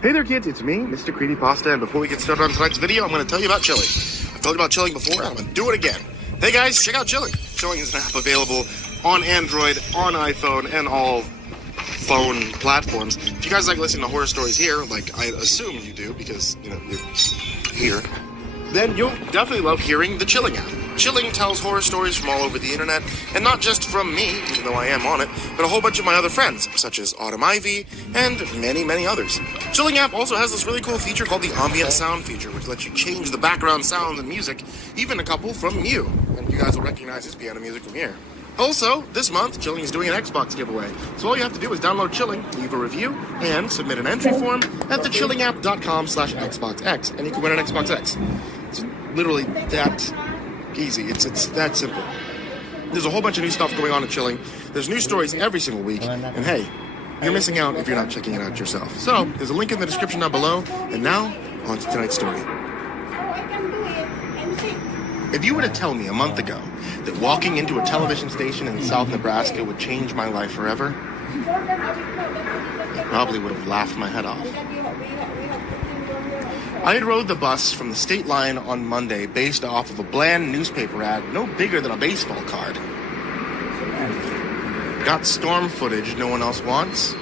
Hey there kids, it's me, Mr. Creepypasta, and before we get started on tonight's video, I'm going to tell you about Chilling. I've told you about Chilling before, and I'm going to do it again. Hey guys, check out Chilling. Chilling is an app available on Android, on iPhone, and all phone platforms. If you guys like listening to horror stories here, like I assume you do, because, you know, you're here, then you'll definitely love hearing the Chilling app. Chilling tells horror stories from all over the internet, and not just from me, even though I am on it, but a whole bunch of my other friends, such as Autumn Ivy, and many, many others. Chilling app also has this really cool feature called the ambient sound feature, which lets you change the background sounds and music, even a couple from you. And you guys will recognize this piano music from here. Also, this month, Chilling is doing an Xbox giveaway. So all you have to do is download Chilling, leave a review, and submit an entry form at thechillingapp.com/XboxX, and you can win an Xbox X. It's literally that easy. It's that simple. There's a whole bunch of new stuff going on at Chilling. There's new stories every single week. And hey, you're missing out if you're not checking it out yourself. So, there's a link in the description down below. And now, on to tonight's story. If you were to tell me a month ago that walking into a television station in South Nebraska would change my life forever, I probably would have laughed my head off. I had rode the bus from the state line on Monday based off of a bland newspaper ad no bigger than a baseball card. Got storm footage no one else wants.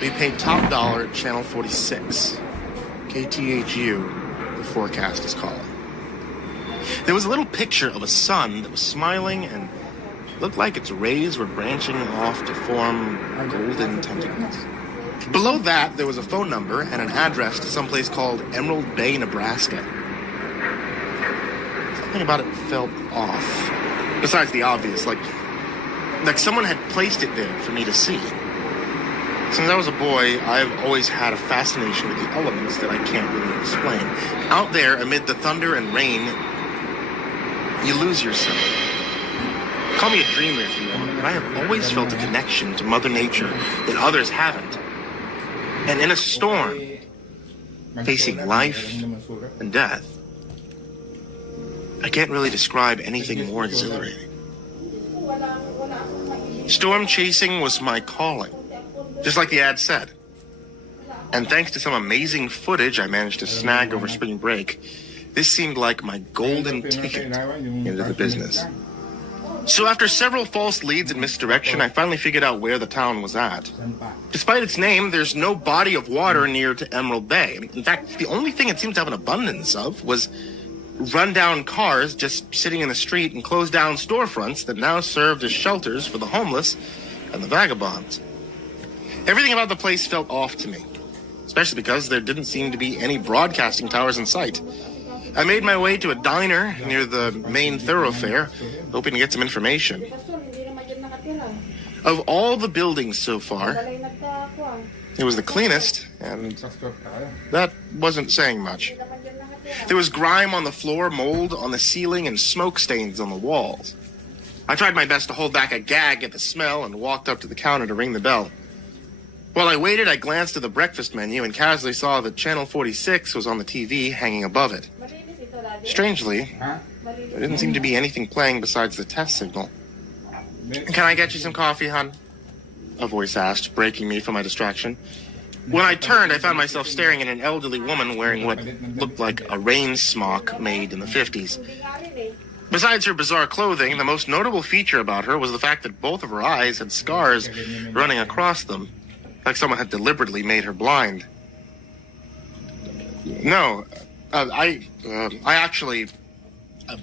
We paid top dollar at Channel 46. KTHU, the forecast is calling. There was a little picture of a sun that was smiling and looked like its rays were branching off to form golden tentacles. Below that, there was a phone number and an address to someplace called Emerald Bay, Nebraska. Something about it felt off. Besides the obvious, like someone had placed it there for me to see. Since I was a boy, I've always had a fascination with the elements that I can't really explain. Out there, amid the thunder and rain, you lose yourself. Call me a dreamer if you want, but I have always felt a connection to Mother Nature that others haven't. And in a storm, facing life and death, I can't really describe anything more exhilarating. Storm chasing was my calling, just like the ad said. And thanks to some amazing footage I managed to snag over spring break, this seemed like my golden ticket into the business. So after several false leads and misdirection, I finally figured out where the town was at. Despite its name, there's no body of water near to Emerald Bay. In fact, the only thing it seemed to have an abundance of was run-down cars just sitting in the street and closed-down storefronts that now served as shelters for the homeless and the vagabonds. Everything about the place felt off to me, especially because there didn't seem to be any broadcasting towers in sight. I made my way to a diner near the main thoroughfare, hoping to get some information. Of all the buildings so far, it was the cleanest, and that wasn't saying much. There was grime on the floor, mold on the ceiling, and smoke stains on the walls. I tried my best to hold back a gag at the smell and walked up to the counter to ring the bell. While I waited, I glanced at the breakfast menu and casually saw that Channel 46 was on the TV hanging above it. Strangely, there didn't seem to be anything playing besides the test signal. "Can I get you some coffee, hon?" a voice asked, breaking me from my distraction. When I turned, I found myself staring at an elderly woman wearing what looked like a rain smock made in the 50s. Besides her bizarre clothing, the most notable feature about her was the fact that both of her eyes had scars running across them, like someone had deliberately made her blind. "No, I'm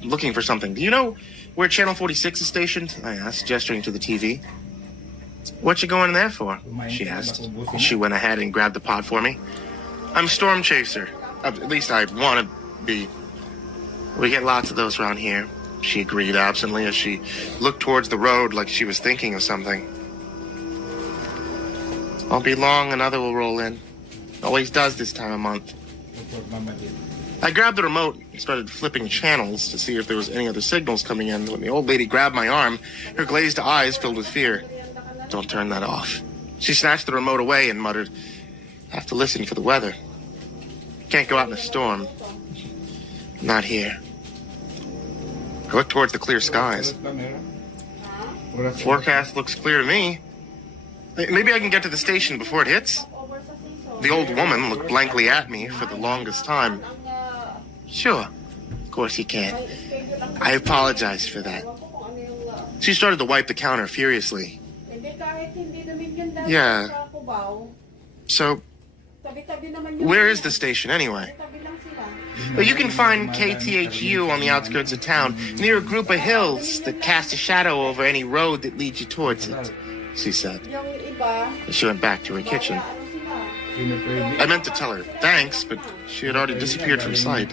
looking for something. Do you know where Channel 46 is stationed?" I asked, gesturing to the TV. "What you going there for?" she asked. She went ahead and grabbed the pod for me. "I'm Storm Chaser. At least I want to be. We get lots of those around here," she agreed absently as she looked towards the road like she was thinking of something. "Won't be long, another will roll in. Always does this time of month." I grabbed the remote and started flipping channels to see if there was any other signals coming in when the old lady grabbed my arm, her glazed eyes filled with fear. "Don't turn that off." She snatched the remote away and muttered, "Have to listen for the weather. Can't go out in a storm. Not here." I looked towards the clear skies. Forecast looks clear to me. Maybe I can get to the station before it hits? The old woman looked blankly at me for the longest time. Sure, of course you can. I apologize for that. She started to wipe the counter furiously. Yeah. So, where is the station anyway? You can find KTHU on the outskirts of town, near a group of hills that cast a shadow over any road that leads you towards it, she said. She went back to her kitchen. I meant to tell her thanks, but she had already disappeared from sight.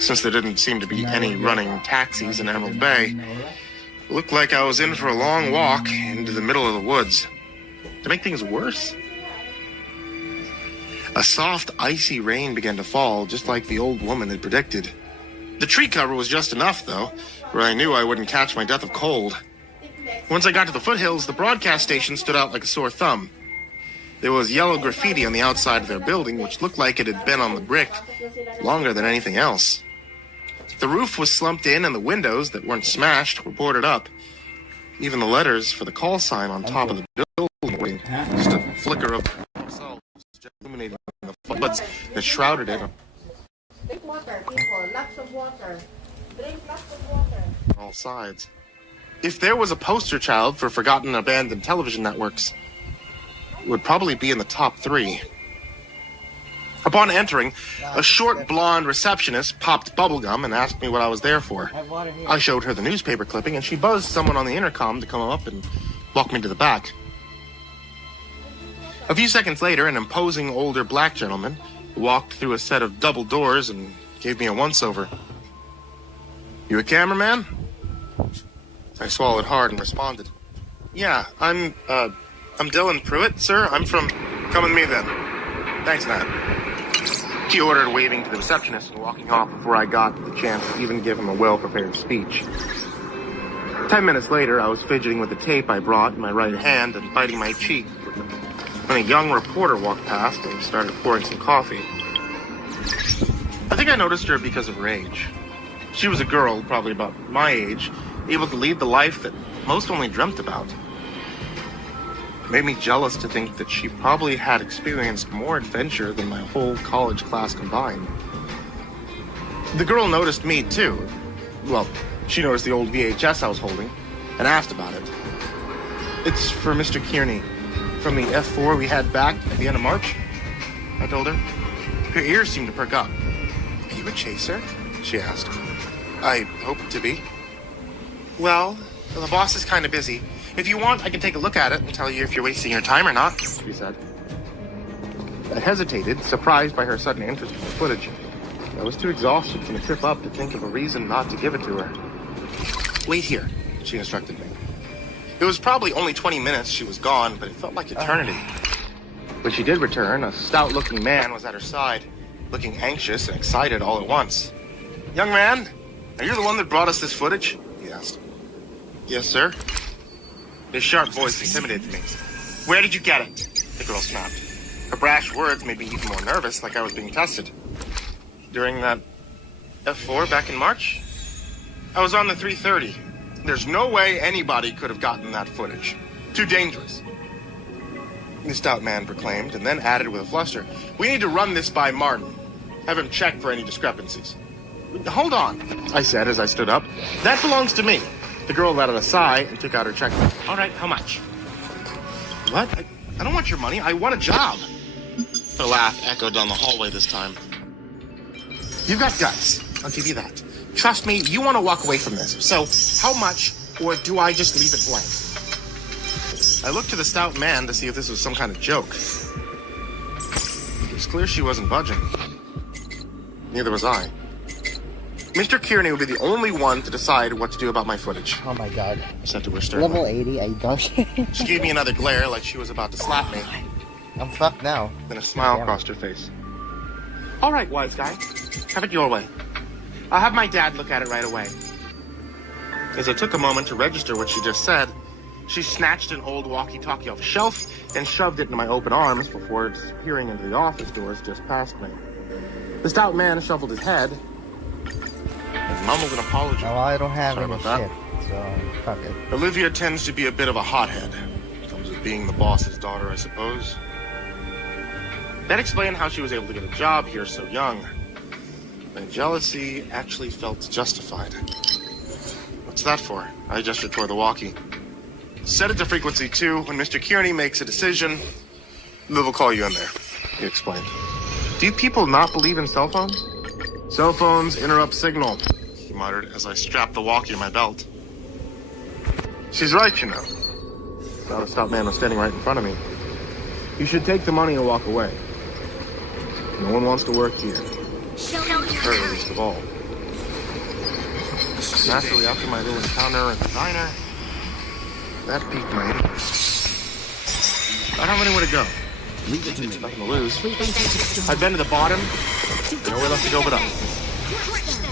Since there didn't seem to be any running taxis in Emerald Bay, it looked like I was in for a long walk into the middle of the woods. To make things worse, a soft, icy rain began to fall, just like the old woman had predicted. The tree cover was just enough, though, where I knew I wouldn't catch my death of cold. Once I got to the foothills, the broadcast station stood out like a sore thumb. There was yellow graffiti on the outside of their building, which looked like it had been on the brick longer than anything else. The roof was slumped in, and the windows that weren't smashed were boarded up. Even the letters for the call sign on top of the building, just a flicker of themselves, illuminating the floods that shrouded it. Drink water, people. Lots of water. Drink lots of water. All sides. If there was a poster child for forgotten abandoned television networks, it would probably be in the top 3. Upon entering, a short blonde receptionist popped bubblegum and asked me what I was there for. I showed her the newspaper clipping, and she buzzed someone on the intercom to come up and walk me to the back. A few seconds later, an imposing older black gentleman walked through a set of double doors and gave me a once-over. You a cameraman? I swallowed hard and responded. Yeah, I'm Dylan Pruitt, sir. I'm from... Come with me, then. Thanks, Matt. He ordered, waving to the receptionist and walking off before I got the chance to even give him a well-prepared speech. 10 minutes later, I was fidgeting with the tape I brought in my right hand and biting my cheek when a young reporter walked past and started pouring some coffee. I think I noticed her because of her age. She was a girl, probably about my age, able to lead the life that most only dreamt about. It made me jealous to think that she probably had experienced more adventure than my whole college class combined. The girl noticed me, too. Well, she noticed the old VHS I was holding and asked about it. It's for Mr. Kearney, from the F4 we had back at the end of March, I told her. Her ears seemed to perk up. Are you a chaser? She asked. I hope to be. Well, the boss is kind of busy. If you want, I can take a look at it and tell you if you're wasting your time or not, she said. I hesitated, surprised by her sudden interest in the footage. I was too exhausted from the trip up to think of a reason not to give it to her. Wait here, she instructed me. It was probably only 20 minutes she was gone, but it felt like eternity. When she did return, a stout-looking man was at her side, looking anxious and excited all at once. Young man, are you the one that brought us this footage? He asked. Yes, sir. His sharp voice intimidated me. Where did you get it? The girl snapped. Her brash words made me even more nervous, like I was being tested. During that F4 back in March? I was on the 330. There's no way anybody could have gotten that footage. Too dangerous. The stout man proclaimed, and then added with a fluster, we need to run this by Martin. Have him check for any discrepancies. Hold on, I said as I stood up. That belongs to me. The girl let out a sigh and took out her checkbook. All right, how much? What? I don't want your money. I want a job. Her laugh echoed down the hallway this time. You've got guts. I'll give you that. Trust me, you want to walk away from this. So, how much, or do I just leave it blank? I looked to the stout man to see if this was some kind of joke. It was clear she wasn't budging. Neither was I. Mr. Kearney would be the only one to decide what to do about my footage. Oh my god. I said to her sternly. Level 80, I don't. She gave me another glare like she was about to slap me. I'm fucked now. Then a smile crossed her face. All right, wise guy. Have it your way. I'll have my dad look at it right away. As I took a moment to register what she just said, she snatched an old walkie-talkie off a shelf and shoved it into my open arms before disappearing into the office doors just past me. The stout man shuffled his head and mumbled an apology. Well, I don't have Sorry any about shit, so fuck it. Olivia tends to be a bit of a hothead. Comes with being the boss's daughter, I suppose. That explained how she was able to get a job here so young. My jealousy actually felt justified. What's that for? I gestured toward the walkie. Set it to frequency 2. When Mr. Kearney makes a decision, we'll call you in there, he explained. Do you people not believe in cell phones? Cell phones interrupt signal, he muttered as I strapped the walkie to my belt. She's right, you know. The out-of-stop man was standing right in front of me. You should take the money and walk away. No one wants to work here. Her least of all. Naturally, after my little encounter at the diner, that piqued my interest. I don't have anywhere to go. Leave it to me. Nothing to lose. I've been to the bottom. Nowhere left to go but up.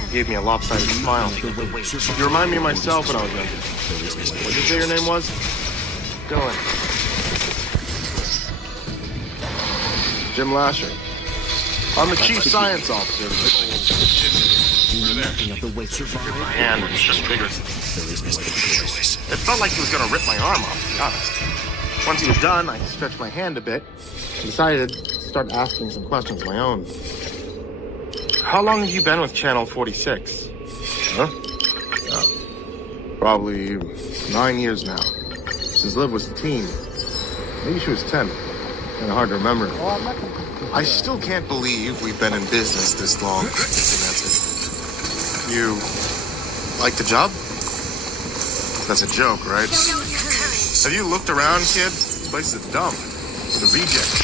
He gave me a lopsided smile. You remind me of myself when I was younger. What did you say your name was? Go in. Jim Lasher. I'm the chief science officer. My hand was just vigorously. It felt like he was going to rip my arm off, to be honest. Once he was done, I stretched my hand a bit and decided to start asking some questions of my own. How long have you been with Channel 46? Huh? Probably 9 years now. Since Liv was a teen. Maybe she was 10. Kind of hard to remember. I still can't believe we've been in business this long, Jim answered. You like the job? That's a joke, right? Have you looked around, kid? This place is dumb. With a reject.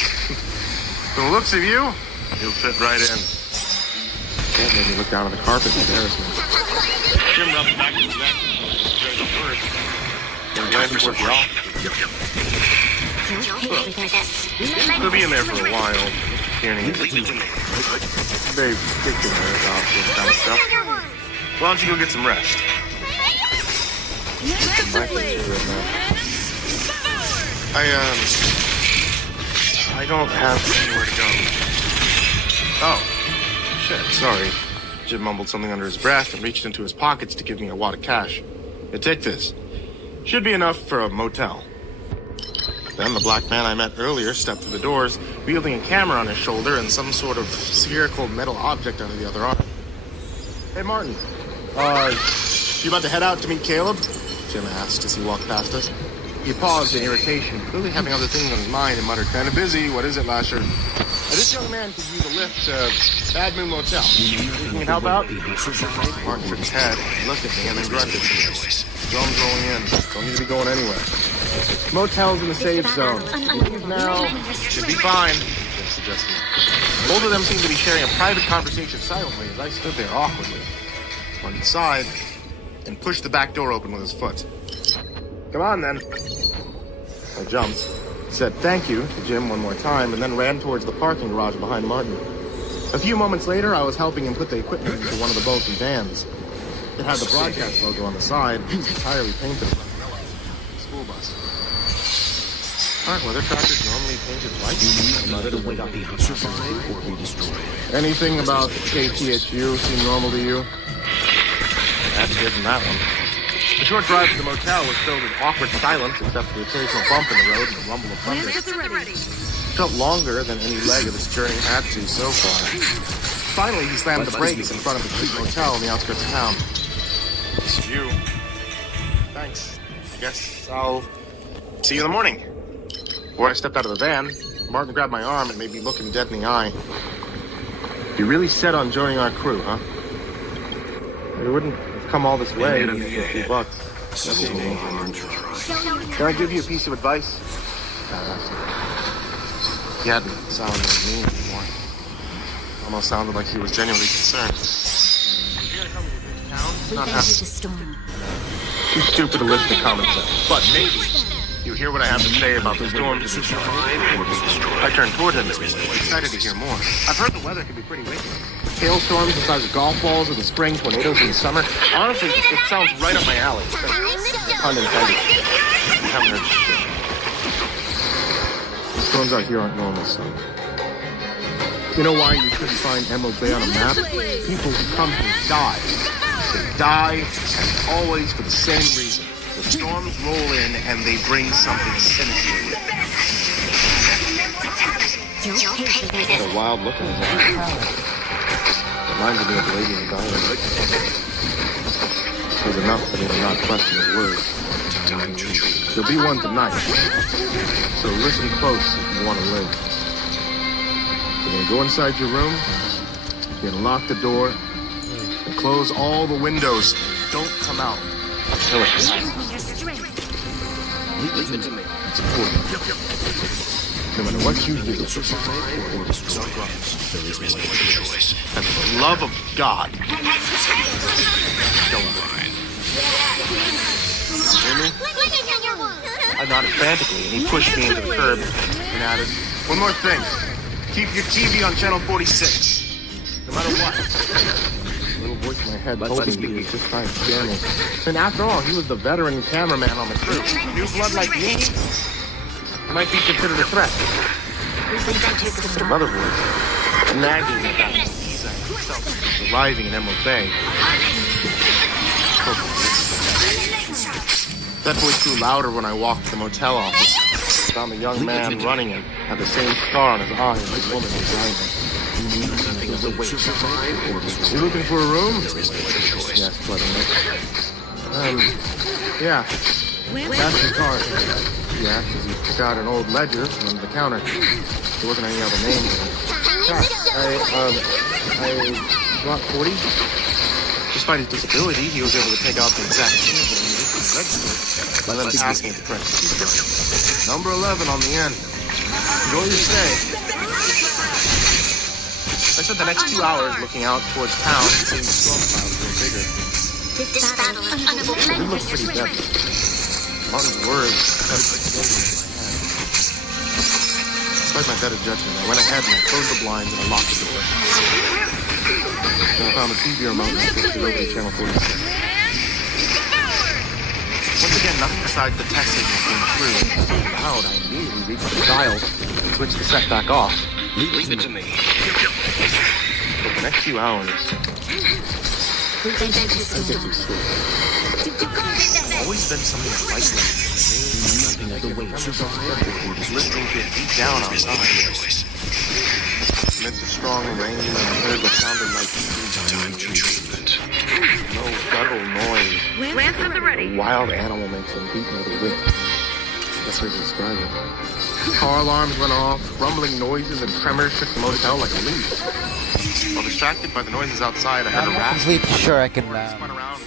From the looks of you, you'll fit right in. That made me look down at the carpet in embarrassment. Jim rubbed back his neck. There's a word. Then glanced towards the office. He'll be in there for a while. Mr. Kearney. Very particular about this kind of stuff. Why don't you go get some rest? I don't have anywhere to go. Oh, shit, sorry. Jim mumbled something under his breath and reached into his pockets to give me a wad of cash. Here, take this. Should be enough for a motel. Then the black man I met earlier stepped through the doors, wielding a camera on his shoulder and some sort of spherical metal object under the other arm. Hey, Martin. You about to head out to meet Caleb? Jim asked as he walked past us. He paused in irritation, clearly having other things on his mind, and muttered, "Kinda busy. What is it, Lasher?" This young man could use a lift to Bad Moon Motel. You can help out? Martin shook his head, looked at me, and then grunted. Drums rolling in. Don't need to be going anywhere. Motel's in the safe zone. Now, should be fine, Jim suggested. Both of them seemed to be sharing a private conversation silently as I stood there awkwardly. Martin sighed and pushed the back door open with his foot. Come on, then. I jumped, said thank you to Jim one more time, and then ran towards the parking garage behind Martin. A few moments later, I was helping him put the equipment into one of the bulky vans. It had the broadcast logo on the side. It was entirely painted. School bus. Aren't weather trackers normally painted white? Anything about KTHU seem normal to you? I had to give him that one. The short drive to the motel was filled with awkward silence except for the occasional bump in the road and the rumble of thunder. It felt longer than any leg of this journey had to so far. Finally, he slammed the brakes in front of the cheap motel on the outskirts of town. It's you. Thanks. I guess I'll see you in the morning. Before I stepped out of the van, Martin grabbed my arm and made me look him dead in the eye. You really set on joining our crew, huh? You wouldn't come all this way for a few bucks. Can I give you a piece of advice? I asked him. He hadn't sounded mean anymore. Almost sounded like he was genuinely concerned. Too stupid to listen to common sense, but maybe you hear what I have to say about the storms and destroy. I turned toward him, excited to hear more. I've heard the weather can be pretty wicked. Hailstorms the size of golf balls in the spring, tornadoes in the summer. Honestly, it sounds right up my alley. Pun intended. You haven't heard shit. The storms out here aren't normal, son. You know why you couldn't find Emerald Bay on a map? People who come here die. They die, and it's always for the same reason. The storms roll in, and they bring something sinister with them. Had a wild look in his eyes. Reminded me of the lady in the diner. It was enough for me to not question his words. There'll be one tonight, so listen close if you want to live. You're going to go inside your room, you're going to lock the door, and close all the windows. Don't come out until it passes. Leave it to me. It's important. No matter what you do, and for the love of God, don't mind. Hear me? I nodded frantically, and he pushed me into the curb and added, "One more thing. Keep your TV on channel 46. No matter what." A little voice in my head told me he was just trying to scare me. And after all, he was the veteran cameraman on the crew. New blood like me might be considered a threat. Another voice, nagging about himself arriving in Emerald Bay. That voice grew louder when I walked to the motel office. Found the young man running it, had the same scar on his eye as the woman behind him. You looking for a room? Yes, pleasantly. Yeah. That's the card. Yeah, because he took out an old ledger from under the counter. There wasn't any other name in it. I brought 40. Despite his disability, he was able to take out the exact change that he needed from the register by then asking the correct key. Number 11 on the end. Enjoy your stay. I spent the next 2 hours looking out towards town and seeing the storm clouds grow bigger. This battle is unavoidable. It looked pretty deadly. Martin's words cut the wind in my head. Despite my better judgment, I went ahead and I closed the blinds and I locked the door. Then I found the TV remote and switched it over to channel 46. Once again, nothing besides the test signal came through. It was so loud, I immediately reached the dial and switched the set back off. Leave it to me. For the next few hours, I get some sleep. Always been something I like listening to it deep down outside. Amid the strong rain, I heard what sounded like no guttural noise. Ransoms ready. A wild animal makes them beat with a whip. That's how to describe it. Car alarms went off, rumbling noises and tremors shook the motel like a leaf. While distracted by the noises outside, I heard a I'm not rasp. completely sure I can. Spun around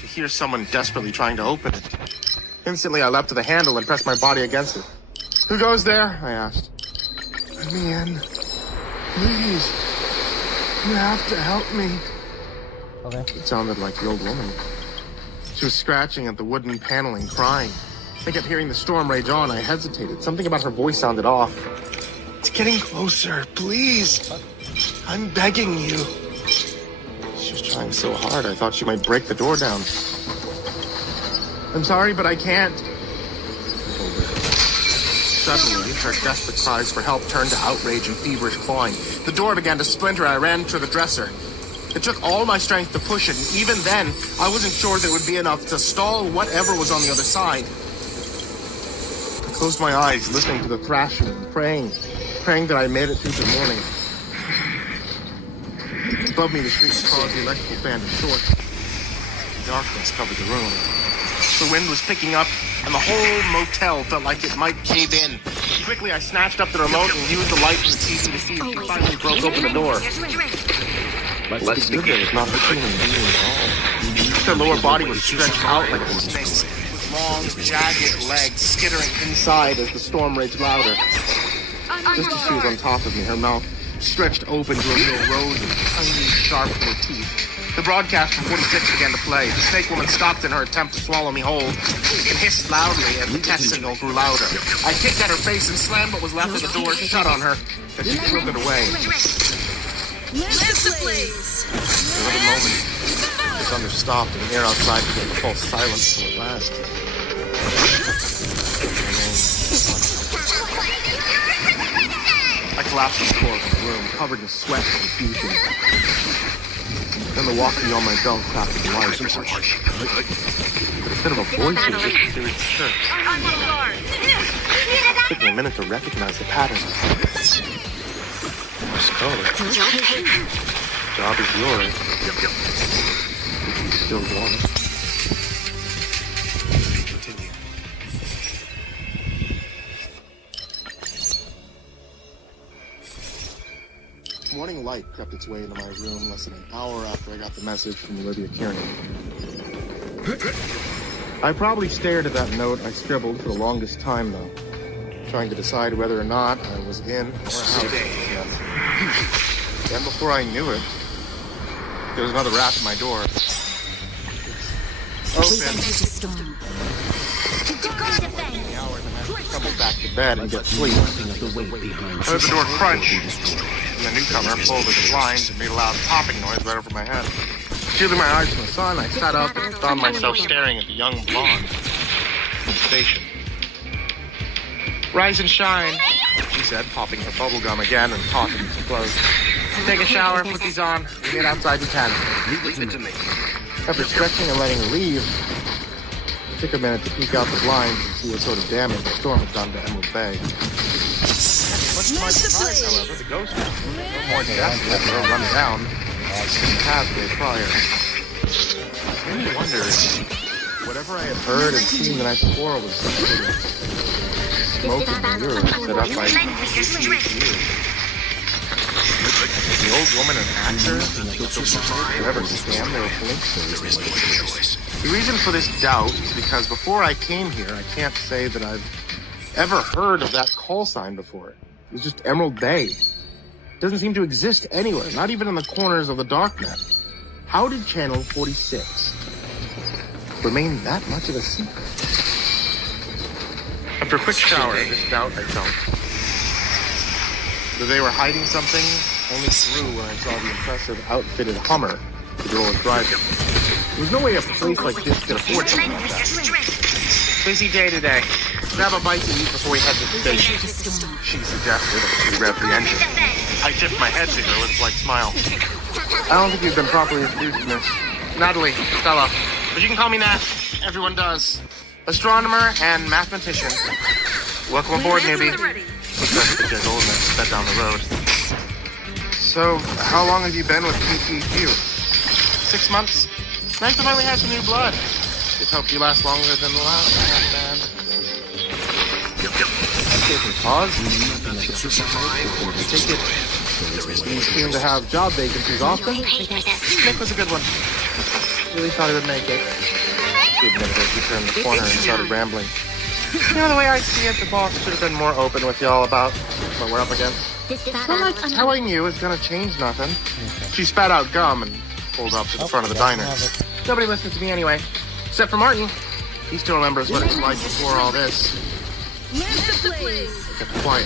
to hear someone desperately trying to open it. Instantly, I leapt to the handle and pressed my body against it. "Who goes there?" I asked. "Let me in. Please. You have to help me." Okay. It sounded like the old woman. She was scratching at the wooden paneling, crying. I kept hearing the storm rage on. I hesitated. Something about her voice sounded off. "It's getting closer. Please. I'm begging you." She was trying so hard, I thought she might break the door down. "I'm sorry, but I can't." I told her. Suddenly, her desperate cries for help turned to outrage and feverish clawing. The door began to splinter, and I ran to the dresser. It took all my strength to push it, and even then, I wasn't sure that it would be enough to stall whatever was on the other side. I closed my eyes, listening to the thrashing and praying that I made it through the morning. Above me, the streets caused the electrical fan to short. Darkness covered the room. The wind was picking up, and the whole motel felt like it might cave in. Quickly, I snatched up the remote and used the light from the TV to see if she finally broke open the door. Let's begin. There was not a human being at all. Her lower body was stretched out like a snake's, with long, jagged legs skittering inside as the storm raged louder. Just as she was on top of me, her mouth stretched open to reveal rows of tiny, sharp little teeth. The broadcast from 46 began to play. The snake woman stopped in her attempt to swallow me whole and hissed loudly as the test signal grew louder. I kicked at her face and slammed what was left of the door shut on her as she slithered away. Listen, please. For another moment, the thunder stopped and the air outside became a false silence until at last. I collapsed on the floor of the room, covered in sweat and confusion. Then the walkie on my belt crafted the wires. But instead of a voice, it was just a series of chirps. It took me a minute to recognize the pattern. dress code. Job is yours. If you still want it. Continue. Morning light crept its way into my room less than an hour after I got the message from Olivia Kearney. I probably stared at that note I scribbled for the longest time, though, trying to decide whether or not I was in or out. Then before I knew it, there was another rap at my door. Open. Tumbled back to bed and get sleep. I heard the door crunch, and the newcomer pulled at the blinds and made a loud popping noise right over my head. Shielding my eyes from the sun, I sat up and found myself staring at the young blonde in the station. Rise and shine, she said, popping her bubble gum again and tossing some clothes. Take a shower, put these on, and get outside in 10. Leave it to me. After stretching and letting her leave, it took a minute to peek out the blinds and see what sort of damage the storm had done to Emerald Bay. Much to my surprise, however, the ghost house was no more desolate or run down than the pathway prior. It made me wonder if whatever I had heard and seen the night before was some sort of smoke and mirror set up by the old woman an actor whoever scam they were pulling. The reason for this doubt is because before I came here, I can't say that I've ever heard of that call sign before. It was just Emerald Bay. It doesn't seem to exist anywhere, not even in the corners of the darknet. How did Channel 46 remain that much of a secret? After a quick shower, this doubt I felt. That they were hiding something only through when I saw the impressive outfitted Hummer the girl was driving. There was no way a place like this could afford something like that. Busy day today. Grab a bite to eat before we head to the station, she suggested as she revved the engine. I tipped my head to her with a polite smile. I don't think you've been properly introduced, miss. Natalie, Stella. But you can call me Nat. Everyone does. Astronomer and mathematician. Welcome aboard, newbie. He pressed the jiggle and then sped down the road. So, how long have you been with PTQ? 6 months? Nice to finally have some new blood. Just hope you last longer than the last man. Gave me pause. Take it. You seem to have job vacancies often. Nick was a good one. Really thought he would make it. She admitted as we turned the corner and started rambling. You know, the way I see it, the boss should have been more open with y'all about what we're up against. But like telling you is gonna change nothing. She spat out gum and pulled up to the front of the diner. Nobody listens to me anyway, except for Martin. He still remembers what it was like before all this. Kept quiet.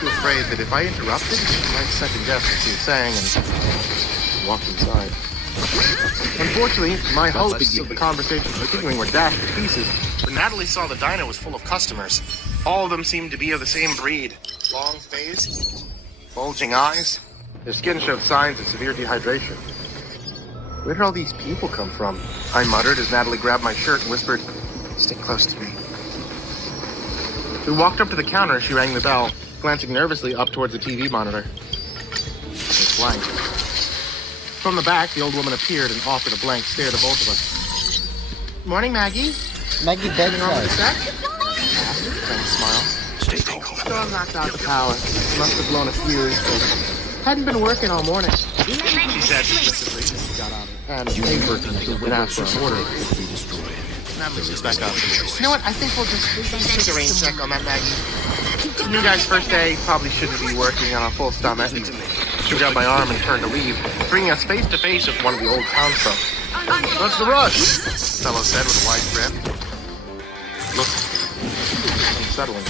Too afraid that if I interrupted, she might second guess what she was saying and walked inside. Unfortunately, my hopes of the conversation continuing were dashed to pieces when Natalie saw the diner was full of customers. All of them seemed to be of the same breed. Long-faced, bulging eyes. Their skin showed signs of severe dehydration. Where did all these people come from? I muttered as Natalie grabbed my shirt and whispered, "Stick close to me." We walked up to the counter as she rang the bell, glancing nervously up towards the TV monitor. It was blank. From the back, the old woman appeared and offered a blank stare to both of us. "Morning, Maggie." Maggie begging over the set? I asked with a faint smile. Storm knocked out the power. Must have blown a fuse, but hadn't been working all morning. She said dismissively as she got out her pen and paper and asked for an order. Natalie was back up. You know what? I think we'll just take a rain check on that, Maggie. It's the new guy's first day. Probably shouldn't be working on a full stomach. She grabbed my arm and turned to leave, bringing us face to face with one of the old townsfolk. "What's the rush?" the fellow said with a wide grin. Looked unsettling.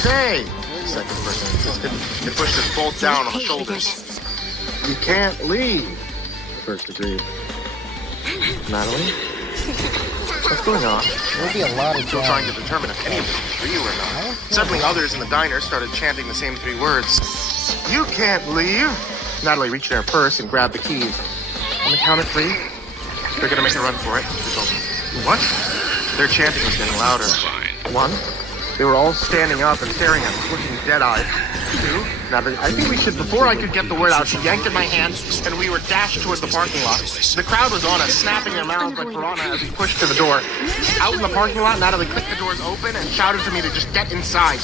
"Hey!" the second person insisted. It pushed us both down on the shoulders. "You can't leave," the first agreed. "Natalie? What's going on?" There'll be a lot of Still trying to determine if any of this is real or not. Suddenly others in the diner started chanting the same 3 words. "You can't leave!" Natalie reached in her purse and grabbed the keys. "On the count of 3, they're gonna make a run for it," she told me. "What?" Their chanting was getting louder. 1, They were all standing up and staring at us, looking dead-eyed. Now, I think we should, before I could get the word out, she yanked at my hand, and we were dashed towards the parking lot. The crowd was on us, snapping their mouths like piranha as we pushed to the door. Out in the parking lot, Natalie clicked the doors open and shouted to me to just get inside.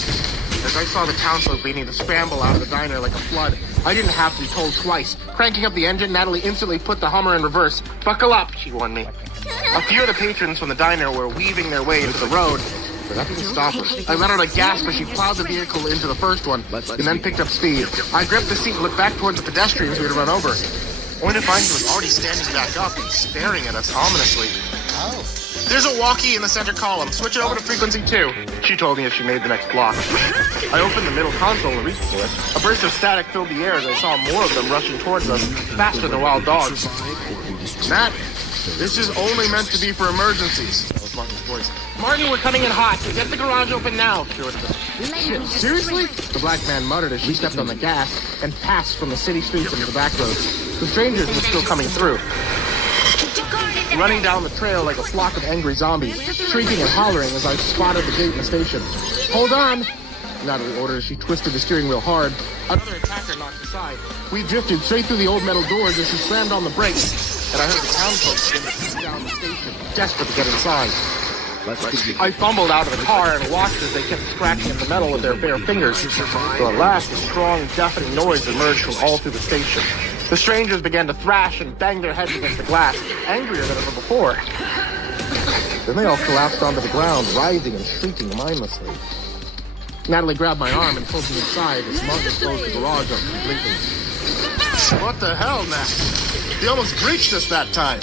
As I saw the townsfolk beginning to scramble out of the diner like a flood, I didn't have to be told twice. Cranking up the engine, Natalie instantly put the Hummer in reverse. "Buckle up," she warned me. A few of the patrons from the diner were weaving their way into the road, but that didn't stop her. I let out a gasp as she plowed the vehicle into the first one, and then picked up speed. I gripped the seat and looked back towards the pedestrians we had run over, only to find she was already standing back up and staring at us ominously. Oh. "There's a walkie in the center column. Switch it over to frequency 2, she told me as she made the next block. I opened the middle console and reached for it. A burst of static filled the air as I saw more of them rushing towards us, faster than wild dogs. "Nat, this is only meant to be for emergencies." That was Martin's voice. "Martin, we're coming in hot. Get the garage open now," she ordered us. "Shit, seriously?" The black man muttered as she stepped on the gas and passed from the city streets into the back roads. The strangers were still coming through, running down the trail like a flock of angry zombies, shrieking and hollering as I spotted the gate in the station. "Hold on!" Natalie ordered as she twisted the steering wheel hard. Another attacker knocked aside. We drifted straight through the old metal doors as she slammed on the brakes, and I heard the townsfolk begin to beat down the station, desperate to get inside. I fumbled out of the car and watched as they kept scratching at the metal with their bare fingers. Till at last, a strong, deafening noise emerged from all through the station. The strangers began to thrash and bang their heads against the glass, angrier than ever before. Then they all collapsed onto the ground, writhing and shrieking mindlessly. Natalie grabbed my arm and pulled me inside as Martin closed the garage up completely. "What the hell, Nat? He almost breached us that time,"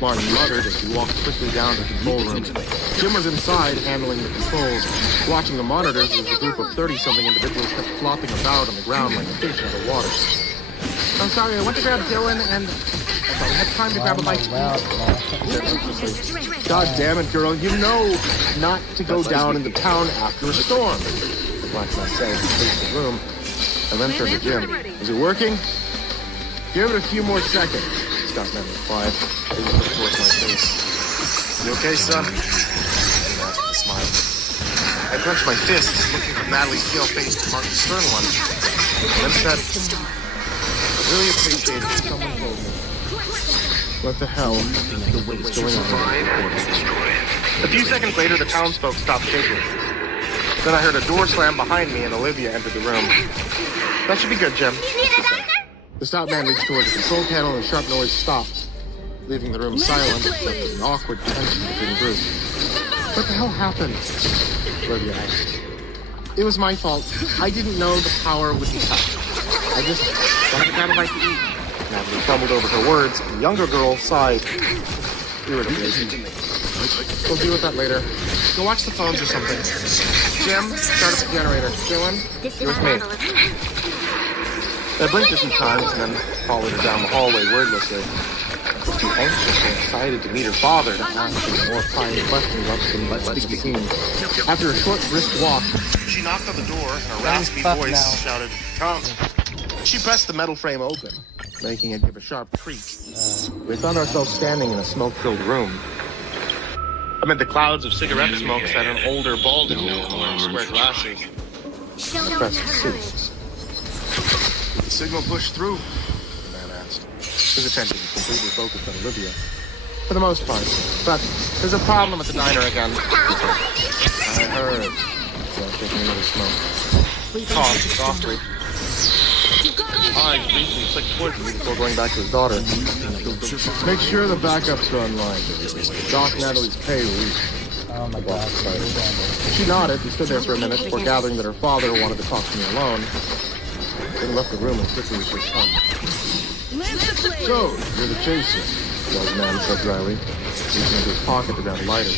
Martin muttered as he walked quickly down to the control room. Jim was inside, handling the controls, watching the monitors as a group of 30-something individuals kept flopping about on the ground like a fish out of water. "I'm sorry, I went to grab Dylan, and I thought we had time to grab a bite to eat," he said anxiously. "God damn it, girl, you know not to go down into town after a storm," the black man said as he paced the room, and then turned to Jim. "Is it working?" "Give it a few more seconds," Scottman replied, as he looked towards my face. "You okay, son?" I asked with a smile. I clenched my fists, looking from Natalie's pale face to Martin's stern one, and then said, "I really appreciate it if someone told me. What the hell is going on?" A few seconds later, the townsfolk stopped shaking. Then I heard a door slam behind me and Olivia entered the room. "That should be good, Jim." The stout man reached toward the control panel and a sharp noise stopped, leaving the room silent except for the awkward tension between groups. "What the hell happened?" Olivia asked. "It was my fault. I didn't know the power would be touched. I just wanted to grab a bite to eat." Natalie fumbled over her words, and the younger girl sighed irritably. "We'll deal with that later. Go watch the phones or something. Jim, start up the generator. Dylan, you're with me." I blinked a few times and then followed her down the hallway wordlessly. I was too anxious and excited to meet her father to ask him more prying questions up than let's speak the scene. After a short, brisk walk, she knocked on the door and a raspy voice shouted, "Come." She pressed the metal frame open, making it give a sharp creak. We found ourselves standing in a smoke-filled room. Amid the clouds of cigarette smoke sat an older, balding man wearing square glasses. I pressed C. "Did the signal push through?" the man asked. His attention was completely focused on Olivia, for the most part. "But there's a problem at the diner again." "I heard," he said, taking another smoke. He paused softly. Eyes briefly flicked towards me before going back to his daughter. "Make sure the backups are online. Doc Natalie's pay release." Oh my God. She nodded and stood there for a minute before gathering that her father wanted to talk to me alone. Then left the room as quickly as she could come. "So, you're the chaser," the old man said dryly, reaching into his pocket to grab a lighter.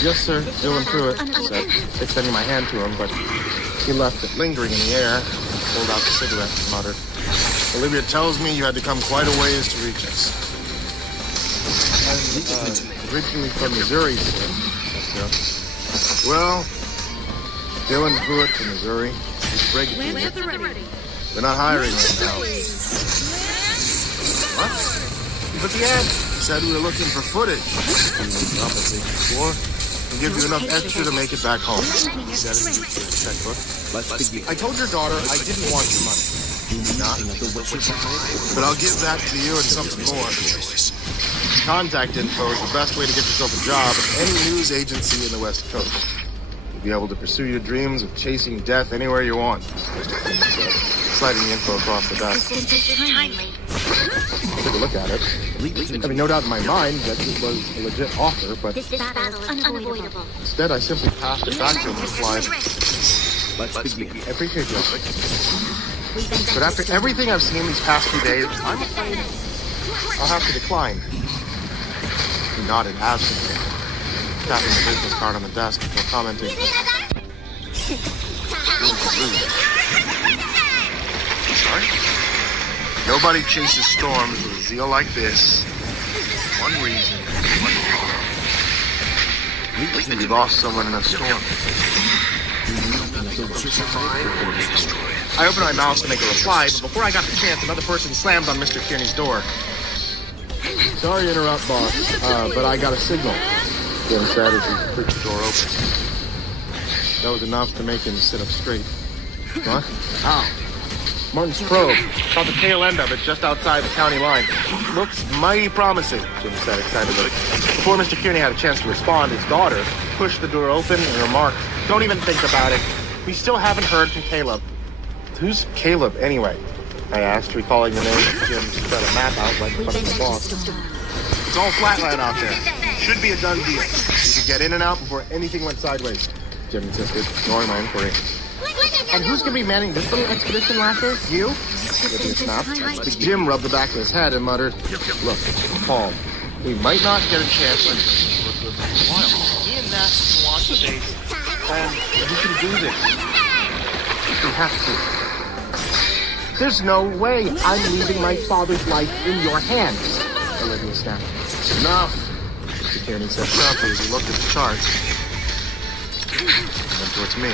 "Yes, sir, Dylan Pruitt," I said, extending my hand to him, but he left it lingering in the air, pulled out the cigarette and muttered, "Olivia tells me you had to come quite a ways to reach us." "I'm originally from Missouri, sir," said Joe. "Well, Dylan Pruitt from Missouri. Just break it to you. They're not hiring right now." "What?" "But the ad said we were looking for footage." "Compensate before. and give you enough extra to make it back home. Checkbook. I told your daughter I didn't want your money. Not, but I'll give that to you and something more. Contact info is the best way to get yourself a job at any news agency in the West Coast. You'll be able to pursue your dreams of chasing death anywhere you want, Mr. Clinton said, sliding the info across the desk. I took a look at it. I mean, no doubt in my mind that it was a legit offer, but instead I simply passed it back to him and replied, I appreciate you. But after everything I've seen these past few days, I'm afraid I'll have to decline. He nodded absently, tapping the business card on the desk before commenting. Sorry? Nobody chases storms with a zeal like this. One reason. We lost someone in a storm. I opened my mouth to make a reply, but before I got the chance, another person slammed on Mr. Kearney's door. Sorry to interrupt, boss, but I got a signal, Jim said as he pushed the door open. That was enough to make him sit up straight. What? How? Martin's probe. Caught the tail end of it just outside the county line. Looks mighty promising, Jim said excitedly. Before Mr. Kearney had a chance to respond, his daughter pushed the door open and remarked, "Don't even think about it. We still haven't heard from Caleb." Who's Caleb, anyway? I asked, recalling the name of Jim spread a map out right in front of the boss. It's all flatline out there. Should be a done deal. You could get in and out before anything went sideways, Jim insisted, ignoring my inquiry. And who's going to be manning this little expedition, Lasher? You? Lydia snapped. Jim rubbed the back of his head and muttered, "Look, Paul, we might not get a chance to work with him for a while. Me and Nat can watch the base, and we can do this. We have to. There's no way I'm leaving my father's life in your hands," Olivia snapped. "Enough," Mr. Kearney said sharply as he looked at the charts. And then towards me.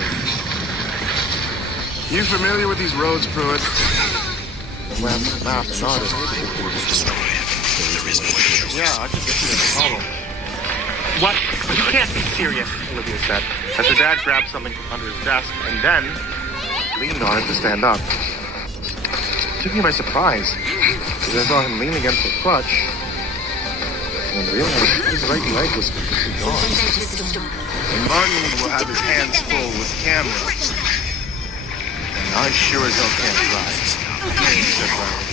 "You familiar with these roads, Pruitt?" The map nodded. "Yeah, I could get you no problem." "What? You can't be serious," Olivia said, as her dad grabbed something from under his desk and then leaned on it to stand up. It took me by surprise, because I saw him lean against the crutch and realized his right leg was completely gone. And Martin will have his hands full with cameras. And I sure as hell can't drive, he said loudly.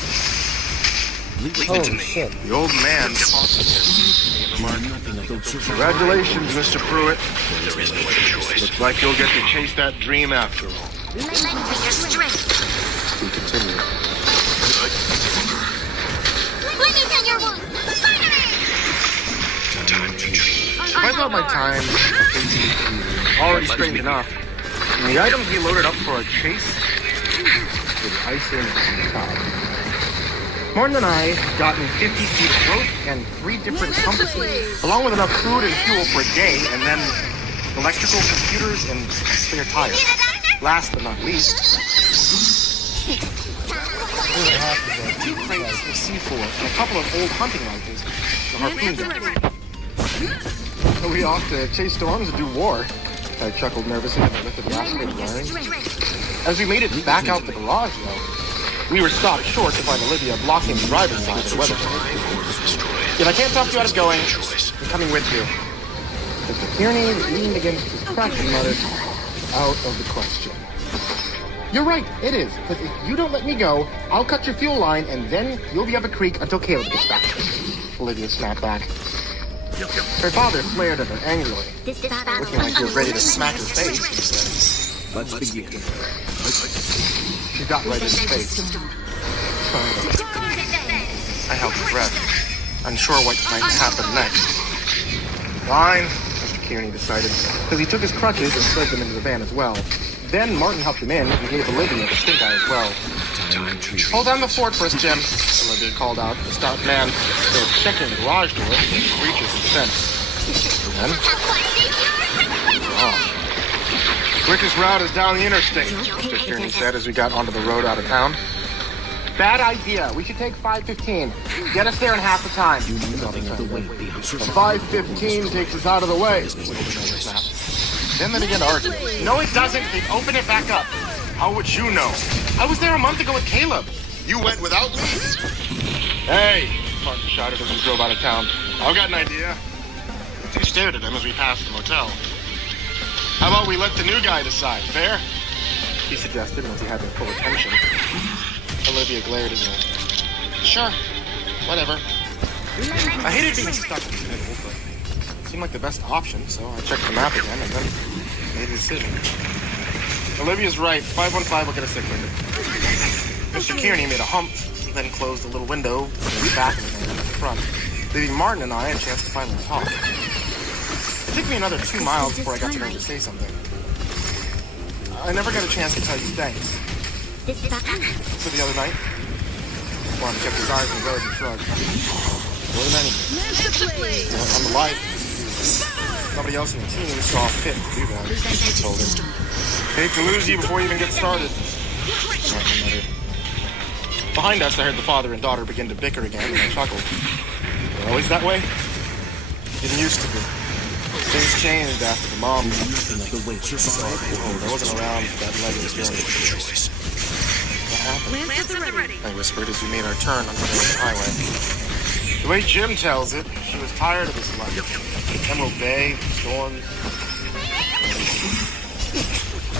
Holy shit. The old man tossed his remarked, "Congratulations, Mr. Pruitt. Looks like you'll get to chase that dream after all." He continued. If I thought my time already strange enough, and the items we loaded up for a chase was icing on the top. Martin and I had gotten 50 feet of rope and 3 different compasses, along with enough food and fuel for a day, and then electrical computers and spare tires. Last but not least, 2 crates of C4 and a couple of old hunting rifles, the harpoon gun. Are we off to chase storms and do war? I chuckled nervously as I lifted the lacerated wiring. As we made it back out the garage, though, we were stopped short to find Olivia blocking the driver's side of the weather tunnel. "If I can't talk you out of going, I'm coming with you." Mr. Kearney leaned against his crutch and muttered, "Out of the question." "You're right, it is, because if you don't let me go, I'll cut your fuel line, and then you'll be up a creek until Caleb gets back," Olivia snapped back. Her father flared at her angrily. "Looking like you're ready to smack his face," he said. "Let's begin." She got right in his face. I held my breath, unsure what might happen next. "Fine," Mr. Kearney decided, because he took his crutches and slid them into the van as well. Then Martin helped him in and gave Olivia the stink eye as well. "Hold down the fort for us, Jim," Olivia called out. The stout man started checking the garage door with screeches and scents. And then, "Quickest route is down the interstate," Mr. Kearney said as we got onto the road out of town. "Bad idea. We should take 515. Get us there in half the time. The 5:15 takes us out of the way. Then they begin to argue. No, it doesn't. They open it back up. How would you know? I was there a month ago with Caleb. You went without me? Hey, Martin shouted as we drove out of town. I've got an idea. The two stared at him as we passed the motel. How about we let the new guy decide? Fair? He suggested once he had their full attention. Olivia glared at me. Sure, whatever. I hated being stuck in the middle, but it seemed like the best option, so I checked the map again and then made a decision. Olivia's right. 515 will get us there quicker. Mr. Kearney made a hump, then closed a little window in the back of the van at the front, leaving Martin and I a chance to finally talk. It took me another 2 miles before I got to know to say something. I never got a chance to tell you thanks. So the other night, Martin kept his eyes on the road and shrugged. More than anything. On the life, nobody else in the team saw fit to do that. I told him. Hate to lose you before you even get started. Martin muttered. Behind us, I heard the father and daughter begin to bicker again, and I chuckled. They're always that way? Didn't used to be. Things changed after the mom. I wasn't around for that leg of the journey. What happened? I whispered as we made our turn on the highway. The way Jim tells it, she was tired of this life. Emerald Bay, storms.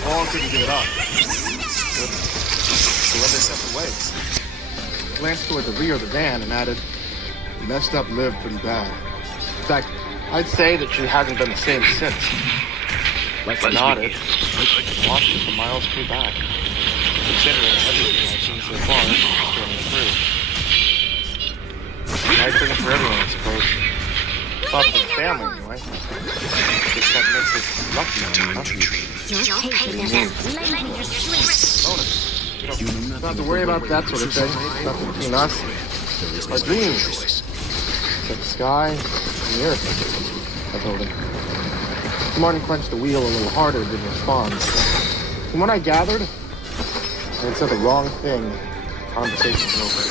Long couldn't give it up. So went their separate ways. Glanced toward the rear of the van and added, messed up lived pretty bad. In fact, I'd say that she hasn't been the same since. Let's nodded. Watched it for miles through back. Considering everything I've seen so far, storming through. Nice thing for everyone, I suppose. Thought for the family, anyway. Guess that makes us lucky, bonus. You don't have to worry about that sort of thing. Nothing between us. Our dreams. Except the sky and the earth, I told him. Martin clenched the wheel a little harder, didn't respond. From what I gathered, I had said the wrong thing. The conversation was over.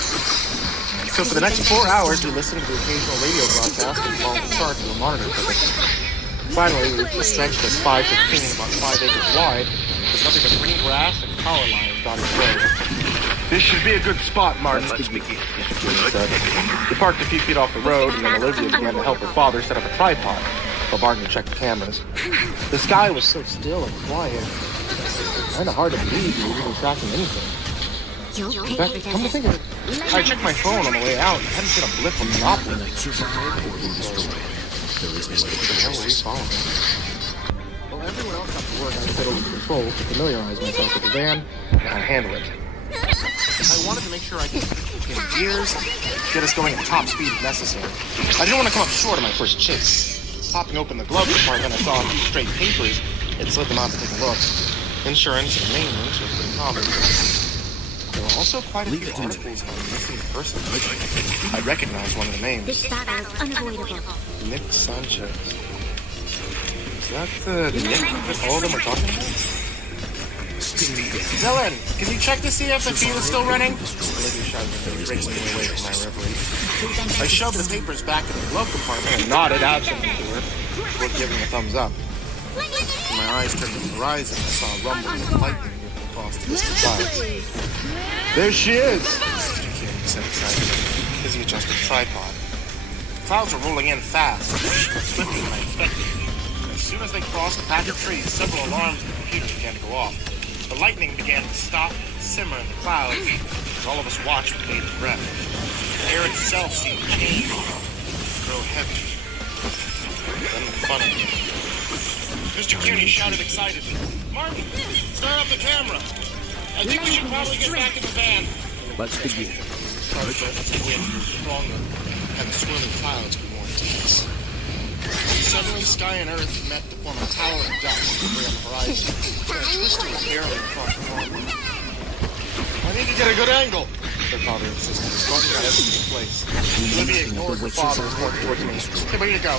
So for the next 4 hours, we listened to the occasional radio broadcast and followed the charts of the monitor ticket. Finally, we reached a stretch that's 5:15, about 5 acres wide, with nothing but green grass and power lines dotting the road. This should be a good spot, Martin. Let's begin. We parked a few feet off the road, and then Olivia began to help her father set up a tripod while Martin checked the cameras. The sky was so still and quiet. Kind of hard to believe we were even tracking anything. In fact, come to think of it, I checked my phone on the way out and hadn't seen a blip on the Monopoly. What the hell were we following? Well, everyone else got to work, I fiddled with the controls to familiarize myself with the van and how to handle it. I wanted to make sure I could get gears, get us going at top speed if necessary. I didn't want to come up short of my first chase. Popping open the glove compartment, I saw a few straight papers and slid them out to take a look. Insurance and maintenance was pretty common. There were also quite a few articles on missing persons. I recognized one of the names. Nick Sanchez. Is that the Nick that all of them are talking about? Dylan, can you check to see if the feed is still running? Olivia shouted, breaking me away from my reverie. I shoved the papers back in the glove compartment and nodded absently to her before giving a thumbs up. When my eyes turned to the horizon, I saw a rumbling of lightning moving across the distant clouds. There she is! Mr. King said excitedly, as he adjusted the tripod. Clouds were rolling in fast, swifter than I expected. As soon as they crossed a patch of trees, several alarms on the computer began to go off. The lightning began to stop and simmer in the clouds, as all of us watched with bated breath. The air itself seemed to change, grow heavy, then funny. Mr. Kearney shouted excitedly, Martin, start up the camera. I think we should probably get back in the van. Let's begin. The wind grew stronger, and the swirling clouds grew more intense. Suddenly, sky and earth met to form a towering dot over on the horizon, and twisting barely across the farmland. I need to get a good angle, her father insisted, starting out everything in place. Olivia ignored her father and walked towards me. Hey, where you go?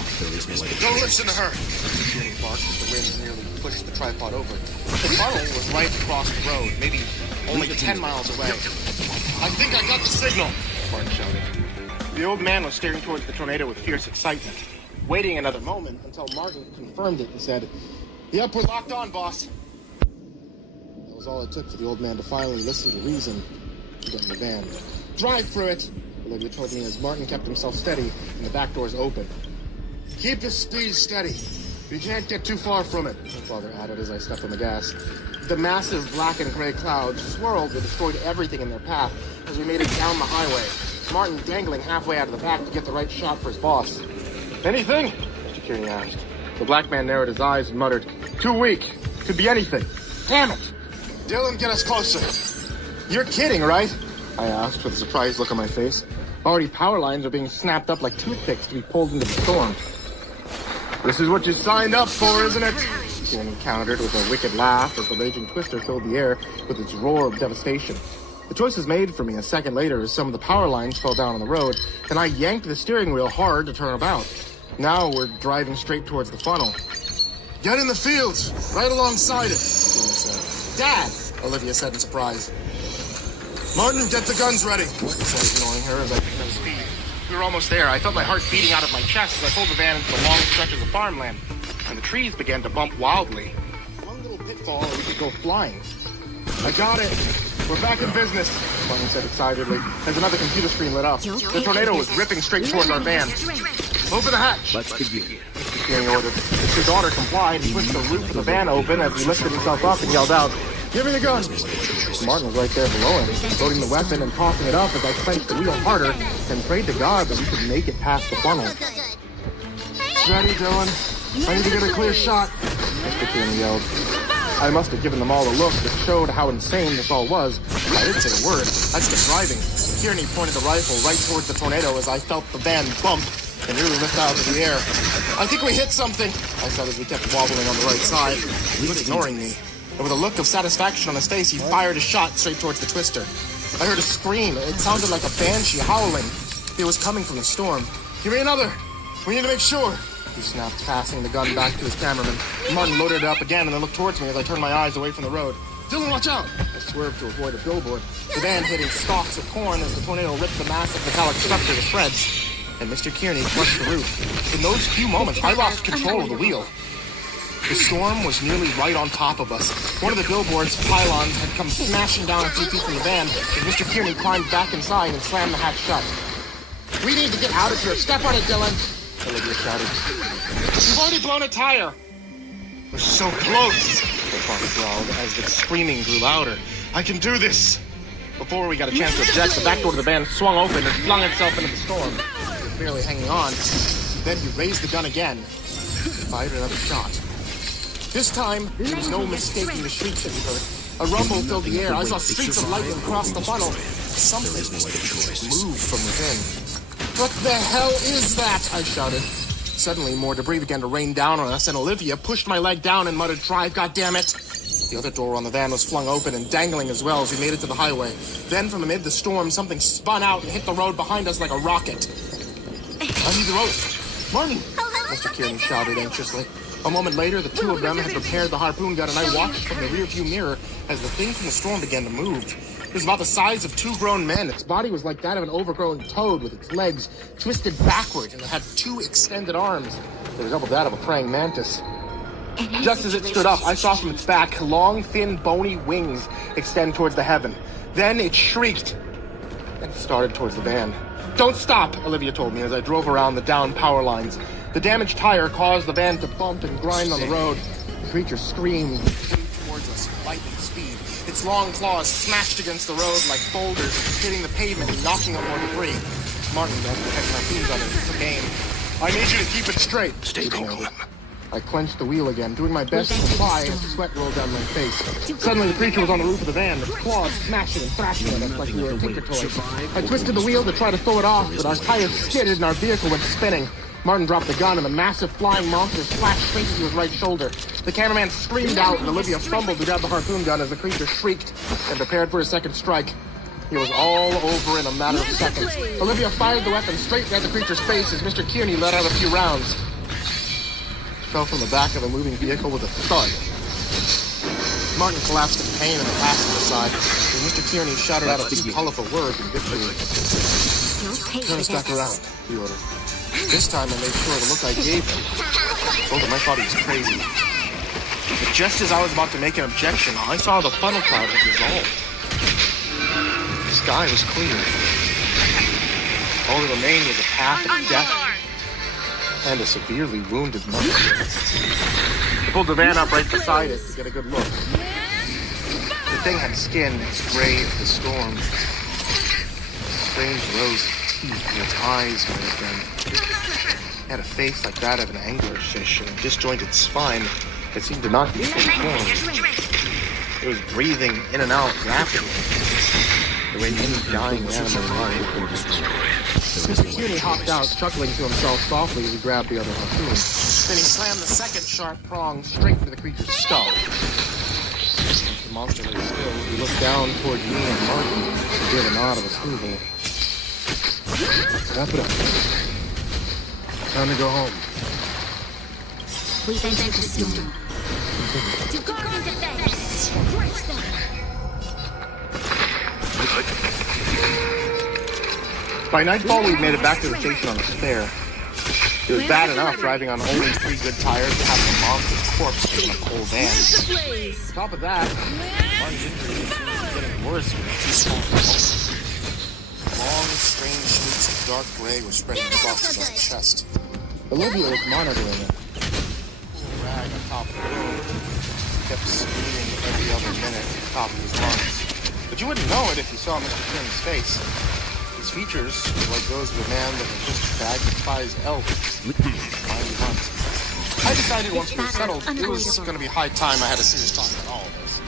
Don't listen to her! Kearney barked as the wind nearly pushed the tripod over. The funnel was right across the road, maybe only 10 miles away. I think I got the signal, Martin shouted. The old man was staring towards the tornado with fierce excitement, waiting another moment until Martin confirmed it and said, "Yep, we're locked on, boss." That was all it took for the old man to finally listen to reason and get in the van. "Drive through it," Olivia told me as Martin kept himself steady and the back doors open. "Keep the speed steady. You can't get too far from it," my father added as I stepped on the gas. The massive black and gray clouds swirled and destroyed everything in their path as we made it down the highway, Martin dangling halfway out of the back to get the right shot for his boss. "Anything?" Mr. Kearney asked. The black man narrowed his eyes and muttered, "Too weak. Could be anything. Damn it!" "Dylan, get us closer." "You're kidding, right?" I asked with a surprised look on my face. Already power lines are being snapped up like toothpicks to be pulled into the storm. "This is what you signed up for, isn't it?" Kearney countered with a wicked laugh as the raging twister filled the air with its roar of devastation. The choice was made for me a second later as some of the power lines fell down on the road, and I yanked the steering wheel hard to turn about. Now we're driving straight towards the funnel. "Get in the fields, right alongside it," Kearney said. "Dad," Olivia said in surprise. "Martin, get the guns ready," I said, ignoring her as I picked up speed. We were almost there. I felt my heart beating out of my chest as I pulled the van into the long stretches of farmland, and the trees began to bump wildly. One little pitfall and we could go flying. "I got it. We're back in business," Martin said excitedly, as another computer screen lit up. The tornado was ripping straight towards our van. "Open the hatch." Let's begin. Mr. Kearney ordered. His daughter complied and pushed the roof of the van open as he lifted himself up and yelled out, "Give me the gun!" Martin was right there below him, loading the weapon and tossing it up as I clenched the wheel harder and prayed to God that we could make it past the funnel. "Ready, Dylan? I need to get a clear shot," Mr. Kearney yelled. I must have given them all a look that showed how insane this all was. I didn't say a word. I just kept driving. Kearney pointed the rifle right towards the tornado as I felt the van bump and nearly lift out into the air. "I think we hit something," I said as we kept wobbling on the right side. He was ignoring me. And with a look of satisfaction on his face, he fired a shot straight towards the twister. I heard a scream. It sounded like a banshee howling. It was coming from the storm. "Give me another. We need to make sure," he snapped, passing the gun back to his cameraman. Martin loaded it up again and then looked towards me as I turned my eyes away from the road. "Dylan, watch out!" I swerved to avoid a billboard. The van hitting stalks of corn as the tornado ripped the massive metallic structure to shreds. And Mr. Kearney crushed the roof. In those few moments, I lost control of the wheel. The storm was nearly right on top of us. One of the billboard's pylons had come smashing down a few feet from the van as Mr. Kearney climbed back inside and slammed the hatch shut. "We need to get out of here. Step on it, Dylan," Olivia shouted. "We've already blown a tire." "We're so close," my father growled as the screaming grew louder. "I can do this." Before we got a chance to object, the back door of the van swung open and flung itself into the storm. It was barely hanging on. Then he raised the gun again and fired another shot. This time, there was no mistaking the shrieks that we heard. A rumble filled the air. I saw streaks of lightning cross the funnel. Something moved from within. "What the hell is that?" I shouted. Suddenly, more debris began to rain down on us, and Olivia pushed my leg down and muttered, "Drive, goddammit!" The other door on the van was flung open and dangling as well as we made it to the highway. Then, from amid the storm, something spun out and hit the road behind us like a rocket. "I need the rope." "Martin!" Mr. Kearney shouted anxiously. A moment later, the two of them had prepared the harpoon gun, and I watched from the rearview mirror as the thing from the storm began to move. It was about the size of two grown men. Its body was like that of an overgrown toad with its legs twisted backward, and it had two extended arms. They resembled that of a praying mantis. Just as it stood up, I saw from its back long, thin, bony wings extend towards the heaven. Then it shrieked and started towards the van. "Don't stop," Olivia told me as I drove around the downed power lines. The damaged tire caused the van to bump and grind on the road. The creature screamed and flew towards us at lightning speed. Its long claws smashed against the road like boulders, hitting the pavement and knocking up more debris. Martin grabbed the heavy harpoon gun and took aim. "I need you to keep it straight." Stay calm. I clenched the wheel again, doing my best to comply as the sweat rolled down my face. Suddenly, the creature was on the roof of the van, its claws smashing and thrashing at us like we were a tinker toy. I twisted the wheel to try to throw it off, but our tires skidded and our vehicle went spinning. Martin dropped the gun, and the massive flying monster splashed straight into his right shoulder. The cameraman screamed out, and Olivia fumbled to grab the harpoon gun as the creature shrieked and prepared for a second strike. It was all over in a matter of seconds. Olivia fired the weapon straight at the creature's face as Mr. Kearney let out a few rounds. It fell from the back of a moving vehicle with a thud. Martin collapsed in pain on the passenger side as Mr. Kearney shouted out a few colorful words in victory. Turn us back around, he ordered. This time I made sure the look I gave him told him I thought he was crazy. But just as I was about to make an objection, I saw the funnel cloud had dissolved. The sky was clear. All that remained was a path of death and a severely wounded monkey. I pulled the van up right beside it to get a good look. The thing had skin as gray as the storm. Strange rows of teeth in its eyes might have been. It had a face like that of an anglerfish and a disjointed spine that seemed to not be fully formed. It was breathing in and out rapidly, the way any dying animal might. Mr. Cuny hopped out, chuckling to himself softly as he grabbed the other harpoon. Then he slammed the second sharp prong straight into the creature's skull. As the monster lay still, he looked down toward me and Martin and gave a nod of approval. Wrap it up. Time to go home. We've entered the storm. To guard and defend. Crush them. By nightfall, we'd made it back to the station on a spare. It was bad enough driving on only 3 good tires to have a monster's corpse in a cold van. On top of that, Martin's injury was getting worse with 2 small convulsions. Long, strange streaks of dark gray were spreading across his right chest. Olivia was monitoring it. A rag on top of the road. He kept screaming every other minute at the top of his lungs. But you wouldn't know it if you saw Mr. Turnip's face. His features were like those of a man that had just bagged a prize elk. I decided once we were settled, it was going to be high time I had a serious talk about all of this.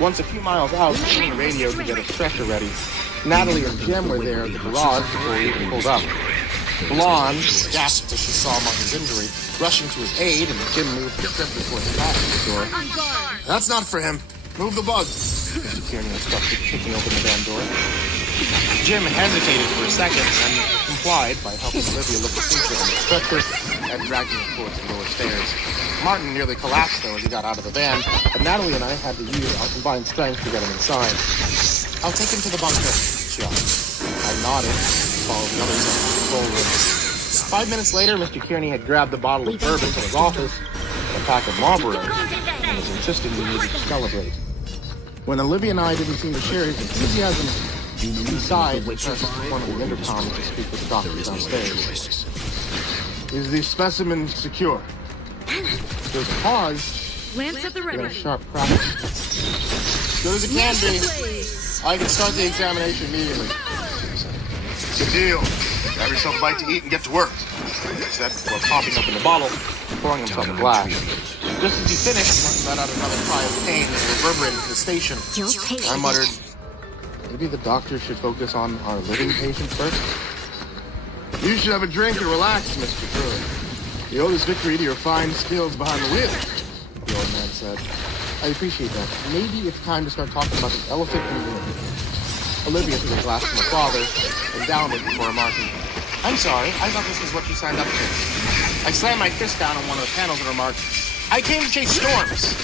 Once a few miles out, turning the radio to get a stretcher ready, Natalie and Jim were there at the garage before we even pulled up. Blonde gasped as she saw Martin's injury, rushing to his aid, and Jim moved quickly toward the passenger door. That's not for him. Move the bug. Mr. Kearney instructed, kicking open the van door. Jim hesitated for a second and complied by helping Olivia lift the creature on the stretcher and dragging it towards the lower stairs. Martin nearly collapsed, though, as he got out of the van, but Natalie and I had to use our combined strength to get him inside. I'll take him to the bunker, she offered. I nodded and followed the others into the control room. 5 minutes later, Mr. Kearney had grabbed a bottle of bourbon from his office and a pack of Marlboros and was insisting we needed to celebrate. When Olivia and I didn't seem to share his enthusiasm, he sighed and pressed one of the intercoms to speak with the doctor downstairs. Is the specimen secure? There's a pause. Lance at the Then a ready. sharp crack. Good as it can be. I can start the examination immediately. Good deal. Grab yourself a bite to eat and get to work, he said before popping open the bottle and pouring himself a glass. Just as he finished, Martin let out another cry of pain that reverberated to the station. I muttered, maybe the doctor should focus on our living patient first. You should have a drink and relax, Mr. Druid. You owe this victory to your fine skills behind the wheel, the old man said. I appreciate that. Maybe it's time to start talking about the elephant in the room. Olivia took a glass from her father and downed it before remarking, I'm sorry, I thought this was what you signed up for. I slammed my fist down on one of the panels and remarked, I came to chase storms.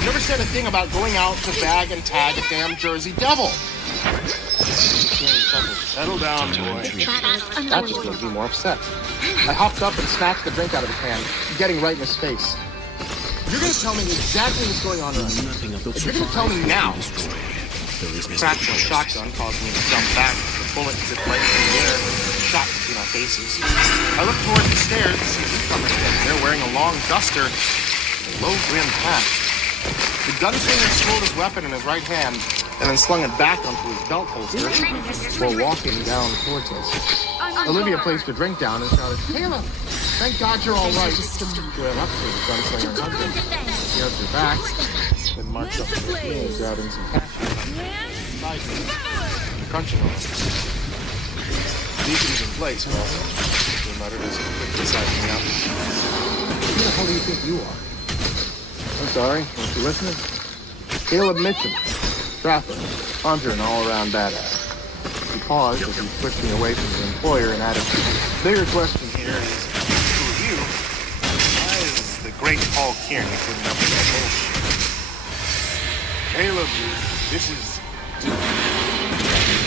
You never said a thing about going out to bag and tag a damn Jersey Devil. Settle down, boy. That just made me more upset. I hopped up and snatched the drink out of his hand, getting right in his face. You're going to tell me exactly what's going on around here. You're going to tell me now. The crack of a shotgun caused me to jump back. The bullet zipped right into the air and shot between our faces. I looked towards the stairs to see newcomers standing there wearing a long duster and a low-brimmed hat. The gunslinger swirled his weapon in his right hand and then slung it back onto his belt holster while walking down towards us. Olivia placed her drink down and shouted, Caleb, thank God you're all right. She ran up to the gunslinger and hugged him. She hugged her back, then marched up to the screen, grabbing some beside me, and crunching on it. Beacon's in place, well, he muttered as he quickly sized me up. Who the hell do you think you are? I'm sorry, weren't you listening? Caleb Mitchum, trapper, hunter, and all-around badass. He paused as he pushed me away from his employer and added, bigger question here is, who are you? Why is the great Paul Kearney putting up with that bullshit? Caleb, this is the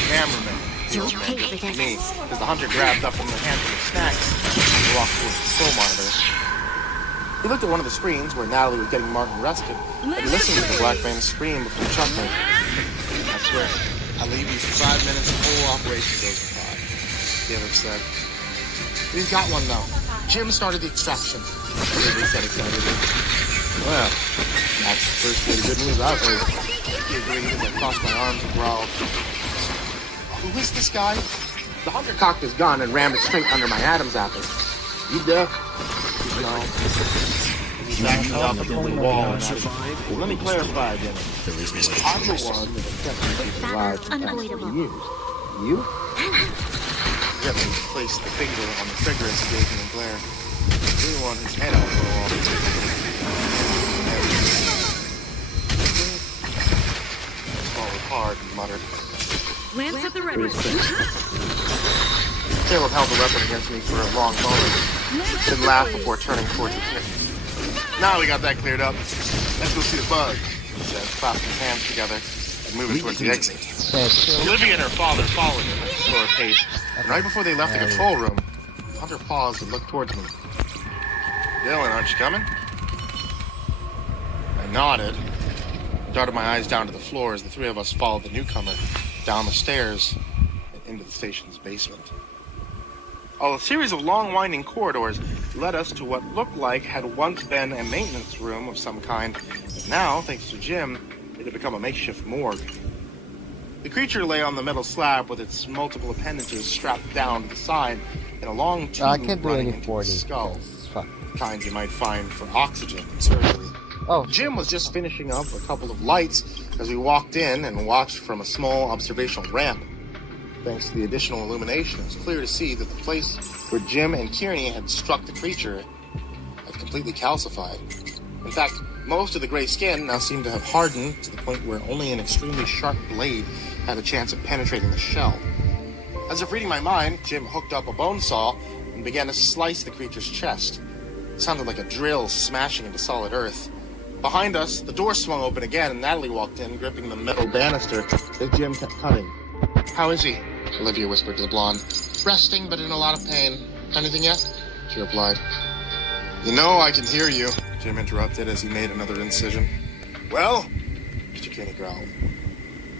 cameraman. heroes mentioned to me as the hunter grabbed up from the handful of snacks and walked towards the control monitor. He looked at one of the screens where Natalie was getting Martin arrested, and he listened to the black man scream before chuckling. I swear, I'll leave you for 5 minutes and the whole operation goes to pot, the other said. We've got one now. Jim started the extraction, Olivia said excitedly. Well, that's the first bit of good news I've heard. He agreed as I crossed my arms and growled. Who is this guy? The hunter cocked his gun and rammed it straight under my Adam's apple. You deaf? No. He's backing up against the wall and added, let me clarify again. I'm the one that attempted to survive for the past 40 years. You? Jim placed the finger on the cigarettes he gave me and glare. You're the one whose head I'll blow off. I swallowed hard and muttered. Lance at the ready. Caleb held the weapon against me for a long moment, then laughed before turning towards the kitchen. Now we got that cleared up. Let's go see the bug, he said, clasping his hands together and moving towards the exit. Olivia and her father followed him at a slower pace, and right before they left the control room, Hunter paused and looked towards me. Dylan, aren't you coming? I nodded, darted my eyes down to the floor as the three of us followed the newcomer down the stairs and into the station's basement. A series of long winding corridors led us to what looked like had once been a maintenance room of some kind, but now, thanks to Jim, it had become a makeshift morgue. The creature lay on the metal slab with its multiple appendages strapped down to the side and a long tube running into its skull, the kind you might find for oxygen and surgery. Jim was just finishing up a couple of lights as we walked in and watched from a small observational ramp. Thanks to the additional illumination, it was clear to see that the place where Jim and Kearney had struck the creature had completely calcified. In fact, most of the gray skin now seemed to have hardened to the point where only an extremely sharp blade had a chance of penetrating the shell. As if reading my mind, Jim hooked up a bone saw and began to slice the creature's chest. It sounded like a drill smashing into solid earth. Behind us, the door swung open again and Natalie walked in, gripping the metal banister that Jim kept cutting. How is he? Olivia whispered to the blonde. Resting, but in a lot of pain. Anything yet? She replied. You know I can hear you, Jim interrupted as he made another incision. Well? Mr. Kearney growled.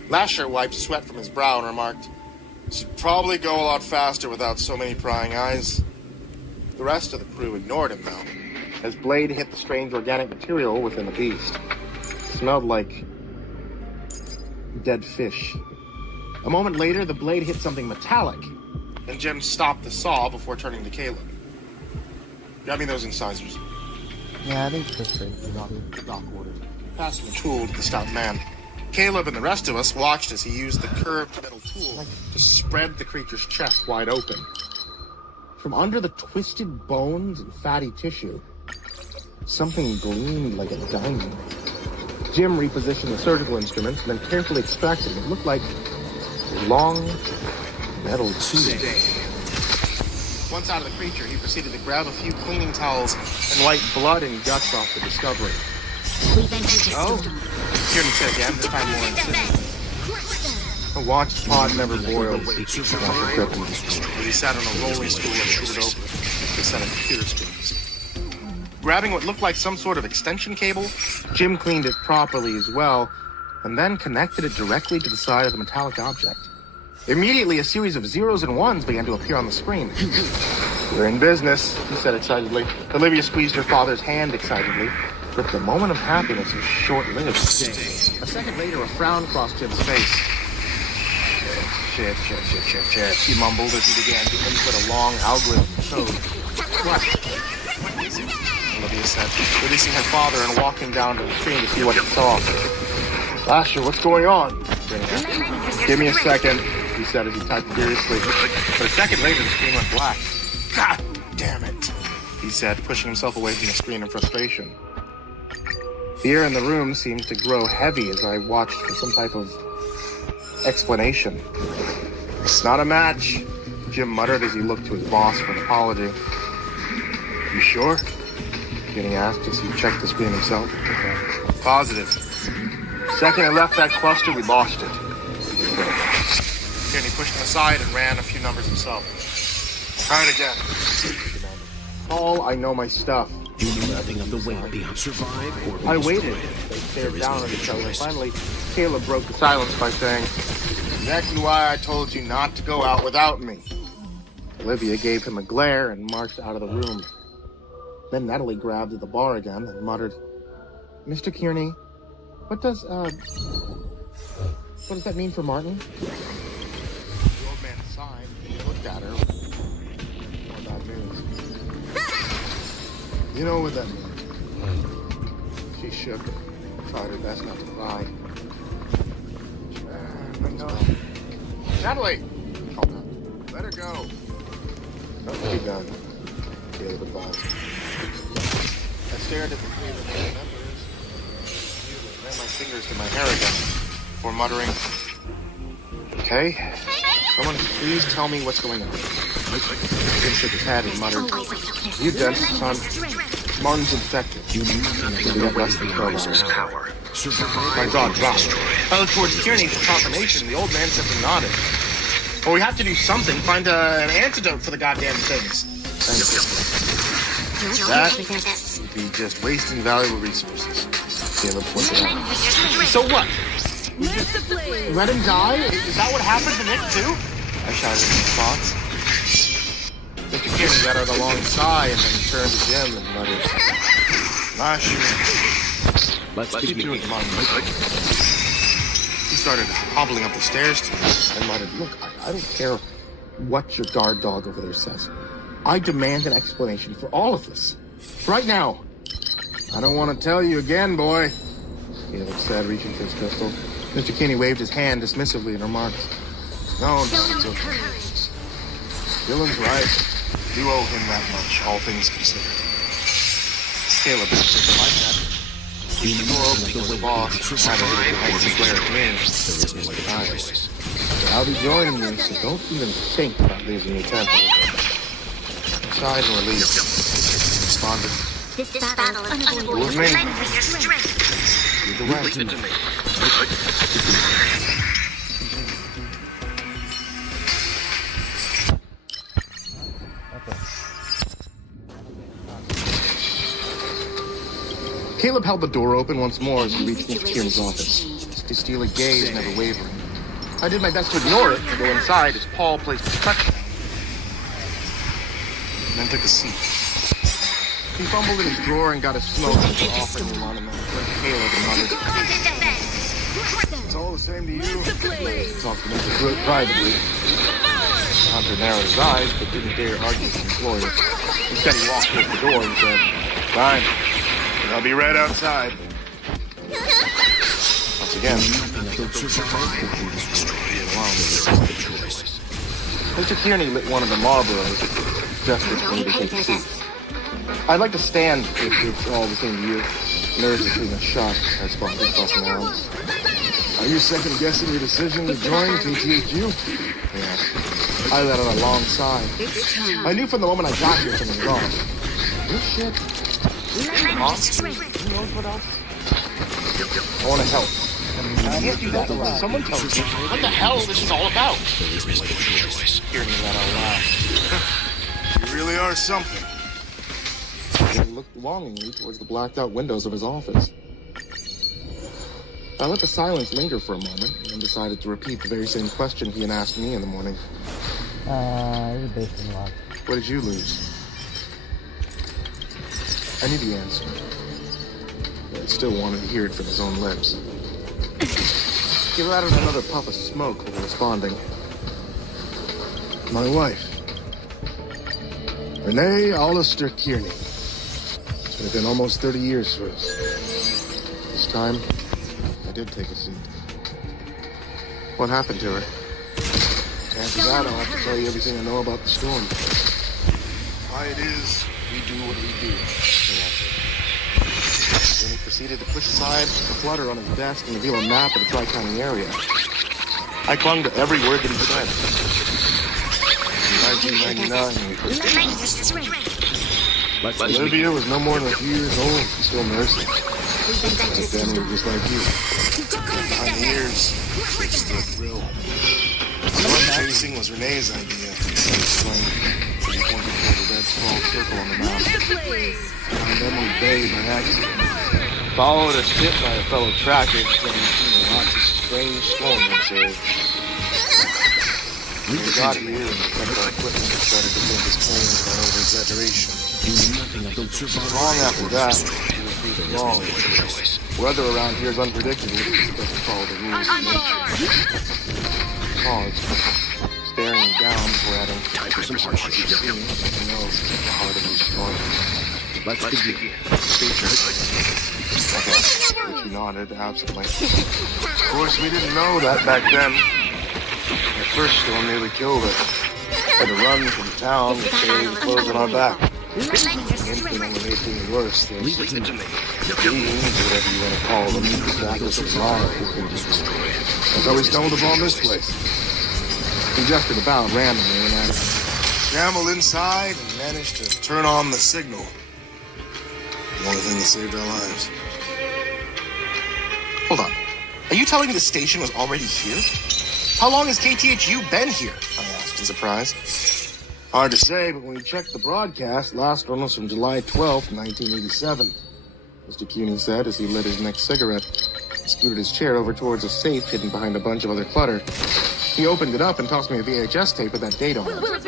Lasher wiped sweat from his brow and remarked, should probably go a lot faster without so many prying eyes. The rest of the crew ignored him, though, as blade hit the strange organic material within the beast. It smelled like dead fish. A moment later, the blade hit something metallic, and Jim stopped the saw before turning to Caleb. Grab me those incisors. Yeah, I think that's great. The doc ordered, passing the tool to the stout man. Caleb and the rest of us watched as he used the curved metal tool to spread the creature's chest wide open. From under the twisted bones and fatty tissue, something gleamed like a diamond. Jim repositioned the surgical instruments and then carefully extracted what looked like a long metal tube. Once out of the creature, he proceeded to grab a few cleaning towels and wipe blood and guts off the discovery. Kearney said again, this time more insistent. A watched pot never boils, he sat on a rolling stool and screwed over the set of computer screens. Grabbing what looked like some sort of extension cable, Jim cleaned it properly as well, and then connected it directly to the side of the metallic object. Immediately, a series of zeros and ones began to appear on the screen. We're in business, he said excitedly. Olivia squeezed her father's hand excitedly, but the moment of happiness was short-lived. A second later, a frown crossed Jim's face. Shit, he mumbled as he began to input a long algorithm code. What? Olivia said, releasing her father and walking down to the screen to see what it saw. Lasher, what's going on? Give me a second, he said as he typed furiously. But a second later, the screen went black. God damn it, he said, pushing himself away from the screen in frustration. The air in the room seemed to grow heavy as I watched for some type of explanation. It's not a match, Jim muttered as he looked to his boss for an apology. You sure? Kearney asked as he checked the screen himself. Positive. Second I left that cluster, we lost it. Kearney pushed him aside and ran a few numbers himself. Try it again. Paul, I know my stuff. You knew nothing of the wait beyond survive or I waited. They stared down at each other, and finally, Caleb broke the silence by saying, "Exactly why I told you not to go out without me." Olivia gave him a glare and marched out of the room. Then Natalie grabbed at the bar again and muttered, "Mr. Kearney, what does that mean for Martin?" The old man sighed and looked at her. What that means? You know what that means. She shook and tried her best not to cry. No. Natalie! Called out. Let her go. Nothing to be done. Caleb advised. I stared at the three remaining members, ran my fingers to my hair again, before muttering, "Okay, someone please tell me what's going on." Jim shook his head and muttered, "You gents, son, Martin's infected. We got less than 12 hours. My jaw dropped. I looked towards Kearney for confirmation. The old man simply nodded. "Well, we have to do something. Find an antidote for the goddamn things." That would be just wasting valuable resources. Caleb pointed out. "So what? Let him die? Is that what happened to Nick too?" I shouted in response. Mr. Kearney let out a long sigh and then turned to Jim and muttered, Let's keep doing it, Mom." He started hobbling up the stairs to me and muttered, "Look, I don't care what your guard dog over there says. I demand an explanation for all of this. Right now." "I don't want to tell you again, boy," Caleb said, reaching for his pistol. Mr. Kearney waved his hand dismissively and remarked, No, it's okay. Dylan's right. You owe him that much, all things considered." Caleb didn't like that. The door opened to the boss and had a little glare at me. "I'll be joining you, so don't even think about leaving your temple." I sighed in relief. Responded, This battle is unavoidable. "With me. Either way." Caleb held the door open once more as he reached Mr. Kearney's office, his steely gaze never wavering. I did my best to ignore it and go inside as Paul placed his crutch down and then took a seat. He fumbled in his drawer and got a smoke before offering him on him. Caleb and muttered, "It's all the same to you." Talked to Mr. Good privately. The hunter narrowed his eyes but didn't dare argue with his employer. Instead, he walked toward the door and said, "Fine. I'll be right outside." Once again, Mr. Kearney lit one of the Marlboros, gestured for me to take a seat. "I'd like to stand if it's all the same to you." Nerves between a shot, I responded, crossing my arms. "Are you second-guessing your decision to join TTHU?" he asked. I let out a long sigh. I knew from the moment I got here something was off. This shit. Awesome. Who knows what else? I want to help. I can't do that unless someone tells me what the hell this is all about. Hearing that out loud. You really are something. He looked longingly towards the blacked-out windows of his office. I let the silence linger for a moment and decided to repeat the very same question he had asked me in the morning. You're basically lost. What did you lose? I knew the answer, but I still wanted to hear it from his own lips. He let out another puff of smoke before responding. My wife, Renee Hollister Kearney. It's been almost 30 years for us. This time, I did take a seat. What happened to her? To answer that, I'll have to tell you everything I know about the storm. Why it is we do what we do, he answered. Then he proceeded to push aside the clutter on his desk and reveal a map of the Tri-County area. I clung to every word that he said. In 1999, when we first met, Olivia was no more than a few years old, still nursing. Back then, we were just like you. 9 years, it's the thrill. Drug chasing was Renee's idea. She pointed toward a red small circle on the map. And then we obeyed by accident. Followed a tip by a fellow tracker saying lots of strange storms observed. We got here and kept our equipment and started to think his claims by over-exaggeration. Long after that, we were proved wrong. Weather around here is unpredictable because it doesn't follow the rules of nature. Pause. Staring down before adding some harsh something else at the heart of the story. Let's begin. She nodded absently. Of course, we didn't know that back then. The first storm nearly killed us. Had to run from town to carry the clothes on our back. The incident only made things worse. Those beings, whatever you want to call them, status of life. That's how we stumbled upon this place. We just about randomly and I scrambled inside and managed to turn on the signal. The only thing that saved our lives. Hold on. Are you telling me the station was already here? How long has KTHU been here? I asked in surprise. Hard to say, but when we checked the broadcast, last one was from July 12th, 1987. Mr. Cuny said as he lit his next cigarette and scooted his chair over towards a safe hidden behind a bunch of other clutter. He opened it up and tossed me a VHS tape with that date on it. What's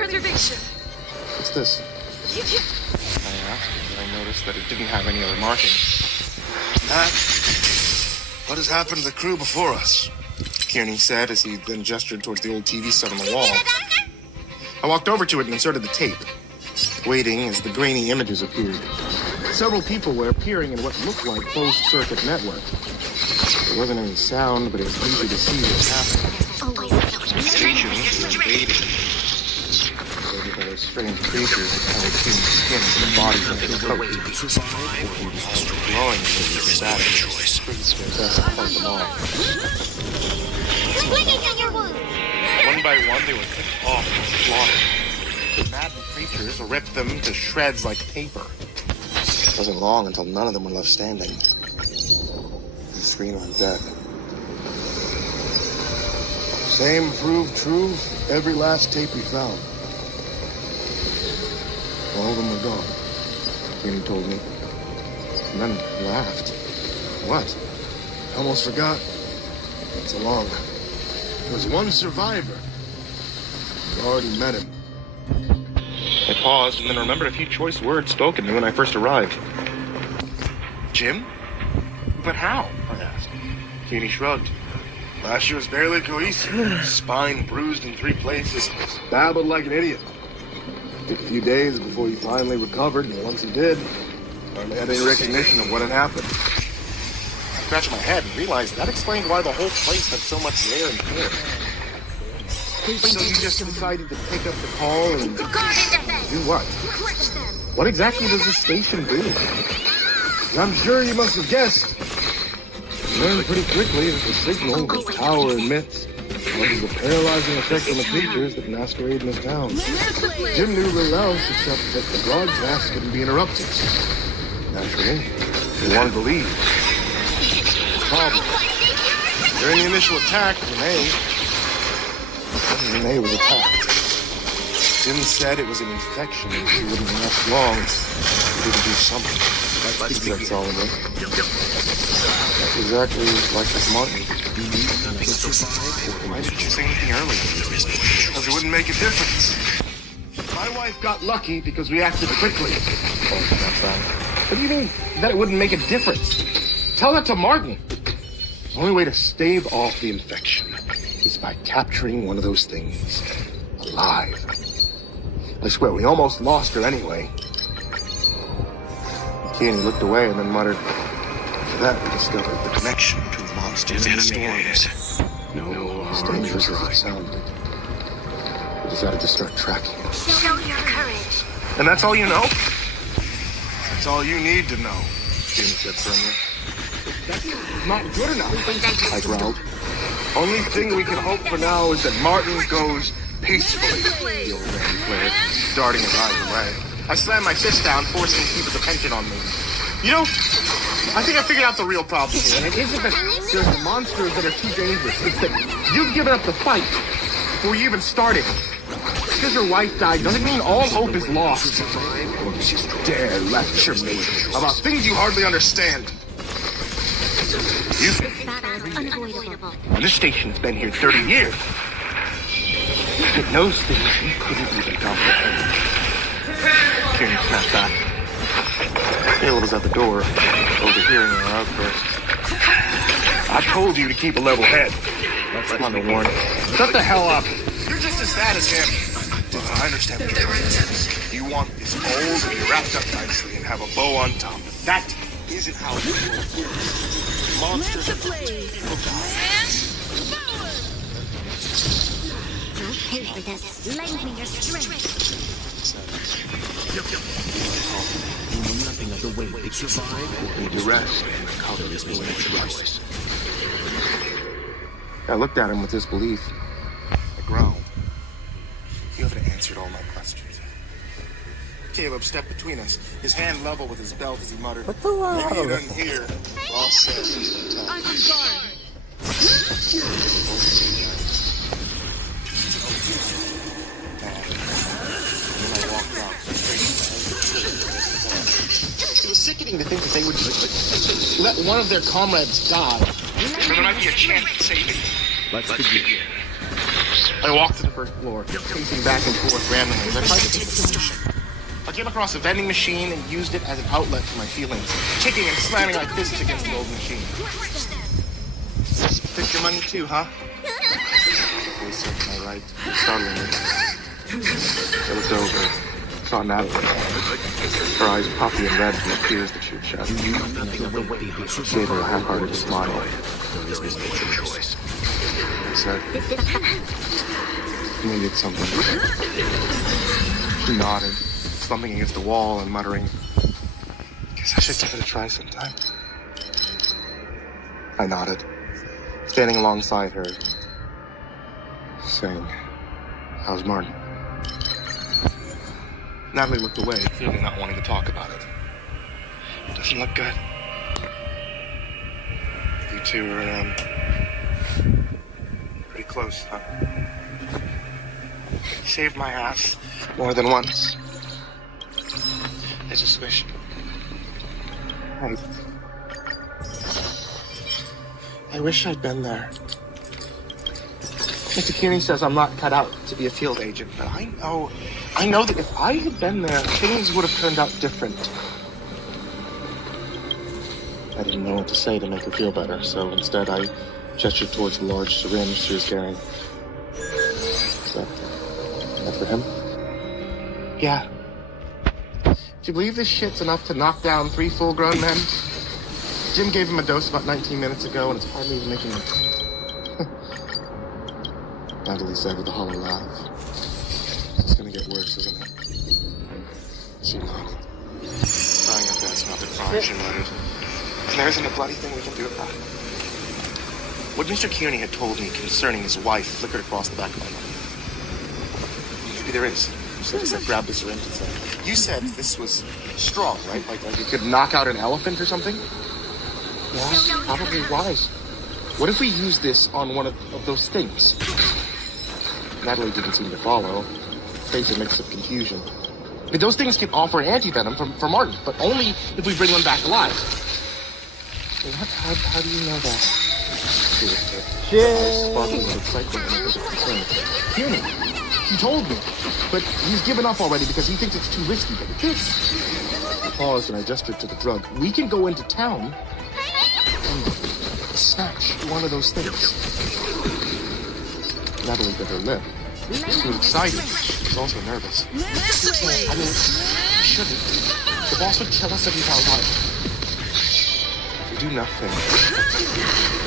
this? I asked, and I noticed that it didn't have any other marking. That? What has happened to the crew before us? Kearney said as he then gestured towards the old TV set on the wall. I walked over to it and inserted the tape, waiting as the grainy images appeared. Several people were appearing in what looked like closed-circuit network. There wasn't any sound, but it was easy to see what was happening. The station was invaded. Invaded by those strange creatures that covered human skin and their bodies like a coat. Glowing with the static. Best to fight them all. One by one, they were picked off and slaughtered. The maddened creatures ripped them to shreds like paper. It wasn't long until none of them were left standing. The three were dead. Same proved true every last tape we found. All of them were gone, Kenny told me. And then laughed. What? I almost forgot. Not so long. There was one survivor. I already met him. I paused and then remembered a few choice words spoken to me when I first arrived. Jim? But how? I asked. Kenny shrugged. Last year was barely cohesive. Spine bruised in 3 places. Babbled like an idiot. Took a few days before he finally recovered, and once he did, hardly had any recognition of what had happened. I scratched my head and realized that explained why the whole place had so much wear and tear. So you just decided to pick up the call and do what? What exactly does this station do? I'm sure you must have guessed. You learned pretty quickly that the signal the tower emits has a paralyzing effect on the creatures that masquerade in this town. Jim knew little else except that the broadcast couldn't be interrupted. Naturally, he wanted to leave. Problem. During the initial attack, Renee was attacked. Jim said it was an infection and she wouldn't last long. He didn't do something. That's all of it. That's exactly like this Martin. Why didn't you say anything earlier? Because it wouldn't make a difference. My wife got lucky because we acted quickly. Oh, that's right. What do you mean that it wouldn't make a difference? Tell that to Martin. The only way to stave off the infection is by capturing one of those things alive. I swear, we almost lost her anyway. Kenny looked away and then muttered, after that, we discovered the connection between the monsters and the storms. No, as dangerous as it sounded. We decided to start tracking it. Show your courage. And that's all you know? That's all you need to know, Jim said firmly. That's not good enough, I growled. Only thing we can hope for now is that Martin goes peacefully, the old man declared, darting his eyes away. I slammed my fist down, forcing him to keep his attention on me. You know, I think I figured out the real problem here, and it isn't that there's the monsters that are too dangerous. It's that you've given up the fight. before you even started. Because your wife died doesn't mean all hope is lost. Don't you dare lecture me about things you hardly understand. You Unavoidable. and this station's been here 30 years. It knows things you couldn't even comprehend. Kieran snapped back. Caleb was at the door, overhearing our outbursts. I told you to keep a level head. That's another warning. Shut the hell up. You're just as bad as him. I understand what you're saying. You want this bowl to be wrapped up nicely and have a bow on top. That isn't how it works. Monsters are people die. You'll pay for this. Lend me your strength. You know nothing of the way they survive or Need to rest and recover there is no this choice. I looked at him with disbelief. I growled. You haven't answered all my questions. Caleb stepped between us, his hand level with his belt as he muttered, What the hell? "Maybe you didn't hear." All said, I'm on guard. When I walked out, it was sickening to think that they would let one of their comrades die. There might be a chance of saving. Let's begin. I walked to the first floor, pacing back and forth randomly as I tried to take the solution. I came across a vending machine and used it as an outlet for my feelings, kicking and slamming my fists against the old machine. Took your money too, huh? The voice said to my right, startlingly. I looked over, saw Natalie. Her eyes puffy and red from the tears that she had shed. You know nothing of the way they Gave her a survive. half-hearted smile. There is no choice. I said, "You needed something." She nodded, slumping against the wall and muttering, "Guess I should give it a try sometime." I nodded, standing alongside her, saying, "How's Martin?" Natalie looked away, clearly not wanting to talk about it. "Doesn't look good. You two are, pretty close, huh? Saved my ass more than once. I just wish I wish I'd been there. Mr. Kearney says I'm not cut out to be a field agent, but I know that if I had been there, things would have turned out different." I didn't know what to say to make her feel better, so instead I gestured towards the large syringe she was carrying. "Is that for him?" "Yeah." "Do you believe this shit's enough to knock down 3 full-grown men? Jim gave him a dose about 19 minutes ago, and it's hardly even making him..." Natalie said with a hollow laugh. "It's gonna get worse, isn't it?" She nodded. "Trying our best not to cry," she muttered. "And there isn't a bloody thing we can do about it." What Mr. Kearney had told me concerning his wife flickered across the back of my mind. "Maybe there is." He said as I grabbed the syringe and said, "You said this was strong, right? Like it could knock out an elephant or something?" "Yeah, probably wise. What if we use this on one of those things?" Natalie didn't seem to follow. Face a mix of confusion. "But those things can offer anti-venom for Martin, but only if we bring one back alive." How do you know that?" She whispered. Shit. Sparkling with excitement and a bit of concern. "Kearney, he told me, but he's given up already because he thinks it's too risky. But this..." I paused and I gestured to the drug. "We can go into town and snatch one of those things." Natalie bit her lip. She was excited. She was also nervous. "I mean, we shouldn't. The boss would kill us if he found out. If we do nothing,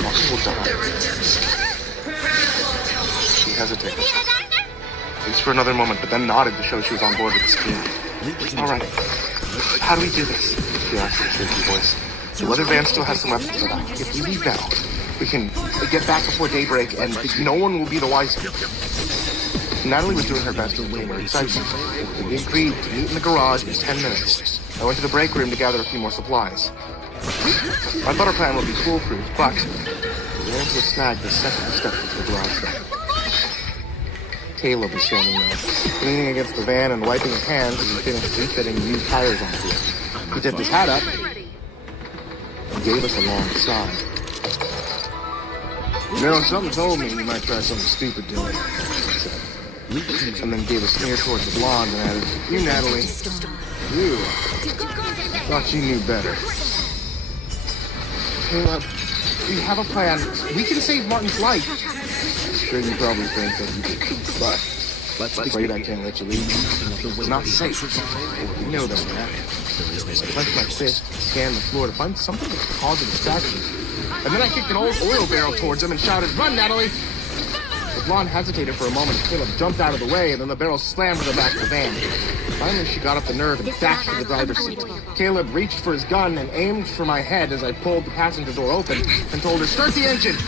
Martin will die." She hesitated, at least for another moment, but then nodded to show she was on board with the scheme. "All right, how do we do this?" she asked in a shaky voice. "The weather van still has some weapons in the back. If we leave now, we can get back before daybreak, and no one will be the wiser." Natalie was doing her best to contain her excitement. We agreed to meet in the garage in 10 minutes. I went to the break room to gather a few more supplies. I thought our plan would be foolproof, but we ran into a snag the second we stepped into the garage door. Caleb was standing there, leaning against the van and wiping his hands as he finished refitting new tires onto it. He tipped his hat up and gave us a long sigh. You know, something told me you might try something stupid doing, he said. And then gave a sneer towards the blonde and added, "You, Natalie, you, thought you knew better." Caleb, we have a plan. We can save Martin's life. Sure, you probably think that you did, but I'm afraid I can't let you leave. It's not safe. You know that, man. I clenched my fist and scanned the floor to find something that could cause a distraction. And then I kicked an old oil barrel towards him and shouted, "Run, Natalie!" The blonde hesitated for a moment as Caleb jumped out of the way, and then the barrel slammed to the back of the van. Finally, she got up the nerve and dashed to the driver's seat. Caleb reached for his gun and aimed for my head as I pulled the passenger door open and told her, "Start the engine!"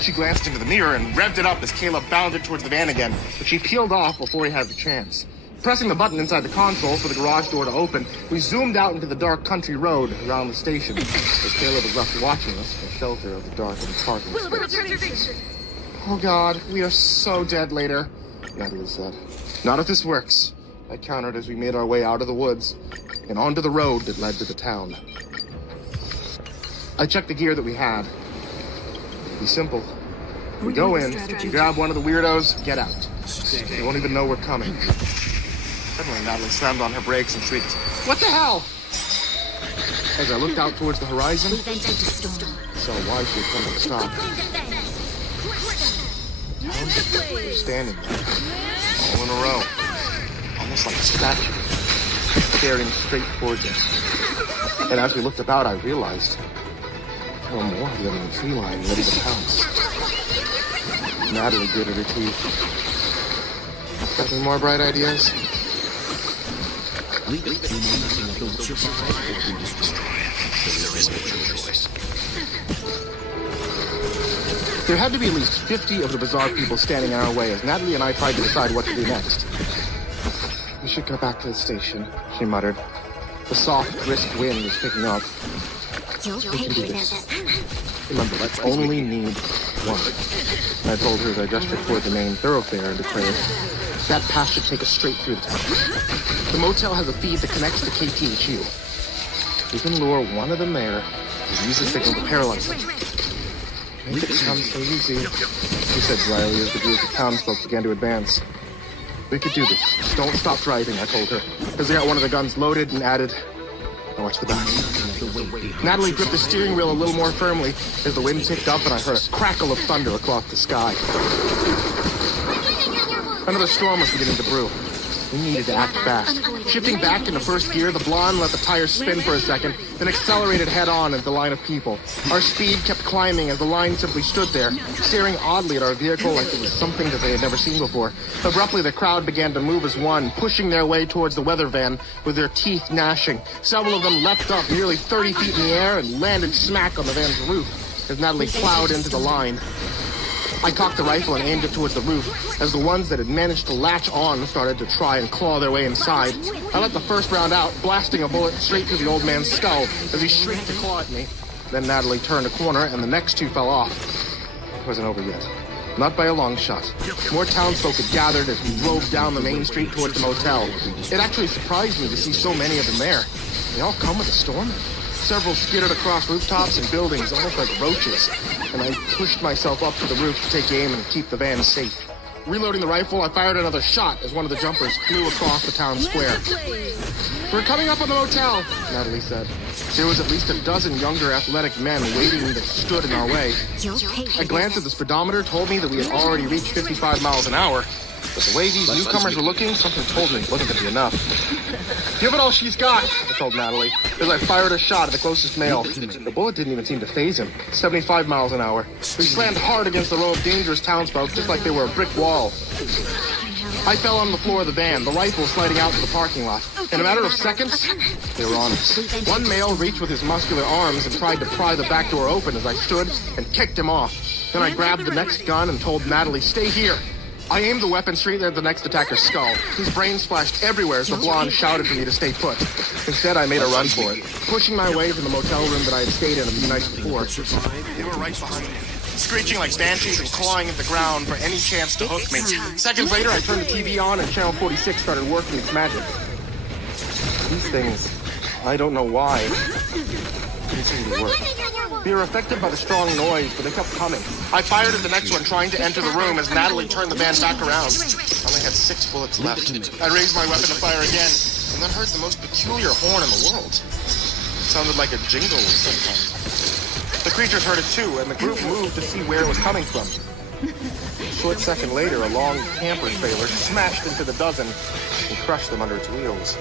She glanced into the mirror and revved it up as Caleb bounded towards the van again, but she peeled off before he had the chance. Pressing the button inside the console for the garage door to open, we zoomed out into the dark country road around the station, as Caleb was left watching us in the shelter of the darkened parking space. "Oh God, we are so dead later," Natalie said. "Not if this works," I countered as we made our way out of the woods and onto the road that led to the town. I checked the gear that we had. It'd be simple. We go in, you grab one of the weirdos, get out. They won't even know we're coming. Suddenly, Natalie slammed on her brakes and shrieked, "What the hell?" As I looked out towards the horizon, I saw why she had come to a stop. The townspeople were standing there, all in a row, almost like a statue, staring straight towards us. And as we looked about, I realized there were more of them in the tree line ready to pounce. Natalie gritted her teeth. "Got any more bright ideas?" You know nothing of the way survive or be destroyed. There is no choice. There had to be at least 50 of the bizarre people standing in our way as Natalie and I tried to decide what to do next. "We should go back to the station," she muttered. The soft, brisk wind was picking up. "We can do this. Remember, let's only need one." I told her as I gestured toward the main thoroughfare and declared, "That path should take us straight through the town. The motel has a feed that connects to KTHU. We can lure one of them there and use the signal to paralyze them. Make it sound so easy," she said dryly as the group of townsfolk began to advance. "We could do this. Just don't stop driving," I told her, as I got one of the guns loaded and added, "Now watch the back." Natalie gripped the steering wheel a little more firmly as the wind picked up and I heard a crackle of thunder across the sky. Another storm was beginning to brew. We needed to act fast. Shifting back into first gear, the blonde let the tires spin for a second, then accelerated head-on into the line of people. Our speed kept climbing as the line simply stood there, staring oddly at our vehicle like it was something that they had never seen before. Abruptly, the crowd began to move as one, pushing their way towards the weather van with their teeth gnashing. Several of them leapt up nearly 30 feet in the air and landed smack on the van's roof as Natalie plowed into the line. I cocked the rifle and aimed it towards the roof as the ones that had managed to latch on started to try and claw their way inside. I let the first round out, blasting a bullet straight through the old man's skull as he shrieked to claw at me. Then Natalie turned a corner and the next two fell off. It wasn't over yet. Not by a long shot. More townsfolk had gathered as we drove down the main street towards the motel. It actually surprised me to see so many of them there. They all come with a storm. Several skittered across rooftops and buildings, almost like roaches, and I pushed myself up to the roof to take aim and keep the van safe. Reloading the rifle, I fired another shot as one of the jumpers flew across the town square. "We're coming up on the motel," Natalie said. There was at least a dozen younger athletic men waiting that stood in our way. A glance at the speedometer told me that we had already reached 55 miles an hour. But the way these newcomers were looking, something told me it wasn't going to be enough. "Give it all she's got," I told Natalie, as I fired a shot at the closest male. The bullet didn't even seem to faze him. 75 miles an hour. We slammed hard against the row of dangerous townsfolk, just like they were a brick wall. I fell on the floor of the van, the rifle sliding out to the parking lot. In a matter of seconds, they were on us. One male reached with his muscular arms and tried to pry the back door open as I stood and kicked him off. Then I grabbed the next gun and told Natalie, "Stay here." I aimed the weapon straight at the next attacker's skull. His brain splashed everywhere as the blonde shouted for me to stay put. Instead, I made a run for it, pushing my way from the motel room that I had stayed in a few nights before. They were right behind me. screeching like banshees and clawing at the ground for any chance to hook me. Seconds later, I turned the TV on and Channel 46 started working its magic. These things, I don't know why, didn't seem to work. We were affected by the strong noise, but they kept coming. I fired at the next one, trying to enter the room as Natalie turned the van back around. I only had 6 bullets left. I raised my weapon to fire again, and then heard the most peculiar horn in the world. It sounded like a jingle of some kind. The creatures heard it too, and the group moved to see where it was coming from. A short second later, a long camper trailer smashed into the dozen and crushed them under its wheels.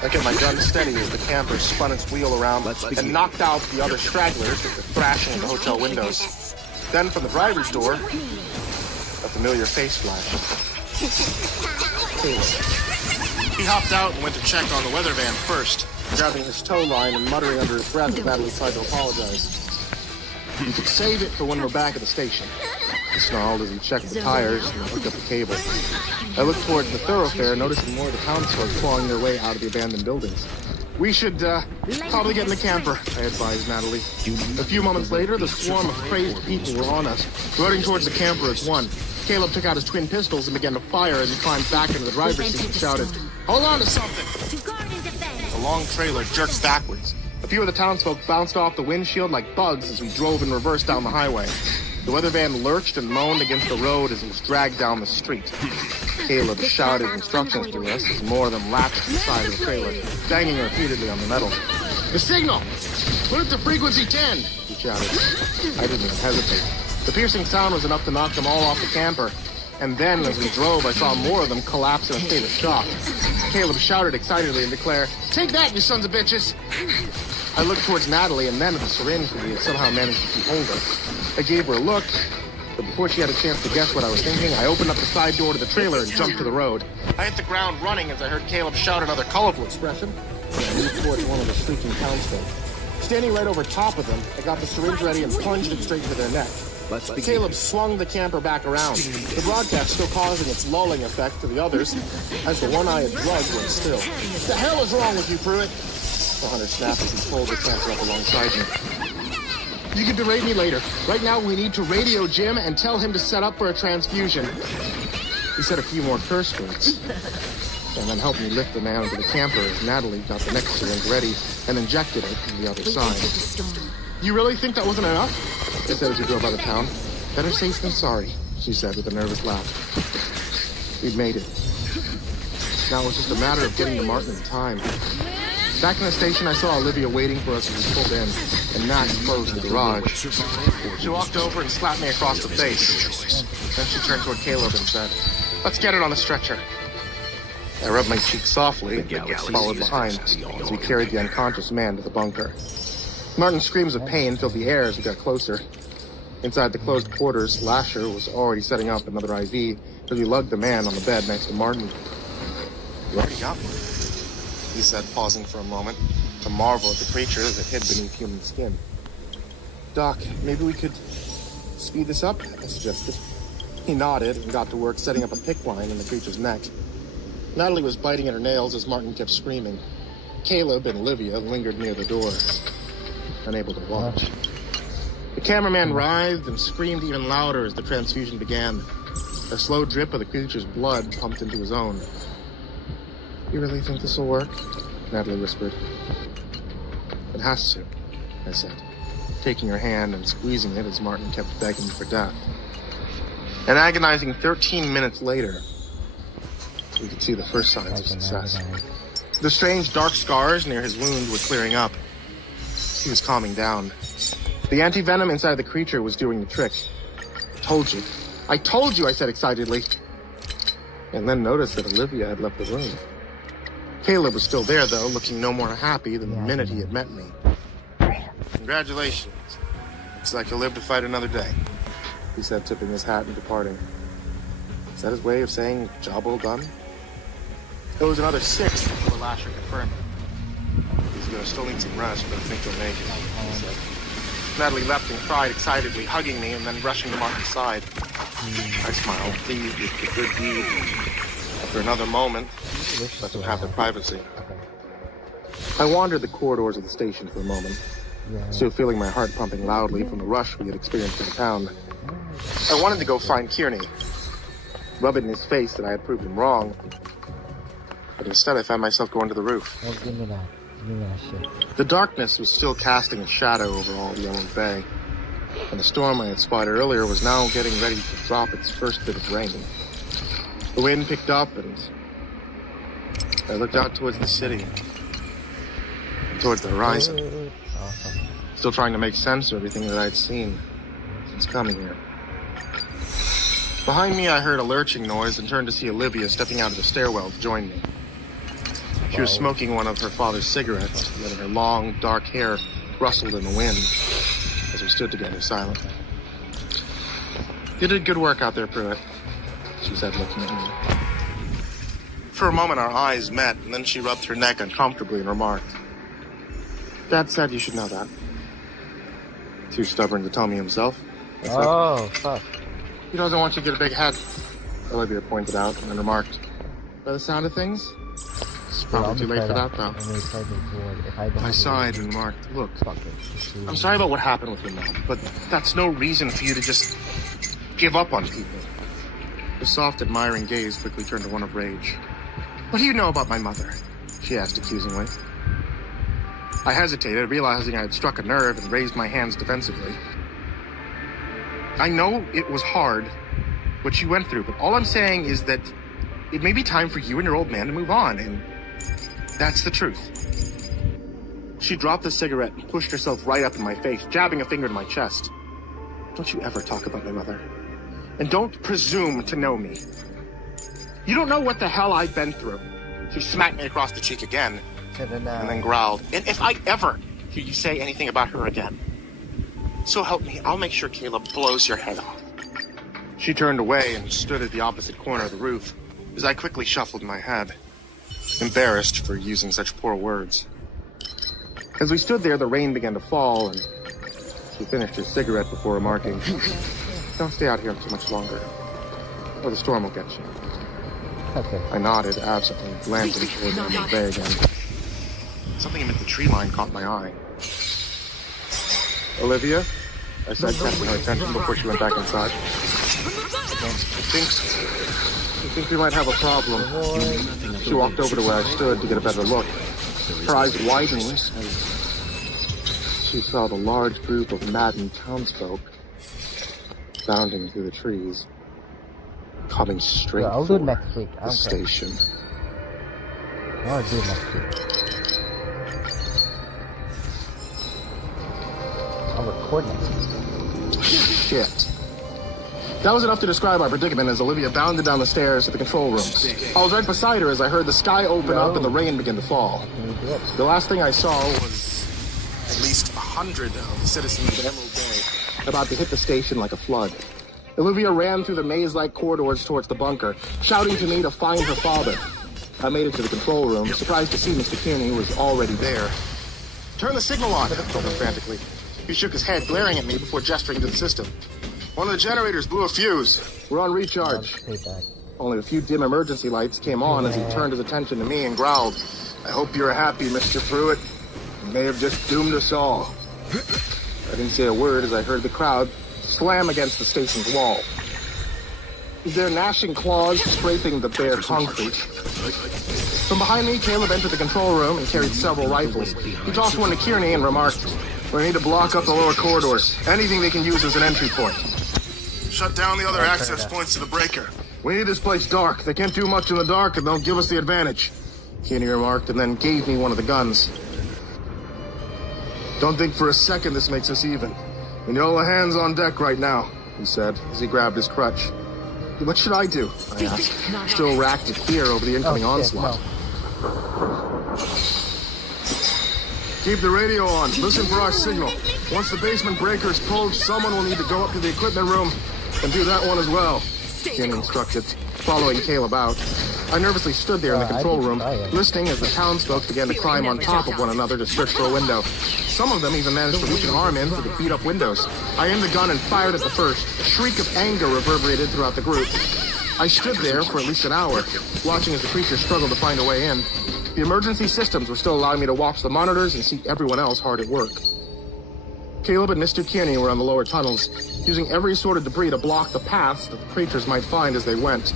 I kept my gun steady as the camper spun its wheel around and knocked out the other stragglers that were thrashing at the hotel windows. Then from the driver's door, a familiar face flashed. Caleb. He hopped out and went to check on the weather van first, grabbing his tow line and muttering under his breath as Natalie tried to apologize. You could save it for when we're back at the station. He snarled as he checked the tires and hooked up the cable. I looked towards the thoroughfare, noticing more of the townsfolk clawing their way out of the abandoned buildings. We should, probably get in the camper, I advised Natalie. A few moments later, the swarm of crazed people were on us, running towards the camper as one. Caleb took out his twin pistols and began to fire as he climbed back into the driver's seat and shouted, "Hold on to something!" The long trailer jerked backwards. A few of the townsfolk bounced off the windshield like bugs as we drove in reverse down the highway. The weather van lurched and moaned against the road as it was dragged down the street. Caleb shouted instructions to us as more of them latched to the side of the trailer, banging repeatedly on the metal. "The signal! Put it to frequency 10!" he shouted. I didn't even hesitate. The piercing sound was enough to knock them all off the camper. And then, as we drove, I saw more of them collapse in a state of shock. Caleb shouted excitedly and declared, "Take that, you sons of bitches!" I looked towards Natalie and then at the syringe that we had somehow managed to keep hold of. I gave her a look, but before she had a chance to guess what I was thinking, I opened up the side door to the trailer and jumped to the road. I hit the ground running as I heard Caleb shout another colorful expression, and I moved towards one of the shrieking townsfolk. Standing right over top of them, I got the syringe ready and plunged it straight into their neck. Caleb swung the camper back around, the broadcast still causing its lulling effect to the others, as the one I had drugged went still. "The hell is wrong with you, Pruitt?" The hunter snapped as he pulled the camper up alongside me. "You can berate me later. Right now we need to radio Jim and tell him to set up for a transfusion." He said a few more curse words, and then helped me lift the man into the camper as Natalie got the next syringe ready and injected it from the other side. "You really think that wasn't enough?" I said as we drove out of town. "Better safe than sorry," she said with a nervous laugh. We'd made it. Now it was just a matter of getting to Martin in time. Back in the station, I saw Olivia waiting for us as we pulled in, and Max closed the garage. She walked over and slapped me across the face. Then she turned toward Caleb and said, "Let's get it on the stretcher." I rubbed my cheek softly, but followed behind as we carried the unconscious man to the bunker. Martin's screams of pain filled the air as we got closer. Inside the closed quarters, Lasher was already setting up another IV as we lugged the man on the bed next to Martin. "You already got one," he said, pausing for a moment to marvel at the creature that hid beneath human skin. "Doc, maybe we could speed this up?" I suggested. He nodded and got to work setting up a pick line in the creature's neck. Natalie was biting at her nails as Martin kept screaming. Caleb and Olivia lingered near the door, unable to watch. The cameraman writhed and screamed even louder as the transfusion began. A slow drip of the creature's blood pumped into his own. "You really think this will work?" Natalie whispered. "It has to," I said, taking her hand and squeezing it as Martin kept begging for death. An agonizing 13 minutes later, we could see the first signs of success. The strange dark scars near his wound were clearing up. He was calming down. The anti-venom inside the creature was doing the trick. I told you, I said excitedly. And then noticed that Olivia had left the room. Caleb was still there, though, looking no more happy than the minute he had met me. "Congratulations. Looks like you'll live to fight another day," he said, tipping his hat and departing. Is that his way of saying, "Job well done"? It was another 6 before Lasher confirmed it. "He's gonna still need some rest, but I think he'll make it," he said. Natalie leapt and cried excitedly, hugging me and then rushing to Martin's side. I smiled, pleased with the good deed. After another moment, let them have their privacy. I wandered the corridors of the station for a moment, still feeling my heart pumping loudly from the rush we had experienced in the town. I wanted to go find Kearney, rub it in his face that I had proved him wrong, but instead I found myself going to the roof. Oh, give me that. Give me that shit. The darkness was still casting a shadow over all the Yellow Bay, and the storm I had spotted earlier was now getting ready to drop its first bit of rain. The wind picked up, and I looked out towards the city, and towards the horizon, Awesome. still trying to make sense of everything that I'd seen since coming here. Behind me, I heard a lurching noise and turned to see Olivia stepping out of the stairwell to join me. She was smoking one of her father's cigarettes, letting her long, dark hair rustled in the wind as we stood together silently. "You did good work out there, Pruitt," she said, looking at me. For a moment, our eyes met, and then she rubbed her neck uncomfortably and remarked, "Dad said you should know that." Too stubborn to tell me himself. Oh, fuck. "He doesn't want you to get a big head," Olivia pointed out, and then remarked, "By the sound of things, it's probably too late for that, though." I sighed and remarked, "Look, I'm sorry about what happened with your mom, but that's no reason for you to just give up on people." Her soft, admiring gaze quickly turned to one of rage. "What do you know about my mother?" she asked accusingly. I hesitated, realizing I had struck a nerve, and raised my hands defensively. "I know it was hard, what you went through, but all I'm saying is that it may be time for you and your old man to move on, and that's the truth." She dropped the cigarette and pushed herself right up in my face, jabbing a finger to my chest. "Don't you ever talk about my mother. And don't presume to know me. You don't know what the hell I've been through." She smacked me across the cheek again, and then growled, "And if I ever hear you say anything about her again, so help me, I'll make sure Caleb blows your head off." She turned away and stood at the opposite corner of the roof as I quickly shuffled my head, embarrassed for using such poor words. As we stood there, the rain began to fall, and she finished her cigarette before remarking, "Don't stay out here too much longer, or the storm will get you." Okay. I nodded absently, glancing toward the Yellow Bay again. Something amid the tree line caught my eye. "Olivia?" I said, catching her attention before she went back inside. I think we might have a problem." She walked over to where I stood to get a better look, her eyes widening as she saw the large group of maddened townsfolk bounding through the trees, coming straight I'll for do it next week. the station. I'll do it next week. I'll record next week. Shit. That was enough to describe our predicament as Olivia bounded down the stairs to the control room. I was right beside her as I heard the sky open up and the rain begin to fall. The last thing I saw was at least 100 of the citizens of Emerald Bay about to hit the station like a flood. Olivia ran through the maze-like corridors towards the bunker, shouting to me to find her father. I made it to the control room, surprised to see Mr. Kearney was already there. "Turn the signal on," I told him frantically. He shook his head, glaring at me before gesturing to the system. "One of the generators blew a fuse. We're on recharge." Only a few dim emergency lights came on as he turned his attention to me and growled, "I hope you're happy, Mr. Pruitt. You may have just doomed us all." I didn't say a word as I heard the crowd slam against the station's wall, their gnashing claws scraping the bare concrete. From behind me, Caleb entered the control room and carried several rifles. He tossed one to Kearney and remarked, "We need to block up the lower corridors. Anything they can use as an entry point. Shut down the other access points to the breaker. We need this place dark. They can't do much in the dark and they'll give us the advantage," Kearney remarked, and then gave me one of the guns. "Don't think for a second this makes us even. We need all the hands on deck right now," he said as he grabbed his crutch. "What should I do?" I asked, still racked with fear over the incoming onslaught. "Keep the radio on. Listen for our signal. Once the basement breaker is pulled, someone will need to go up to the equipment room and do that one as well," Kearney instructed, following Caleb out. I nervously stood there in the control room, listening as the townsfolk began to climb on top of one another to search for a window. Some of them even managed to reach an arm in through the beat-up windows. I aimed the gun and fired at the first. A shriek of anger reverberated throughout the group. I stood there for at least an hour, watching as the creatures struggled to find a way in. The emergency systems were still allowing me to watch the monitors and see everyone else hard at work. Caleb and Mr. Kearney were on the lower tunnels, using every sort of debris to block the paths that the creatures might find as they went.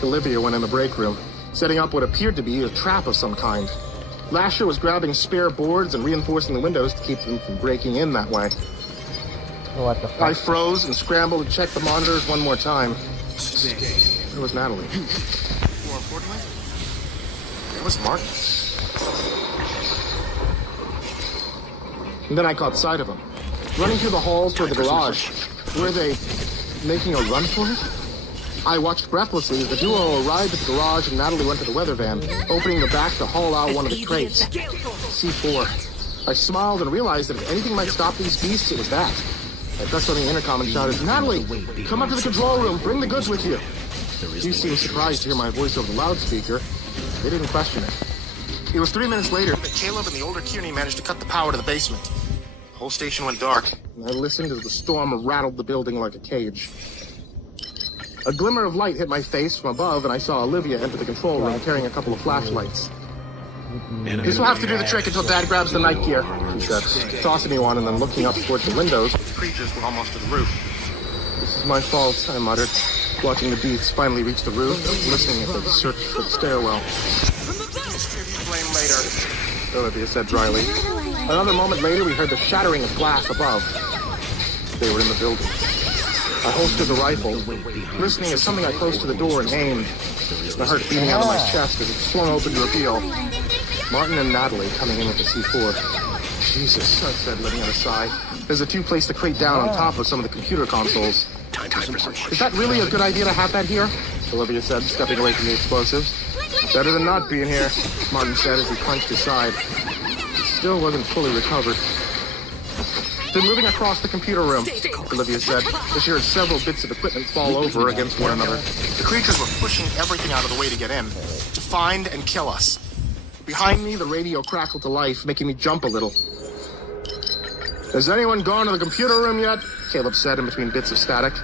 Olivia went in the break room, setting up what appeared to be a trap of some kind. Lasher was grabbing spare boards and reinforcing the windows to keep them from breaking in that way. What the fuck? I froze and scrambled to check the monitors one more time. It was Natalie. More importantly, it was Martin. And then I caught sight of him, running through the halls toward the garage. Were they making a run for it? I watched breathlessly as the duo arrived at the garage and Natalie went to the weather van, opening the back to haul out one of the crates. C4. I smiled and realized that if anything might stop these beasts, it was that. I pressed on the intercom and shouted, "Natalie, come up to the control room, bring the goods with you." You seemed surprised to hear my voice over the loudspeaker. They didn't question it. It was 3 minutes later that Caleb and the older Kearney managed to cut the power to the basement. The whole station went dark, and I listened as the storm rattled the building like a cage. A glimmer of light hit my face from above, and I saw Olivia enter the control room carrying a couple of flashlights. "This will have to do the trick until Dad grabs the night gear," she said, tossing me one and then looking up towards the windows. The creatures were almost to the roof. "This is my fault," I muttered, watching the beasts finally reach the roof, listening as they searched for the stairwell. "Distribute blame later," Olivia said dryly. Another moment later, we heard the shattering of glass above. They were in the building. I holstered the rifle, listening as something got close to the door and aimed. The heart beating out of my chest as it swung open to reveal Martin and Natalie coming in with the C4. "Jesus," I said, letting out a sigh, as the two placed the crate down on top of some of the computer consoles. "Is that really a good idea to have that here?" Olivia said, stepping away from the explosives. "Better than not being here," Martin said as he clenched his side. He still wasn't fully recovered. "They're moving across the computer room," Olivia said, as she heard several bits of equipment fall over against one another. The creatures were pushing everything out of the way to get in, to find and kill us. Behind me, the radio crackled to life, making me jump a little. "Has anyone gone to the computer room yet?" Caleb said in between bits of static.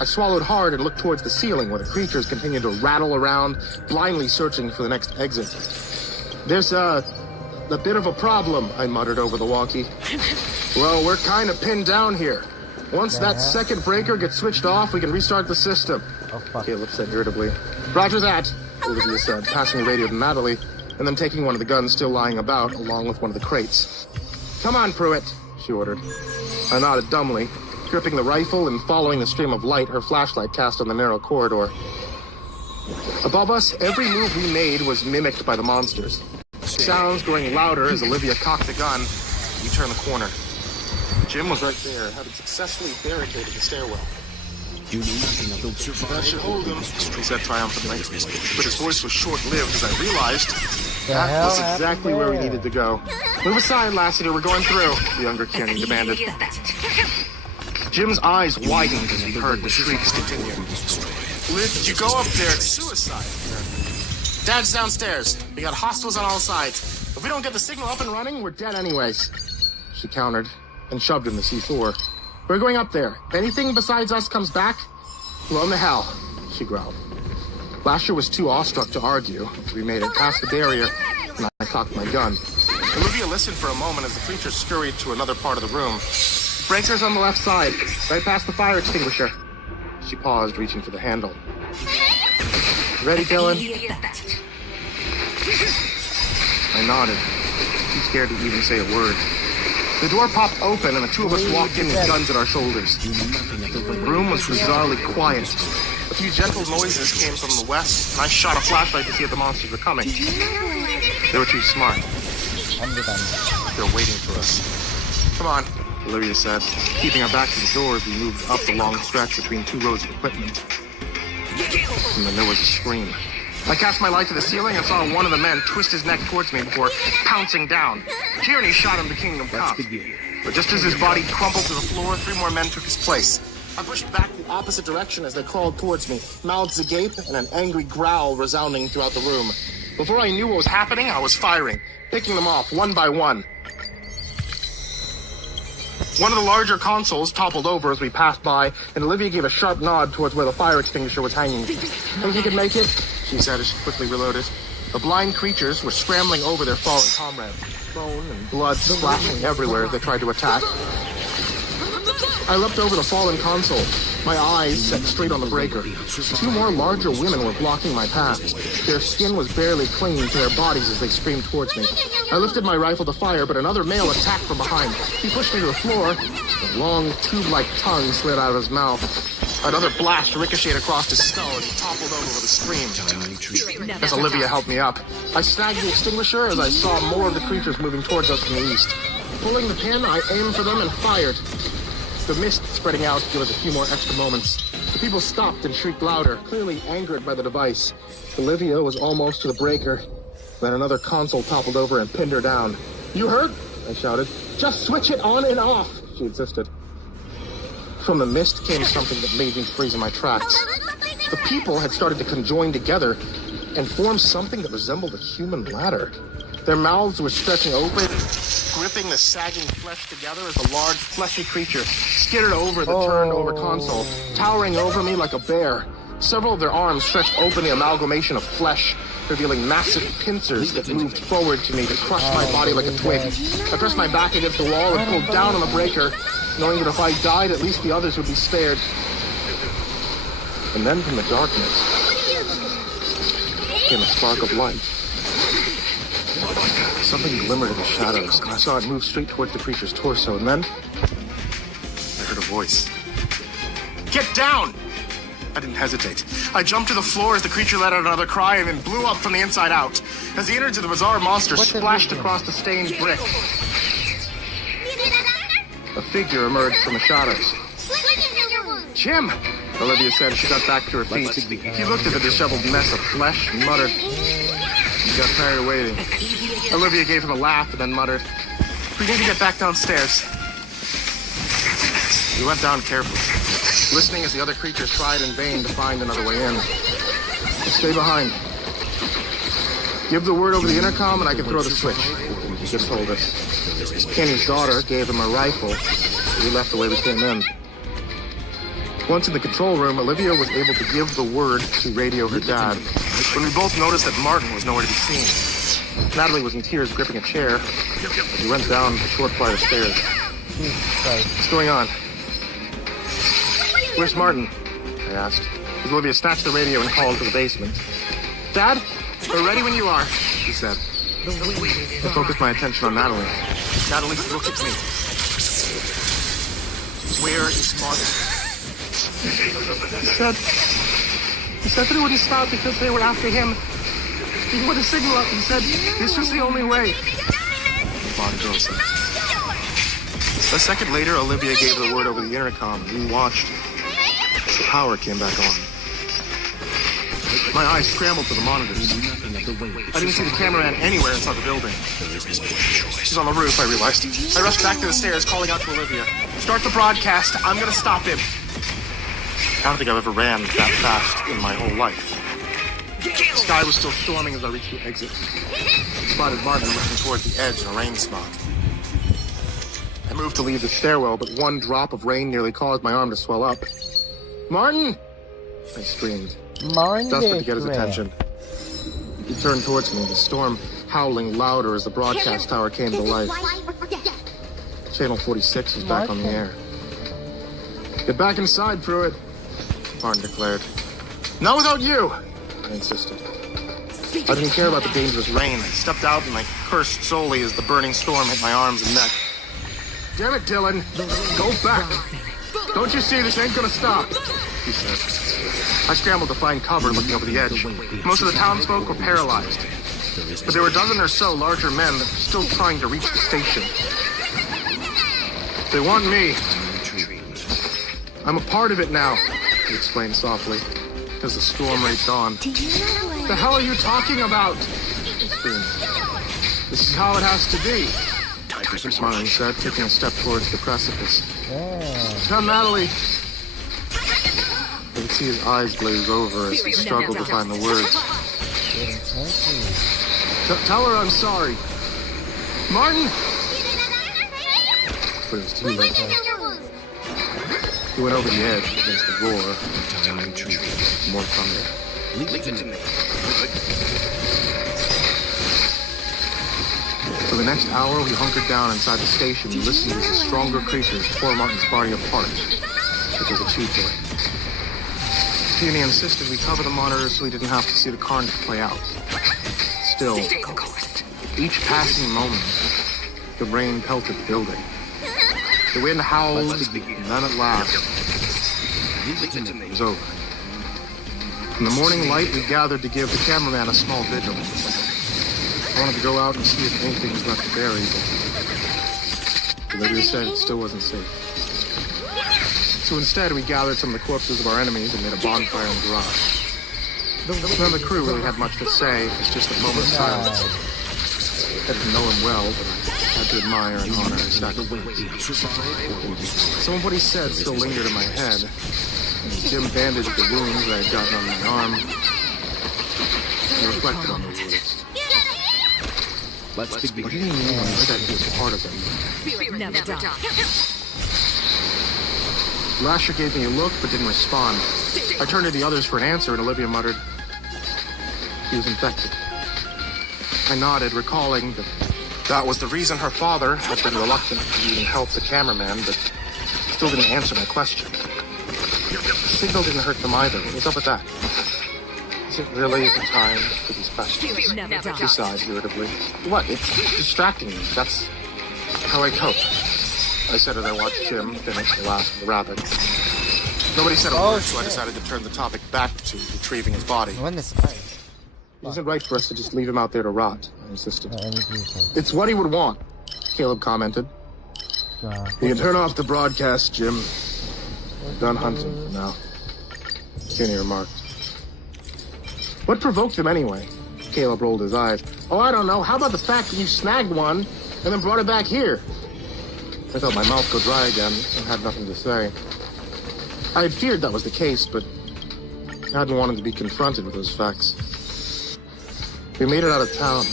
I swallowed hard and looked towards the ceiling where the creatures continued to rattle around, blindly searching for the next exit. "There's a bit of a problem," I muttered over the walkie. "Well, we're kind of pinned down here. Once that second breaker gets switched off, we can restart the system," Caleb said irritably. "Roger that," Olivia said, passing the radio to Natalie, and then taking one of the guns still lying about, along with one of the crates. "Come on, Pruitt," she ordered. I nodded dumbly, gripping the rifle and following the stream of light her flashlight cast on the narrow corridor. Above us, every move we made was mimicked by the monsters. Sounds growing louder as Olivia cocked the gun. We turned the corner. Jim was right there, having successfully barricaded the stairwell. You know nothing of the "That should hold him," he said triumphantly. But his voice was short-lived as I realized that was exactly where we needed to go. "Move aside, Lassiter, we're going through," the younger Kearney demanded. Jim's eyes widened as he heard the shrieks continue. "Liz, you go up there, it's suicide. Dad's downstairs. We got hostiles on all sides. If we don't get the signal up and running, we're dead anyways," she countered and shoved in the C4. "We're going up there. If anything besides us comes back, run to hell," she growled. Lasher was too awestruck to argue. We made it past the barrier, and I cocked my gun. Olivia listened for a moment as the creatures scurried to another part of the room. "Breaker's on the left side, right past the fire extinguisher." She paused, reaching for the handle. "Ready, Dylan?" I nodded, too scared to even say a word. The door popped open and the two of us walked in with guns at our shoulders. The room was bizarrely quiet. A few gentle noises came from the west, and I shot a flashlight to see if the monsters were coming. They were too smart. They're waiting for us. "Come on," Olivia said, keeping our back to the door as we moved up the long stretch between two rows of equipment. And then there was a scream. I cast my light to the ceiling and saw one of the men twist his neck towards me before pouncing down. Kearney shot him to Kingdom Come. But just as his body crumpled to the floor, 3 more men took his place. I pushed back the opposite direction as they crawled towards me, mouths agape and an angry growl resounding throughout the room. Before I knew what was happening, I was firing, picking them off one by one. One of the larger consoles toppled over as we passed by, and Olivia gave a sharp nod towards where the fire extinguisher was hanging. "Think you could make it?" she said as she quickly reloaded. The blind creatures were scrambling over their fallen comrades, bone and blood splashing everywhere as they tried to attack. I leapt over the fallen console, my eyes set straight on the breaker. 2 more larger women were blocking my path. Their skin was barely clinging to their bodies as they screamed towards me. I lifted my rifle to fire, but another male attacked from behind. He pushed me to the floor. A long, tube-like tongue slid out of his mouth. Another blast ricocheted across his skull and he toppled over with a scream. As Olivia helped me up, I snagged the extinguisher as I saw more of the creatures moving towards us from the east. Pulling the pin, I aimed for them and fired. The mist spreading out to give us a few more extra moments. The people stopped and shrieked louder, clearly angered by the device. Olivia was almost to the breaker. Then another console toppled over and pinned her down. "You heard?" I shouted. "Just switch it on and off," she insisted. From the mist came something that made me freeze in my tracks. The people had started to conjoin together and form something that resembled a human ladder. Their mouths were stretching open, gripping the sagging flesh together as a large, fleshy creature skittered over the turned-over console, towering over me like a bear. Several of their arms stretched open the amalgamation of flesh, revealing massive pincers that moved forward to me to crush my body like a twig. I pressed my back against the wall and pulled down on the breaker, knowing that if I died, at least the others would be spared. And then from the darkness came a spark of light. Something glimmered in the shadows, and I saw it move straight towards the creature's torso, and then I heard a voice. "Get down!" I didn't hesitate. I jumped to the floor as the creature let out another cry and then blew up from the inside out. As the innards of the bizarre monster splashed across the stained brick, a figure emerged from the shadows. "Jim!" Olivia said as she got back to her feet. He looked at the disheveled mess of flesh and muttered. He got tired of waiting. Olivia gave him a laugh and then muttered, "We need to get back downstairs." We went down carefully, listening as the other creatures tried in vain to find another way in. "Stay behind. Give the word over the intercom and I can throw the switch," Jim told us. Kenny's daughter gave him a rifle. We left the way we came in. Once in the control room, Olivia was able to give the word to radio her dad, when we both noticed that Martin was nowhere to be seen. Natalie was in tears, gripping a chair as we went down the short flight of stairs. "What's going on?" "Where's Martin?" I asked, as Olivia snatched the radio and called to the basement. "Dad, we're ready when you are," she said. I focused my attention on Natalie. Natalie looked at me. "Where is Martin?" He said that he wouldn't stop because they were after him. He put a signal up and said this was the only way. The blonde girl said. A second later, Olivia gave the word over the intercom, and we watched as the power came back on. My eyes scrambled to the monitors. I didn't see the cameraman anywhere inside the building. He's on the roof, I realized. I rushed back to the stairs, calling out to Olivia. "Start the broadcast. I'm going to stop him." I don't think I've ever ran that fast in my whole life. The sky was still storming as I reached the exit. I spotted Martin looking towards the edge in a rain spot. I moved to leave the stairwell, but one drop of rain nearly caused my arm to swell up. "Martin!" I screamed, desperate to get his attention. He turned towards me, the storm howling louder as the broadcast tower came to life. Channel 46 was back on the air. "Get back inside, Pruitt," Martin declared. "Not without you," I insisted. I didn't care about the dangerous rain. I stepped out and I cursed solely as the burning storm hit my arms and neck. "Damn it, Dylan. Go back. Don't you see this ain't gonna stop," he said. I scrambled to find cover looking over the edge. Most of the townsfolk were paralyzed, but there were a dozen or so larger men that were still trying to reach the station. "They want me. I'm a part of it now," he explained softly, as the storm raged on. "The hell are you talking about?" I screamed. "This is how it has to be," Martin said, taking a step towards the precipice. "Tell Natalie." I could see his eyes glaze over as he struggled to find the words. "Tell her I'm sorry. Martin!" But it was too late. He went over the edge against the roar. More thunder. For the next hour, we hunkered down inside the station and listened as the stronger creatures tore Martin's body apart. It was a chew toy. Kearney insisted we cover the monitors so he didn't have to see the carnage play out. Still, each passing moment, the rain pelted the building. The wind howled, and then at last, it was over. In the morning light, we gathered to give the cameraman a small vigil. I wanted to go out and see if anything was left to bury, but the leader said it still wasn't safe. So instead, we gathered some of the corpses of our enemies and made a bonfire in the garage. None of the crew really had much to say. It was just a moment of silence. I didn't know him well, but I had to admire and honor his sacrifice. Some of what he said still lingered in my head. And as Jim bandaged the wounds I had gotten on my arm, I reflected on those words. What did he mean when he said he was part of it? Never die. Lasher gave me a look, but didn't respond. I turned to the others for an answer, and Olivia muttered, "He was infected." I nodded, recalling that was the reason her father had been reluctant to even help the cameraman, but still didn't answer my question. The signal didn't hurt them either. What's up with that? Is it really the time for these questions? She sighed irritably. What? It's distracting me. That's how I cope. I said as I watched Jim finish the last of the rabbit. Nobody said a word, so I decided to turn the topic back to retrieving his body. When this fight? It isn't right for us to just leave him out there to rot, I insisted. It's what he would want, Caleb commented. You can turn off the broadcast, Jim. We're done hunting for now, Kenny remarked. What provoked him anyway? Caleb rolled his eyes. Oh, I don't know. How about the fact that you snagged one and then brought it back here? I felt my mouth go dry again and had nothing to say. I had feared that was the case, but I hadn't wanted to be confronted with those facts. We made it out of town.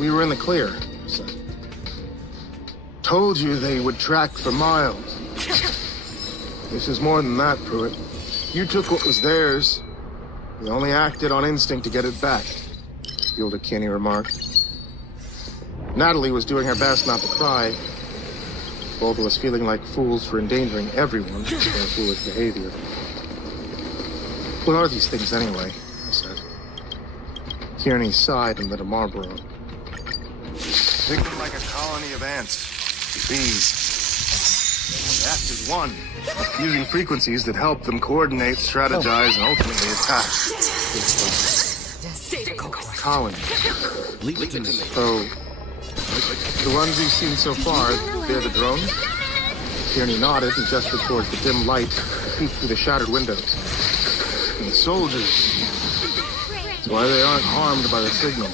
We were in the clear, I said. Told you they would track for miles. This is more than that, Pruitt. You took what was theirs. We only acted on instinct to get it back, the older Kenny remarked. Natalie was doing her best not to cry, both of us feeling like fools for endangering everyone with their foolish behavior. What are these things anyway? I said. Kearney sighed and lit a Marlboro. Think of them like a colony of ants. Bees. They act as one, using frequencies that help them coordinate, strategize, and ultimately attack. Colony. So, the ones we've seen so far, they're the drones? Kearney nodded and gestured towards the dim light that peeked through the shattered windows. And the soldiers. That's why they aren't harmed by the signal.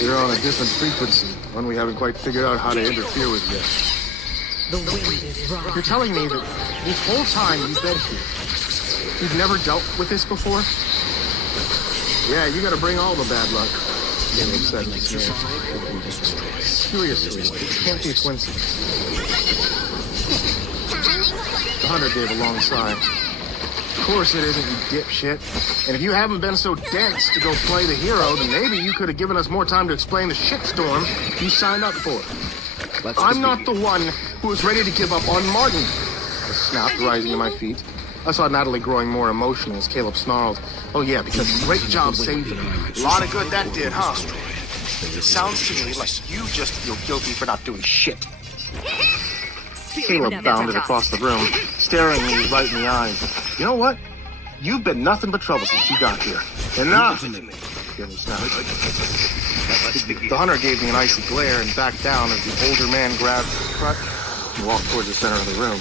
They're on a different frequency, one we haven't quite figured out how to interfere with yet. You're telling me that this whole time you've been here, you've never dealt with this before? Yeah, you gotta bring all the bad luck, Caleb said in a sneer. Seriously, it can't be a coincidence. The hunter gave a long sigh. Of course it isn't, you dipshit. And if you haven't been so dense to go play the hero, then maybe you could have given us more time to explain the shitstorm you signed up for. I'm not the one who was ready to give up on Martin. I snapped, rising to my feet. I saw Natalie growing more emotional as Caleb snarled. Oh yeah, because great job saving him. A lot of good that did, huh? Sounds to me like you just feel guilty for not doing shit. Caleb bounded across the room, staring me right in the eyes. You know what? You've been nothing but trouble since you got here. Enough! The hunter gave me an icy glare and backed down as the older man grabbed his crutch and walked towards the center of the room.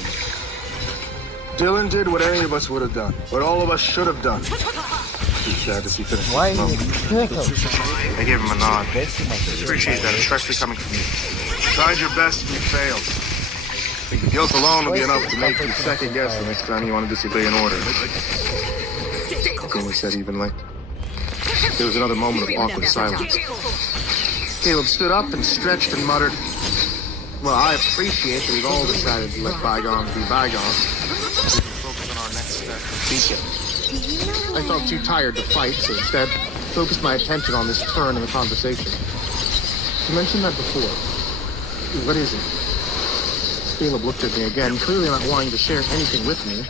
Dylan did what any of us would have done, what all of us should have done. He said as he finished. Why I gave him a nod. Appreciate that, especially coming from you. Tried your best and you failed. I think the guilt alone will be enough to make you second guess the next time you want to disobey an order. Kenny said evenly. There was another moment of awkward silence. Caleb stood up and stretched and muttered, well, I appreciate that we've all decided to let bygones be bygones. Focus on our next step, Beacon. I felt too tired to fight, so instead focused my attention on this turn in the conversation. You mentioned that before. What is it? Caleb looked at me again, clearly not wanting to share anything with me.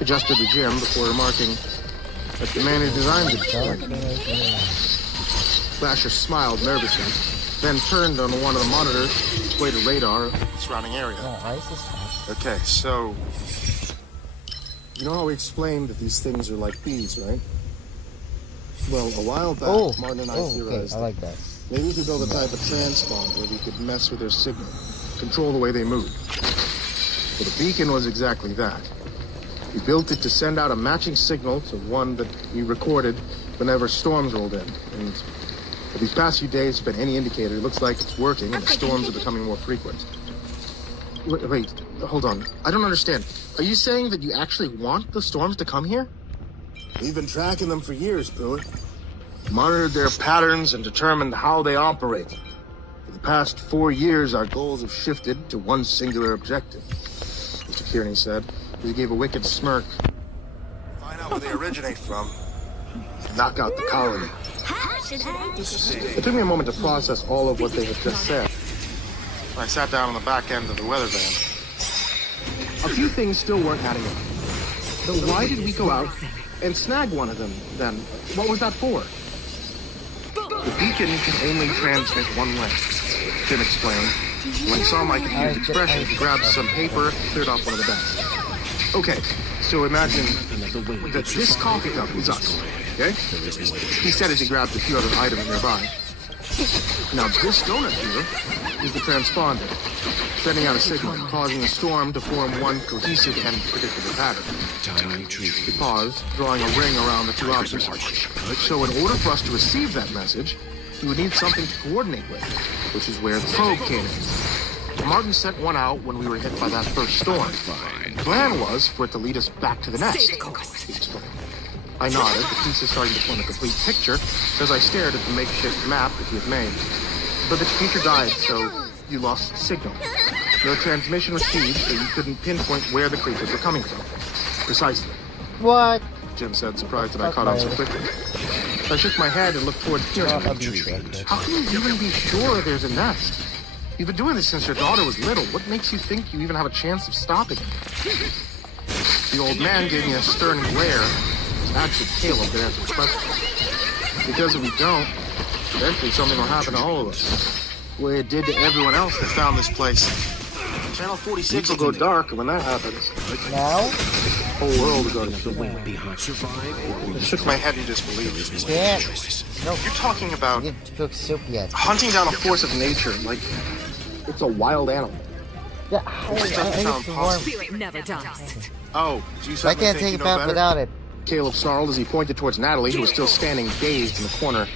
Adjusted the gym before remarking that the man who designed it. Flasher smiled nervously, then turned on one of the monitors, displayed a radar of the surrounding area. Okay, so you know how we explained that these things are like bees, right? Well, a while back, Martin and I theorized I like that. maybe we could build a type of transponder where we could mess with their signal, control the way they move. Well, the beacon was exactly that. We built it to send out a matching signal to one that we recorded whenever storms rolled in. And if these past few days have been any indicator, it looks like it's working and the storms are becoming more frequent. Wait, hold on. I don't understand. Are you saying that you actually want the storms to come here? We've been tracking them for years, Pruitt. Monitored their patterns and determined how they operate. For the past 4 years, our goals have shifted to one singular objective, Mr. Kearney said, as he gave a wicked smirk. Find out where they originate from. Knock out the colony. It took me a moment to process all of what they had just said. I sat down on the back end of the weather van. A few things still weren't adding up. But why did we go out and snag one of them, then? What was that for? The beacon can only transmit one way, Jim explained. When he saw my confused expression, he grabbed some paper and cleared off one of the desks. Okay, so imagine that this coffee cup is us, okay? He said as he grabbed a few other items nearby. Now this donut here is the transponder, sending out a signal, causing the storm to form one cohesive and predictable pattern. He paused, drawing a ring around the two objects. So in order for us to receive that message, we would need something to coordinate with, which is where the probe came in. Martin sent one out when we were hit by that first storm. The plan was for it to lead us back to the nest, he explained. I nodded, the pieces starting to form a complete picture, as I stared at the makeshift map that he had made. But the computer died, so you lost signal. No transmission received, so you couldn't pinpoint where the creatures were coming from. Precisely. What? Jim said, surprised that I caught on so quickly. I shook my head and looked towards Kieran. How can you even be sure there's a nest? You've been doing this since your daughter was little. What makes you think you even have a chance of stopping it? The old man gave me a stern glare. Actually, Caleb could answer the question. Because if we don't, eventually something will happen to all of us. The way it did to everyone else that found this place. Channel 46 will go dark, and when that happens, Now? the whole world will go to the wind. Behind survive or I shook my head in disbelief. Can't. No, You're talking about you didn't cook soup yet. hunting down a force of nature like it's a wild animal. Yeah, This doesn't sound possible. Spirit never dies. Oh, do you I suddenly can't think take you it know back better? without it. Caleb snarled as he pointed towards Natalie, who was still standing dazed in the corner,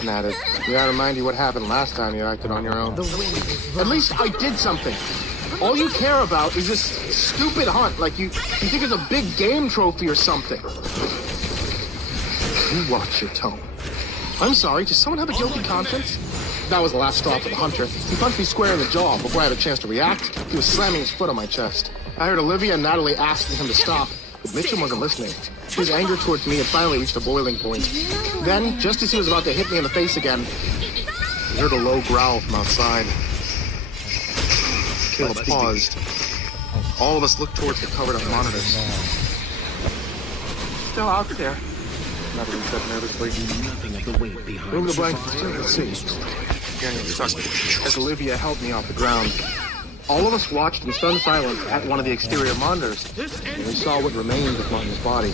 and added, "We gotta remind you what happened last time you acted on your own." At least I did something. All you care about is this stupid hunt, like you think it's a big game trophy or something. You watch your tone. I'm sorry, does someone have a guilty conscience? That was the last straw for the hunter. He punched me square in the jaw. Before I had a chance to react, he was slamming his foot on my chest. I heard Olivia and Natalie asking him to stop, but Mitchum wasn't listening. His anger towards me had finally reached a boiling point. Then, just as he was about to hit me in the face again, I heard a low growl from outside. Caleb paused. All of us looked towards the covered-up monitors. Still out there, Natalie said nervously. nothing of the weight behind Move the survive blanket. Let's or see. destroy. As Olivia helped me off the ground. All of us watched in stunned silence at one of the exterior monitors, and we saw what remained of Martin's body.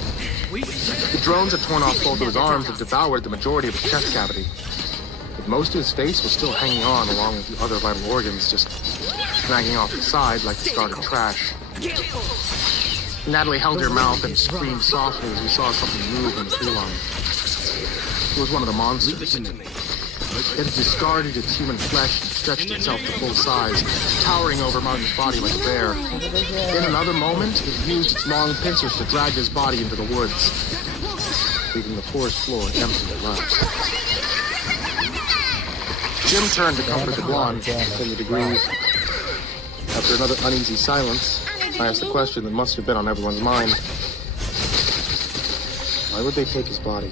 The drones had torn off both of his arms and devoured the majority of his chest cavity. But most of his face was still hanging on, along with the other vital organs, just snagging off the side like discarded trash. Natalie held her mouth and screamed softly as we saw something move in the tree line. It was one of the monsters. It had discarded its human flesh and stretched itself to full size, towering over Martin's body like a bear. In another moment, it used its long pincers to drag his body into the woods, leaving the forest floor empty at last. Jim turned to comfort the blonde, 10 degrees. After another uneasy silence, I asked the question that must have been on everyone's mind. Why would they take his body?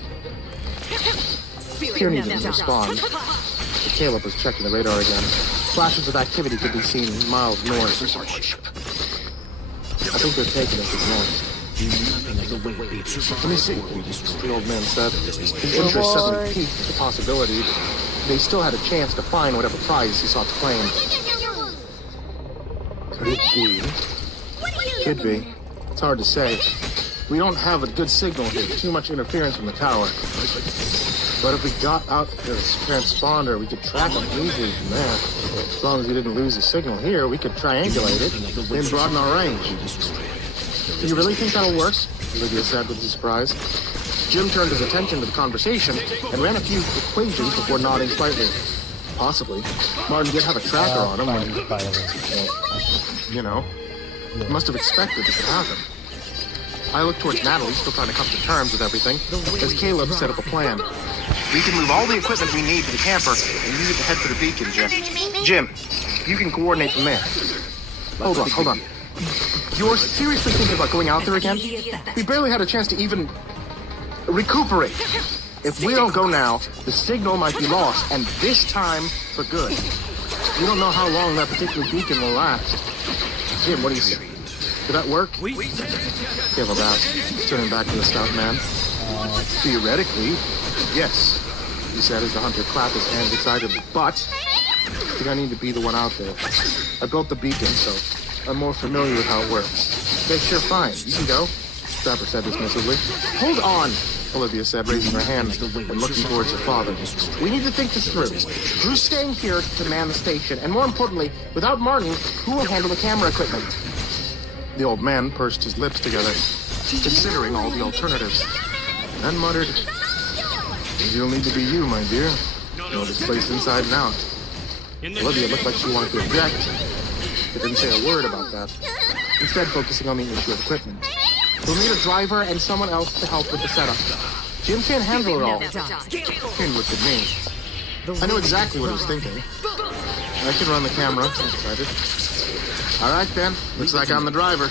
Kearney didn't respond. But Caleb was checking the radar again. Flashes of activity could be seen miles north. I think they're taking it to the north. Let me see, the old man said. His interest suddenly piqued at the possibility that they still had a chance to find whatever prize he sought to claim. Could it be? Could be. It's hard to say. We don't have a good signal here. Too much interference from the tower. But if we got out this transponder, we could track him easily from there. As long as we didn't lose the signal here, we could triangulate it and broaden our range. Do you really think that'll work? Olivia said with surprise. Jim turned his attention to the conversation and ran a few equations before nodding slightly. Possibly. Martin did have a tracker on him when, you know, must have expected it to happen. I looked towards Natalie, still trying to come to terms with everything, as Caleb set up a plan. We can move all the equipment we need to the camper and use it to head for the beacon, Jim. Jim, you can coordinate from there. Hold on. You're seriously thinking about going out there again? We barely had a chance to even recuperate. If we don't go now, the signal might be lost, and this time for good. We don't know how long that particular beacon will last. Jim, what do you say? Did that work? Caleb asked, turning back to the stout man. Theoretically, yes, he said as the hunter clapped his hands excitedly. But I think I need to be the one out there. I built the beacon, so I'm more familiar with how it works. Okay, sure, fine. You can go, Trapper said dismissively. Hold on, Olivia said, raising her hands and looking towards her father. We need to think this through. Drew's staying here to man the station, and more importantly, without Martin, who will handle the camera equipment? The old man pursed his lips together, considering all the alternatives, and then muttered, "It'll need to be you, my dear. You know this place inside and out." Olivia looked like she wanted to object, but didn't say a word about that, instead focusing on the issue of equipment. We'll need a driver and someone else to help with the setup. Jim can't handle it all. Jim looked at me. I knew exactly what he was thinking. I can run the camera, I decided. All right, then. Looks like I'm the driver,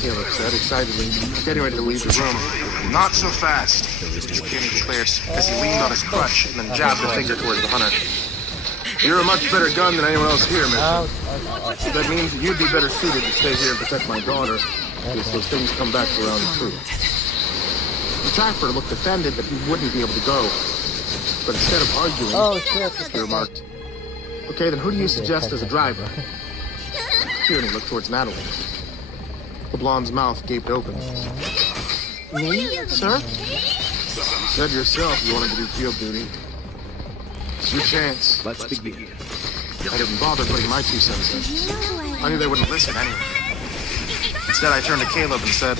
Caleb said excitedly, getting ready to leave the room. Not so fast, Mr. Kinney declared as he leaned on his crutch and then jabbed a finger towards the hunter. You're a much better gun than anyone else here, mister. That means that you'd be better suited to stay here and protect my daughter if those things come back around the tree. The trapper looked offended that he wouldn't be able to go, but instead of arguing, he remarked, "Okay, then who do you suggest as a driver?" Kearney looked towards Natalie. The blonde's mouth gaped open. Me, sir? You said yourself you wanted to do field duty. It's your chance. Let's begin. I didn't bother putting my 2 cents in. I knew they wouldn't listen anyway. Instead, I turned to Caleb and said,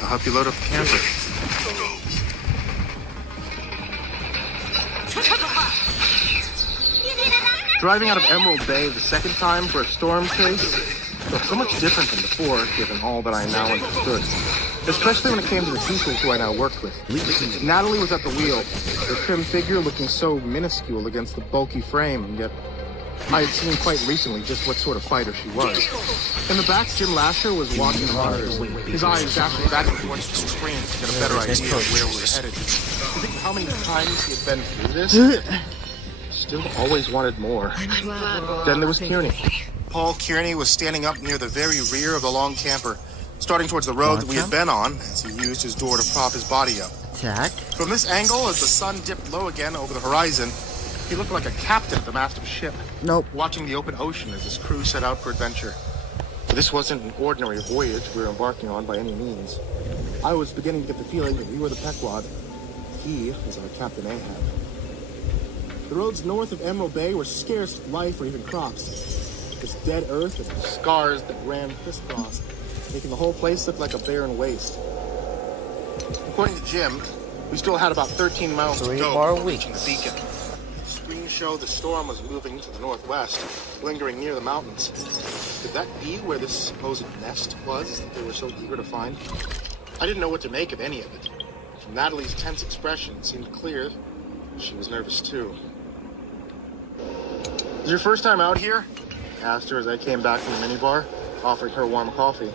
"I'll help you load up the camper." Driving out of Emerald Bay the second time for a storm chase felt so much different than before, given all that I now understood. Especially when it came to the people who I now worked with. Natalie was at the wheel, her trim figure looking so minuscule against the bulky frame, and yet I had seen quite recently just what sort of fighter she was. In the back, Jim Lasher was watching the monitors, his eyes dashing back and forth to the screen to get a better idea of where we were headed. To think how many times he had been through this, still always wanted more. Then there was Kearney. Paul Kearney was standing up near the very rear of the long camper, starting towards the road that we had been on, as he used his door to prop his body up. From this angle, as the sun dipped low again over the horizon, he looked like a captain at the mast of a ship, watching the open ocean as his crew set out for adventure. But this wasn't an ordinary voyage we were embarking on by any means. I was beginning to get the feeling that we were the Pequod. He was our Captain Ahab. The roads north of Emerald Bay were scarce with life or even crops. Just dead earth and scars that ran crisscross, making the whole place look like a barren waste. According to Jim, we still had about 13 miles to go before reaching the beacon. The screen showed the storm was moving to the northwest, lingering near the mountains. Could that be where this supposed nest was that they were so eager to find? I didn't know what to make of any of it. From Natalie's tense expression, it seemed clear she was nervous too. "Is your first time out here?" I asked her as I came back from the minibar, offering her warm coffee.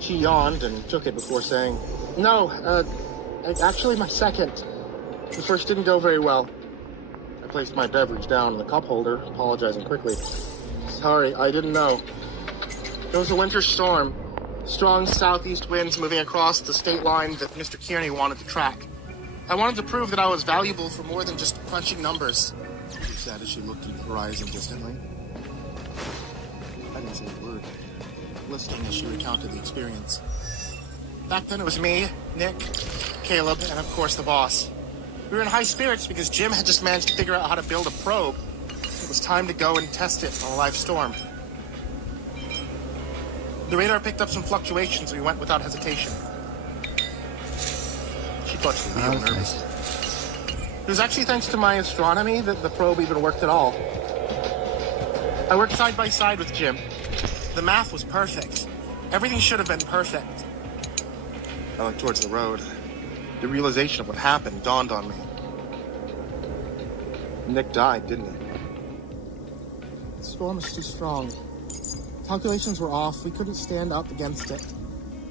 She yawned and took it before saying, "No, actually my second. The first didn't go very well. I I placed my beverage down in the cup holder, apologizing quickly. Sorry, I didn't know. It was a winter storm. Strong southeast winds moving across the state line that Mr. Kearney wanted to track. I wanted to prove that I was valuable for more than just crunching numbers, she said as she looked into the horizon distantly. I didn't say a word, listening as she recounted the experience. Back then it was me, Nick, Caleb, and of course the boss. We were in high spirits because Jim had just managed to figure out how to build a probe. It was time to go and test it on a live storm. The radar picked up some fluctuations, and we went without hesitation. She clutched the wheel nervously. It was actually thanks to my astronomy that the probe even worked at all. I worked side by side with Jim. The math was perfect. Everything should have been perfect. I looked towards the road. The realization of what happened dawned on me. Nick died, didn't he? The storm was too strong. Calculations were off. We couldn't stand up against it,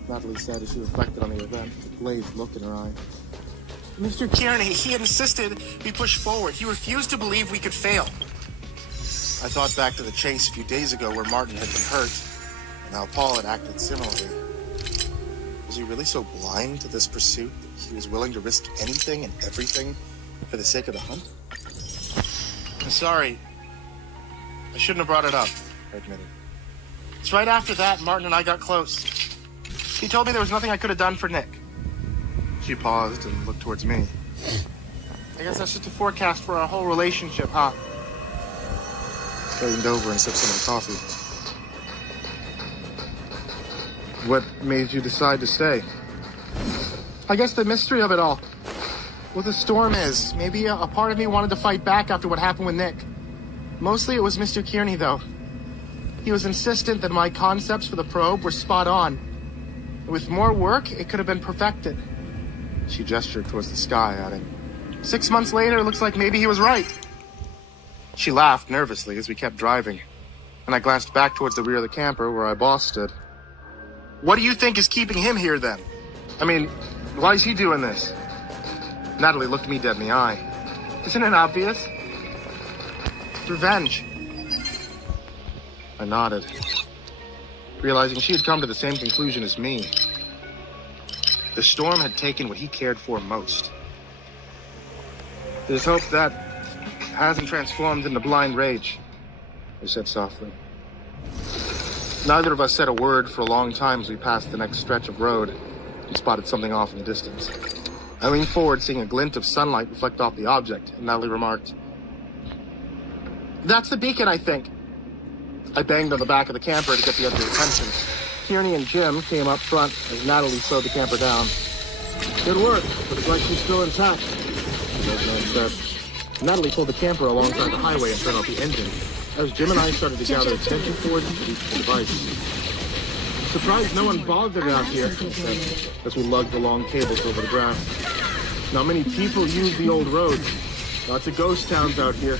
Natalie said as she reflected on the event, with a glazed look in her eye. Mr. Kearney, he insisted we push forward. He refused to believe we could fail. I thought back to the chase a few days ago where Martin had been hurt, and how Paul had acted similarly. Was he really so blind to this pursuit that he was willing to risk anything and everything for the sake of the hunt? I'm sorry. I shouldn't have brought it up, I admitted. It's right after that, Martin and I got close. He told me there was nothing I could have done for Nick. She paused and looked towards me. I guess that's just a forecast for our whole relationship, huh? I leaned over and sipped some of the coffee. What made you decide to stay? I guess the mystery of it all. What the storm is. Maybe a part of me wanted to fight back after what happened with Nick. Mostly it was Mr. Kearney, though. He was insistent that my concepts for the probe were spot on. With more work, it could have been perfected. She gestured towards the sky, adding, 6 months later, it looks like maybe he was right. She laughed nervously as we kept driving, and I glanced back towards the rear of the camper where our boss stood. What do you think is keeping him here, then? I mean, why is he doing this? Natalie looked me dead in the eye. Isn't it obvious? Revenge. I nodded, realizing she had come to the same conclusion as me. The storm had taken what he cared for most. There's hope that hasn't transformed into blind rage, I said softly. Neither of us said a word for a long time as we passed the next stretch of road and spotted something off in the distance. I leaned forward, seeing a glint of sunlight reflect off the object, and Natalie remarked, "That's the beacon, I think." I banged on the back of the camper to get the other's attention. Kearney and Jim came up front as Natalie slowed the camper down. Good work. Looks like she's still intact, the old man said. Natalie pulled the camper alongside the highway and turned off the engine, as Jim and I started to gather extension cords to reach the device. Surprised no one bothered out here, he said, as we lugged the long cables over the grass. Not many people use the old roads. Lots of ghost towns out here.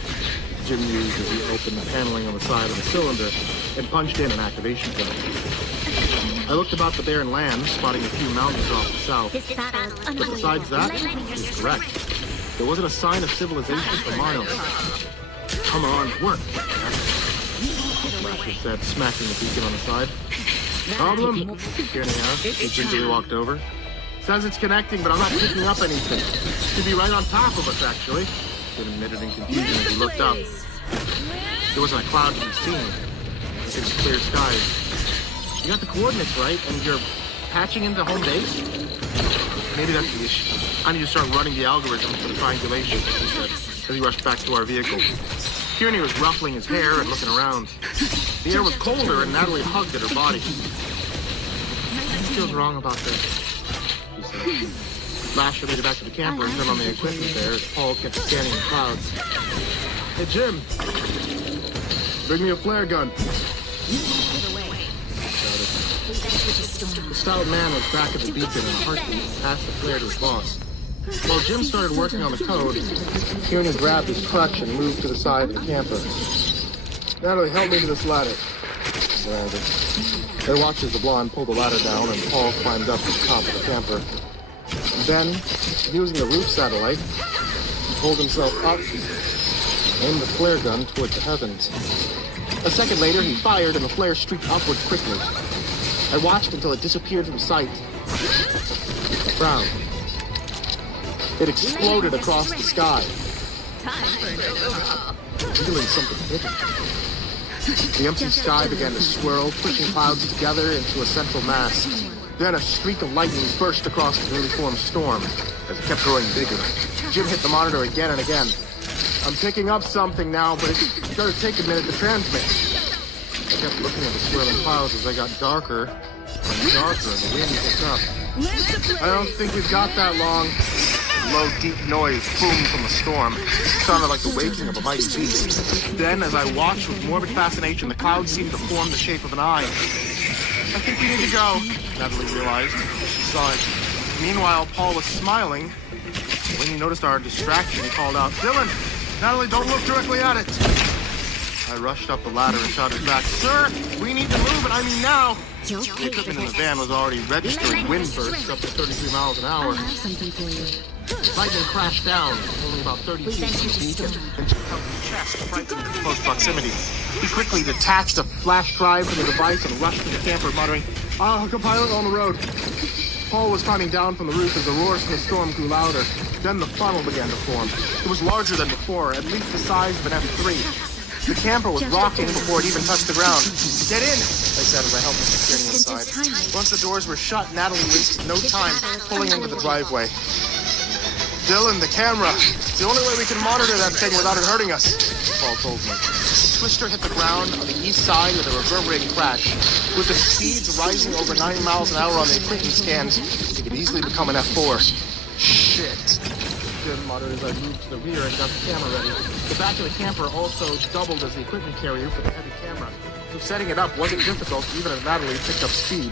Jim used as he opened the paneling on the side of the cylinder and punched in an activation code. I looked about the barren land, spotting a few mountains off the south. But besides that, he was correct. There wasn't a sign of civilization for miles. Come on, work. Lasher said, smacking the beacon on the side. Problem? Kearney asked, as he gingerly walked over. Says it's connecting, but I'm not picking up anything. Should be right on top of us, actually. Jim admitted in confusion as he looked up. There wasn't a cloud to be seen. It was clear skies. You got the coordinates right, and you're patching into home base? Maybe that's the issue. I need to start running the algorithm for the triangulation, he said, as he rushed back to our vehicle. Kearney was ruffling his hair and looking around. The air was colder, and Natalie hugged at her body. What feels wrong about this? She said. Lasher made it back to the camper and turned on the equipment there as Paul kept scanning the clouds. Hey, Jim. Bring me a flare gun. The stout man was back at the beacon in a heartbeat and passed the flare to his boss. While Jim started working on the code, Kearney grabbed his crutch and moved to the side of the camper. Natalie, help me to this ladder. They watched as the blonde pulled the ladder down and Paul climbed up to the top of the camper. Then, using the roof satellite, he pulled himself up aimed the flare gun towards the heavens. A second later, he fired and the flare streaked upwards quickly. I watched until it disappeared from sight. I frowned. It exploded across the sky, revealing something hidden. The empty sky began to swirl, pushing clouds together into a central mass. Then a streak of lightning burst across the newly formed storm as it kept growing bigger. Jim hit the monitor again and again. I'm picking up something now, but it's gonna take a minute to transmit. I kept looking at the swirling clouds as they got darker and darker and the wind picked up. I don't think we've got that long. A low, deep noise boomed from the storm. It sounded like the waking of a mighty beast. Then, as I watched with morbid fascination, the clouds seemed to form the shape of an eye. I think we need to go, Natalie realized. She saw it. Meanwhile, Paul was smiling. When he noticed our distraction, he called out, "Dylan! Natalie, don't look directly at it!" I rushed up the ladder and shouted back, "Sir, we need to move, and I mean now!" The equipment in the van was already registering wind bursts up to 33 miles an hour. Lightning crashed down, only about 30 feet from the beacon, and took out his chest right into close proximity. He quickly detached a flash drive from the device and rushed to the camper, muttering, "Copilot on the road." Paul was climbing down from the roof as the roars from the storm grew louder. Then the funnel began to form. It was larger than before, at least the size of an F3. The camper was rocking before it even touched the ground. "Get in," I said as I helped Mr. Tierney inside. Once the doors were shut, Natalie wasted no time pulling into the driveway. "Dylan, the camera. It's the only way we can monitor that thing without it hurting us," Paul told me. The twister hit the ground on the east side with a reverberating crash. With the speeds rising over 90 miles an hour on the equipment scans, it could easily become an F4. "Shit," Jim muttered as I moved to the rear and got the camera ready. The back of the camper also doubled as the equipment carrier for the heavy camera, so setting it up wasn't difficult even as Natalie picked up speed.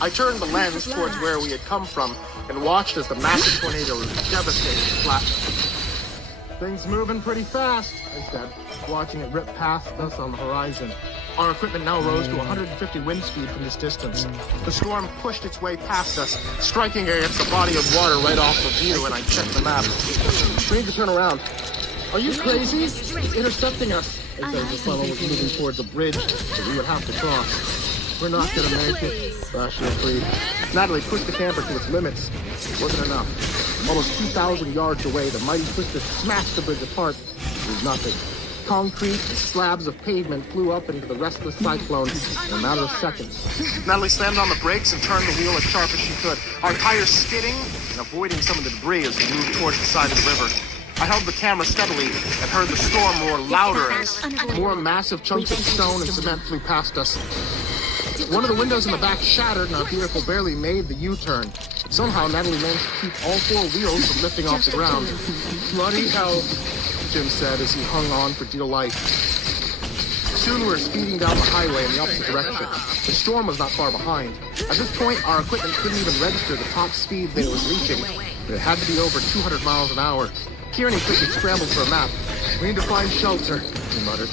I turned the lens towards where we had come from and watched as the massive tornado devastated the flat. "Things moving pretty fast," I said, watching it rip past us on the horizon. Our equipment now rose to 150 wind speed from this distance. The storm pushed its way past us, striking against a body of water right off the view, and I checked the map. "We need to turn around." "Are you crazy? It's intercepting us," I said as the funnel was moving towards a bridge that we would have to cross. "We're not gonna make it," Ashley agreed. Natalie pushed the camper to its limits. It wasn't enough. Almost 2,000 yards away, the mighty twister smashed the bridge apart. It was nothing. Concrete and slabs of pavement flew up into the restless cyclone in a matter of seconds. Natalie slammed on the brakes and turned the wheel as sharp as she could, our tires skidding and avoiding some of the debris as we moved towards the side of the river. I held the camera steadily and heard the storm roar louder as more massive chunks of stone and cement flew past us. One of the windows in the back shattered and our vehicle barely made the U-turn. Somehow Natalie managed to keep all four wheels from lifting off the ground. "Bloody hell," Jim said as he hung on for dear life. Soon we were speeding down the highway in the opposite direction. The storm was not far behind. At this point, our equipment couldn't even register the top speed that it was reaching. It had to be over 200 miles an hour. Tierney quickly scrambled for a map. "We need to find shelter," he muttered.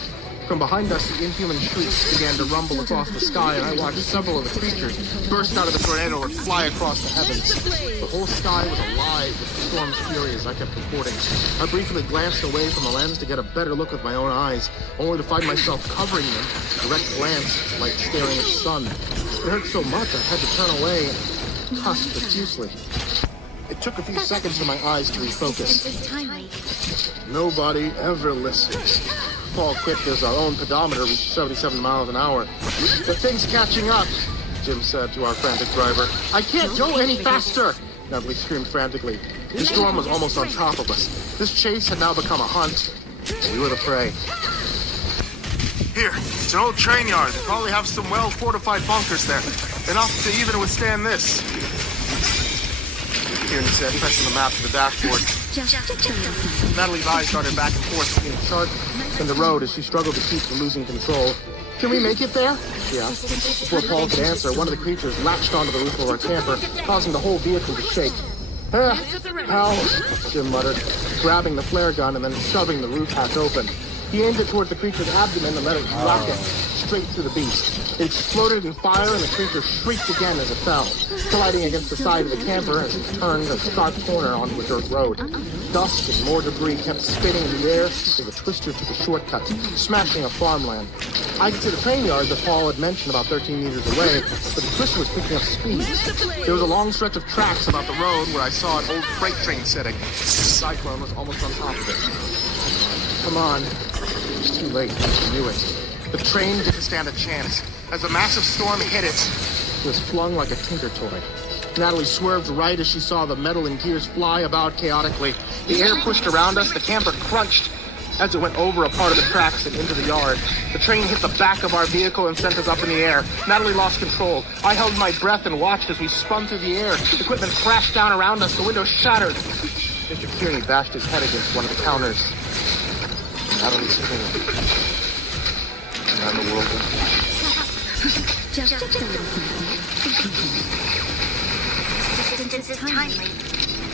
From behind us, the inhuman shrieks began to rumble across the sky, and I watched several of the creatures burst out of the tornado and fly across the heavens. The whole sky was alive with the storm's fury as I kept reporting. I briefly glanced away from the lens to get a better look with my own eyes, only to find myself covering them with a direct glance like staring at the sun. It hurt so much I had to turn away and cuss profusely. It took a few seconds for my eyes to refocus. Nobody ever listens. Paul quipped as our own pedometer reached 77 miles an hour. "The thing's catching up," Jim said to our frantic driver. "I can't go any faster!" Natalie screamed frantically. The storm was almost on top of us. This chase had now become a hunt, and we were the prey. "Here, it's an old train yard. They probably have some well-fortified bunkers there. Enough to even withstand this," Tierney said, pressing the map to the dashboard. Natalie's eyes darted back and forth between the chart and the road as she struggled to keep from losing control. "Can we make it there?" she asked. Before Paul could answer, one of the creatures latched onto the roof of our camper, causing the whole vehicle to shake. "Ow," Jim muttered, grabbing the flare gun and then shoving the roof hatch open. He aimed it towards the creature's abdomen and let it rocket, straight through the beast. It exploded in fire, and the creature shrieked again as it fell, colliding against the side of the camper as it turned a sharp corner onto a dirt road. Dust and more debris kept spinning in the air as the twister took a shortcut, smashing up farmland. I could see the train yard that Paul had mentioned about 13 meters away, but the twister was picking up speed. There was a long stretch of tracks about the road where I saw an old freight train sitting. The cyclone was almost on top of it. Come on. It was too late. I knew it. The train didn't stand a chance. As the massive storm hit it was flung like a tinker toy. Natalie swerved right as she saw the metal and gears fly about chaotically. The air pushed around us. The camper crunched as it went over a part of the tracks and into the yard. The train hit the back of our vehicle and sent us up in the air. Natalie lost control. I held my breath and watched as we spun through the air. Equipment crashed down around us. The windows shattered. Mr. Kearney bashed his head against one of the counters. Natalie screamed. And then the world went black.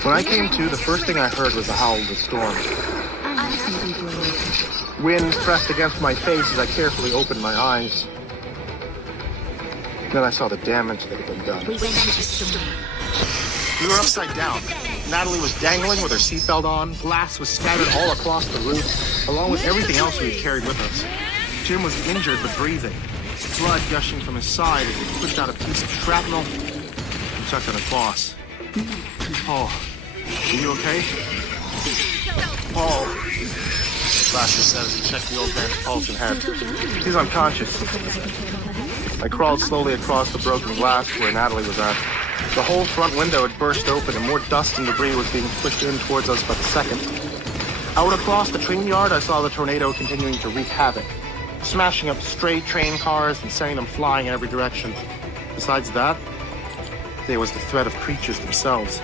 When I came to, the first thing I heard was the howl of the storm. Wind pressed against my face as I carefully opened my eyes. Then I saw the damage that had been done. We were upside down. Natalie was dangling with her seatbelt on. Glass was scattered all across the roof, along with everything else we had carried with us. Jim was injured but breathing, blood gushing from his side as he pushed out a piece of shrapnel and checked on his boss. Paul, are you okay? Paul, Lasher said as he checked the old man's pulse and head. He's unconscious. I crawled slowly across the broken glass to where Natalie was at. The whole front window had burst open and more dust and debris was being pushed in towards us by the second. Out across the train yard, I saw the tornado continuing to wreak havoc, smashing up stray train cars and sending them flying in every direction. Besides that, there was the threat of creatures themselves.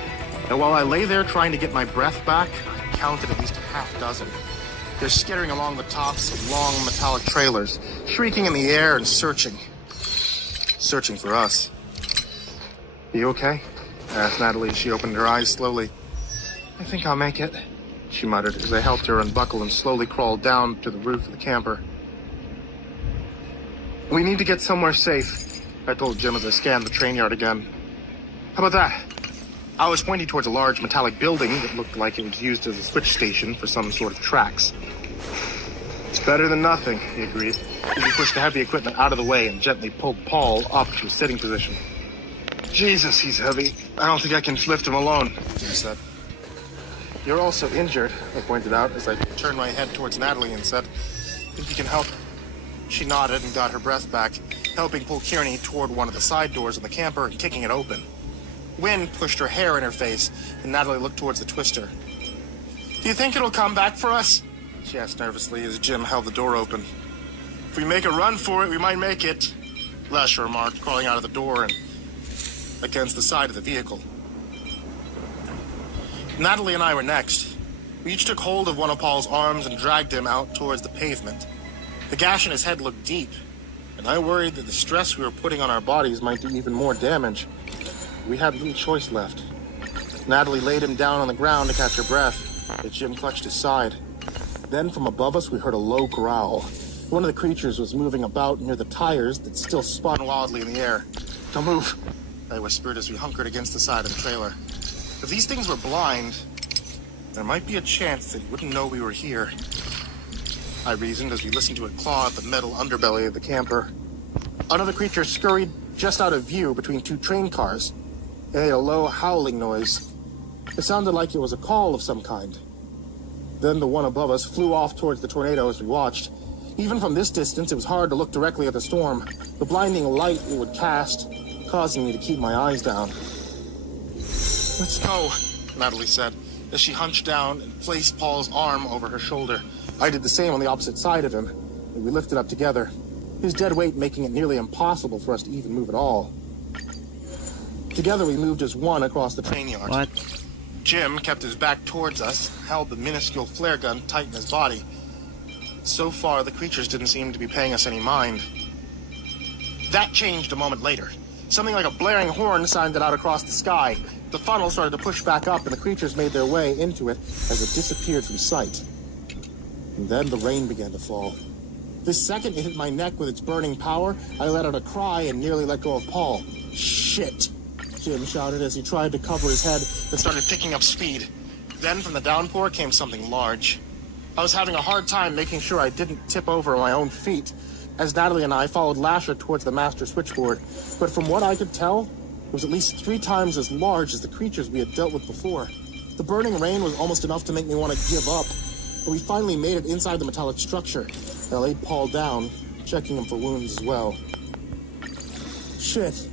And while I lay there trying to get my breath back, I counted at least a half dozen. They're skittering along the tops of long metallic trailers, shrieking in the air and searching. Searching for us. "Are you okay?" I asked Natalie as she opened her eyes slowly. "I think I'll make it," she muttered as I helped her unbuckle and slowly crawled down to the roof of the camper. "We need to get somewhere safe," I told Jim as I scanned the train yard again. "How about that?" I was pointing towards a large metallic building that looked like it was used as a switch station for some sort of tracks. "It's better than nothing," he agreed, as he pushed the heavy equipment out of the way and gently pulled Paul up to a sitting position. "Jesus, he's heavy. I don't think I can lift him alone," Jim said. "You're also injured," I pointed out as I turned my head towards Natalie and said, "Think you can help?" She nodded and got her breath back, helping pull Kearney toward one of the side doors of the camper and kicking it open. Wind pushed her hair in her face, and Natalie looked towards the twister. "Do you think it'll come back for us?" she asked nervously as Jim held the door open. "If we make a run for it, we might make it," Lasher remarked, crawling out of the door and against the side of the vehicle. Natalie and I were next. We each took hold of one of Paul's arms and dragged him out towards the pavement. The gash in his head looked deep, and I worried that the stress we were putting on our bodies might do even more damage. We had little choice left. Natalie laid him down on the ground to catch her breath, as Jim clutched his side. Then from above us we heard a low growl. One of the creatures was moving about near the tires that still spun wildly in the air. "Don't move," I whispered as we hunkered against the side of the trailer. If these things were blind, there might be a chance that he wouldn't know we were here, I reasoned as we listened to it claw at the metal underbelly of the camper. Another creature scurried just out of view between two train cars. It made a low howling noise. It sounded like it was a call of some kind. Then the one above us flew off towards the tornado as we watched. Even from this distance, it was hard to look directly at the storm. The blinding light it would cast, causing me to keep my eyes down. "Let's go," Natalie said, as she hunched down and placed Paul's arm over her shoulder. I did the same on the opposite side of him, and we lifted up together, his dead weight making it nearly impossible for us to even move at all. Together we moved as one across the train yard. What? Jim kept his back towards us, held the minuscule flare gun tight in his body. So far, the creatures didn't seem to be paying us any mind. That changed a moment later. Something like a blaring horn sounded out across the sky. The funnel started to push back up, and the creatures made their way into it as it disappeared from sight. And then the rain began to fall. The second it hit my neck with its burning power, I let out a cry and nearly let go of Paul. Shit, Jim shouted as he tried to cover his head and started picking up speed. Then from the downpour came something large. I was having a hard time making sure I didn't tip over on my own feet as Natalie and I followed Lasher towards the master switchboard. But from what I could tell, it was at least 3 times as large as the creatures we had dealt with before. The burning rain was almost enough to make me want to give up, but we finally made it inside the metallic structure. I laid Paul down, checking him for wounds as well. Shit.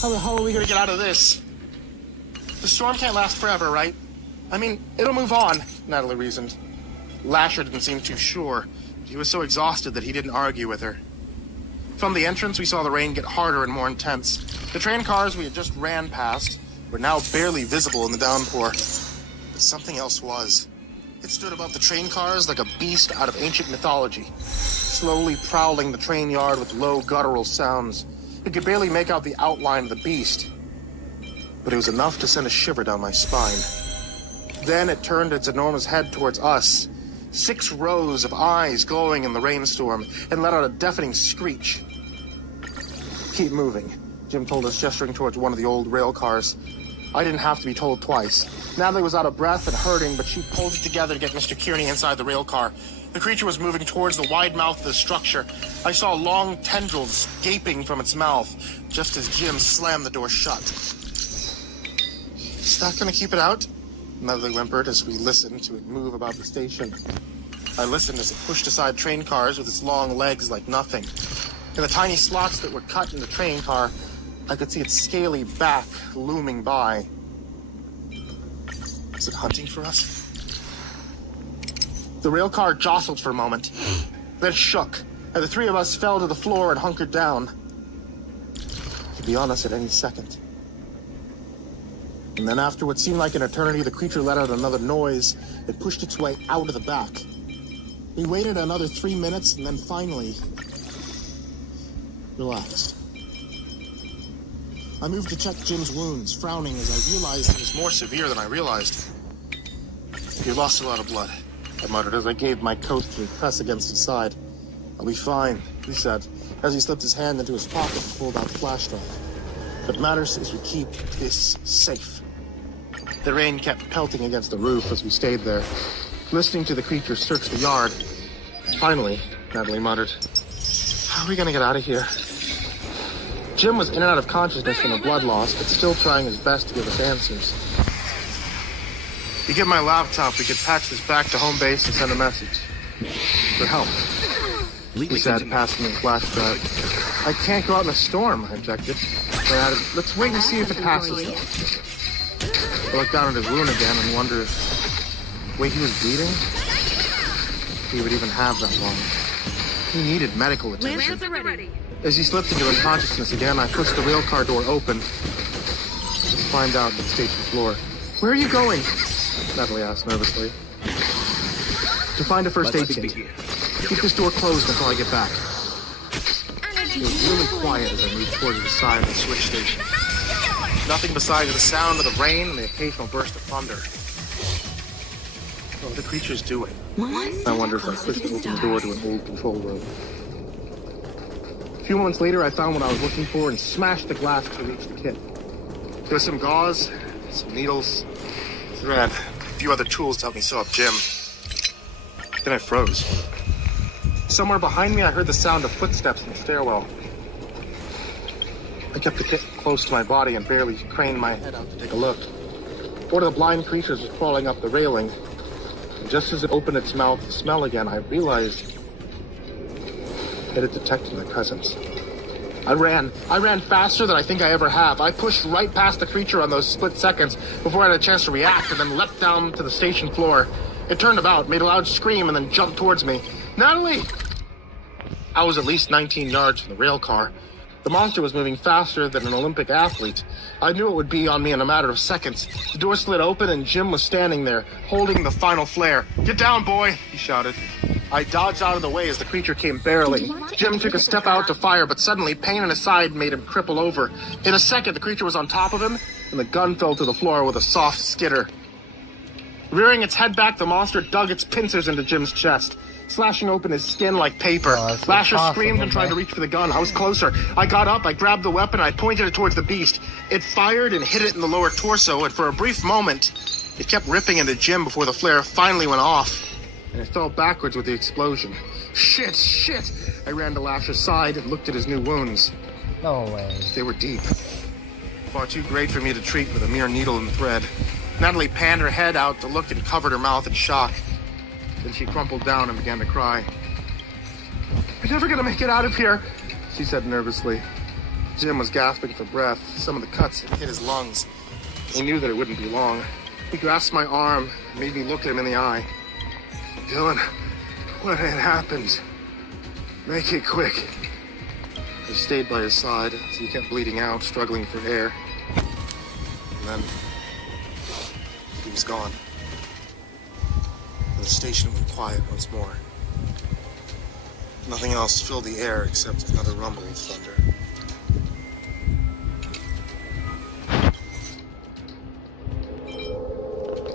How the hell are we gonna get out of this? The storm can't last forever, right? I mean, it'll move on, Natalie reasoned. Lasher didn't seem too sure. He was so exhausted that he didn't argue with her. From the entrance, we saw the rain get harder and more intense. The train cars we had just ran past were now barely visible in the downpour. But something else was. It stood above the train cars like a beast out of ancient mythology, slowly prowling the train yard with low guttural sounds. You could barely make out the outline of the beast, but it was enough to send a shiver down my spine. Then it turned its enormous head towards us, 6 rows of eyes glowing in the rainstorm, and let out a deafening screech. Keep moving, Jim told us, gesturing towards one of the old rail cars. I didn't have to be told twice. Natalie was out of breath and hurting, but she pulled it together to get Mr. Kearney inside the rail car. The creature was moving towards the wide mouth of the structure. I saw long tendrils gaping from its mouth, just as Jim slammed the door shut. Is that gonna keep it out? Natalie whimpered as we listened to it move about the station. I listened as it pushed aside train cars with its long legs like nothing. In the tiny slots that were cut in the train car, I could see its scaly back looming by. Is it hunting for us? The rail car jostled for a moment, then shook, and the 3 of us fell to the floor and hunkered down. It could be on us at any second. And then after what seemed like an eternity, the creature let out another noise and pushed its way out of the back. We waited another 3 minutes and then finally relaxed. I moved to check Jim's wounds, frowning as I realized it was more severe than I realized. You lost a lot of blood, I muttered as I gave my coat to press against his side. I'll be fine, he said, as he slipped his hand into his pocket and pulled out the flash drive. What matters is we keep this safe. The rain kept pelting against the roof as we stayed there, listening to the creature search the yard. Finally, Natalie muttered, how are we gonna get out of here? Jim was in and out of consciousness from a blood loss, but still trying his best to give us answers. You get my laptop, we could patch this back to home base and send a message. For help. He said, passing me the flash drive. I can't go out in a storm, I objected. I added, let's wait and see if it passes, though. I looked down at his wound again and wondered if the way he was bleeding, if he would even have that long. He needed medical attention. As he slipped into unconsciousness again, I pushed the rail car door open to find out the station floor. Where are you going? Natalie asked nervously. To find a first aid kit. Keep this door closed until I get back. It was really quiet as I moved towards the side of the switch station. Nothing besides the sound of the rain and the occasional burst of thunder. What are the creatures doing? I wonder if I quickly opened the door to an old control room. A few moments later, I found what I was looking for and smashed the glass to reach the kit. There was some gauze, some needles, thread, a few other tools to help me sew up Jim. Then I froze. Somewhere behind me, I heard the sound of footsteps in the stairwell. I kept the kit close to my body and barely craned my head out to take a look. One of the blind creatures was crawling up the railing. And just as it opened its mouth to smell again, I realized it had detected my presence. I ran faster than I think I ever have. I pushed right past the creature on those split seconds before I had a chance to react, and then leapt down to the station floor. It turned about, made a loud scream, and then jumped towards me. Natalie! I was at least 19 yards from the rail car. The monster was moving faster than an Olympic athlete. I knew it would be on me in a matter of seconds. The door slid open and Jim was standing there, holding the final flare. Get down, boy, he shouted. I dodged out of the way as the creature came barreling. Jim took a step out to fire, but suddenly pain in his side made him cripple over. In a second, the creature was on top of him, and the gun fell to the floor with a soft skitter. Rearing its head back, the monster dug its pincers into Jim's chest. slashing open his skin like paper. Oh, that's Lasher awesome, screamed and tried to man. reach for the gun. I was closer. I got up, I grabbed the weapon, I pointed it towards the beast. It fired and hit it in the lower torso, and for a brief moment, it kept ripping into Jim before the flare finally went off. And it fell backwards with the explosion. Shit! I ran to Lasher's side and looked at his new wounds. No way. They were deep. Far too great for me to treat with a mere needle and thread. Natalie panned her head out to look and covered her mouth in shock. Then she crumpled down and began to cry. "We're never gonna make it out of here," she said nervously. Jim was gasping for breath. Some of the cuts had hit his lungs. He knew that it wouldn't be long. He grasped my arm and made me look at him in the eye. "Dylan, what had happened? Make it quick." I stayed by his side as he kept bleeding out, struggling for air. And then he was gone. The station went quiet once more. Nothing else filled the air except another rumble of thunder.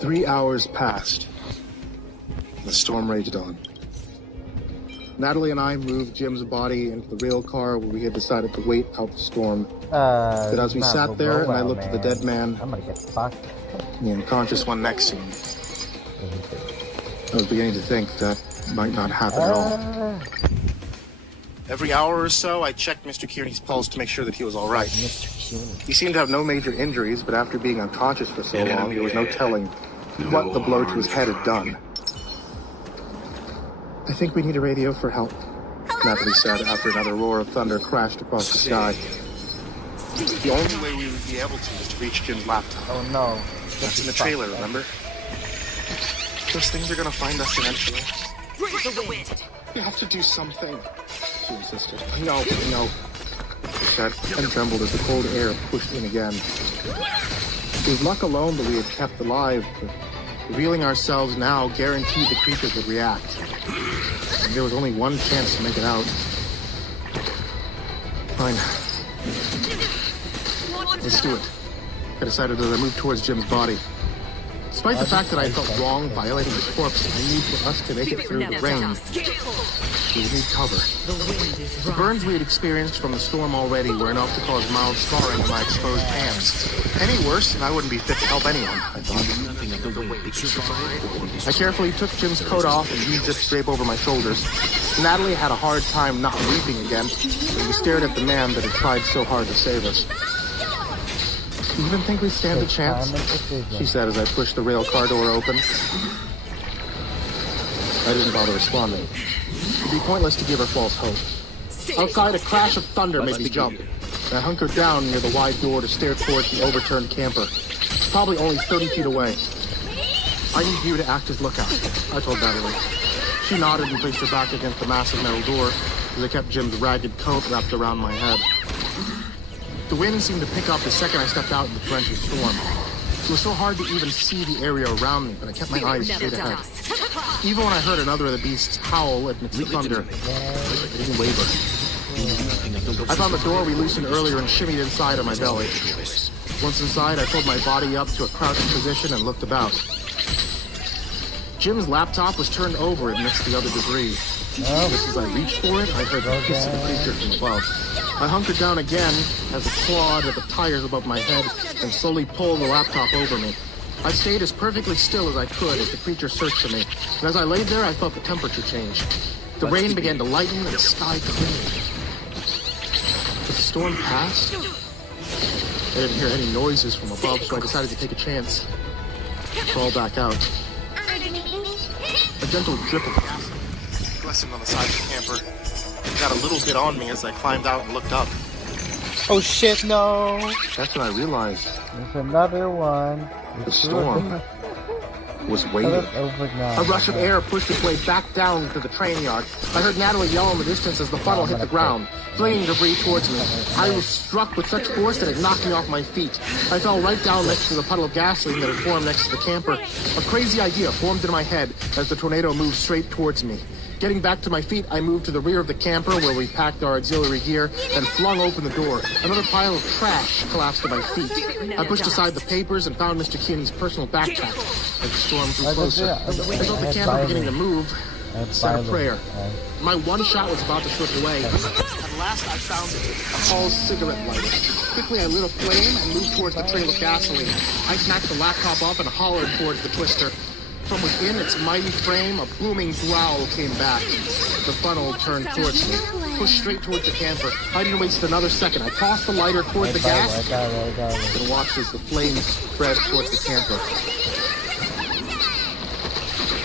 Three hours passed. The storm raged on. Natalie and I moved Jim's body into the rail car where we had decided to wait out the storm. But as we sat there and I looked at the dead man, I'm gonna get fucked. the unconscious one next to him, I was beginning to think that might not happen at all. Every hour or so, I checked Mr. Kearney's pulse to make sure that he was all right. Mr. Kearney. He seemed to have no major injuries, but after being unconscious for so long, there was no telling what the blow to his head had done. "I think we need a radio for help," Natalie said after another roar of thunder crashed across the sky. The only way we would be able to is to reach Jim's laptop. Oh no. That's in the trailer, remember? Those things are gonna find us eventually. You have to do something, she insisted. No, she said, and trembled as the cold air pushed in again. It was luck alone that we had kept alive, but revealing ourselves now guaranteed the creatures would react. And there was only one chance to make it out. Fine. Let's do it. I decided as I moved towards Jim's body. Despite the fact that I felt wrong violating the corpse, I knew for us to make it through the rain, we would need cover. The burns we had experienced from the storm already were enough to cause mild scarring on my exposed hands. Any worse, and I wouldn't be fit to help anyone, I thought. I carefully took Jim's coat off and used it to drape over my shoulders. Natalie had a hard time not weeping again, as we stared at the man that had tried so hard to save us. "Do you even think we stand a chance?" she said as I pushed the rail car door open. I didn't bother responding. It would be pointless to give her false hope. Outside, a crash of thunder made me jump, and I hunkered down near the wide door to stare towards the overturned camper. It's probably only 30 feet away. "I need you to act as lookout," I told Natalie. She nodded and placed her back against the massive metal door as I kept Jim's ragged coat wrapped around my head. The wind seemed to pick up the second I stepped out in the torrential storm. It was so hard to even see the area around me, but I kept my eyes straight ahead. Even when I heard another of the beasts howl amidst the thunder, I didn't waver. I found the door we loosened earlier and shimmied inside on my belly. Once inside, I pulled my body up to a crouched position and looked about. Jim's laptop was turned over amidst the other debris. Just as I reached for it, I heard the hiss of the creature from above. I hunkered down again as it clawed at the tires above my head and slowly pulled the laptop over me. I stayed as perfectly still as I could as the creature searched for me, and as I lay there, I felt the temperature change. The rain began to lighten and the sky cleared. As the storm passed, I didn't hear any noises from above, so I decided to take a chance. Crawl back out. A gentle drip of acid glistened on the side of the camper. It got a little bit on me as I climbed out and looked up. Oh shit, no! That's when I realized There's another one. the storm was waiting. A rush of air pushed its way back down to the train yard. I heard Natalie yell in the distance as the funnel hit the ground, flinging debris towards me. I was struck with such force that it knocked me off my feet. I fell right down next to the puddle of gasoline that had formed next to the camper. A crazy idea formed in my head as the tornado moved straight towards me. Getting back to my feet, I moved to the rear of the camper where we packed our auxiliary gear and flung open the door. Another pile of trash collapsed at my feet. I pushed aside the papers and found Mr. Kearney's personal backpack as the storm grew closer. I felt the camper beginning to move, said a prayer. My one shot was about to slip away. At last I found it, a Paul's cigarette lighter. Quickly I lit a flame and moved towards the trail of gasoline. I snatched the laptop up and hollered towards the twister. From within its mighty frame, a booming growl came back. The funnel turned towards me, pushed straight towards the camper. I didn't waste another second. I tossed the lighter towards the gas and watched as the flames spread towards the camper.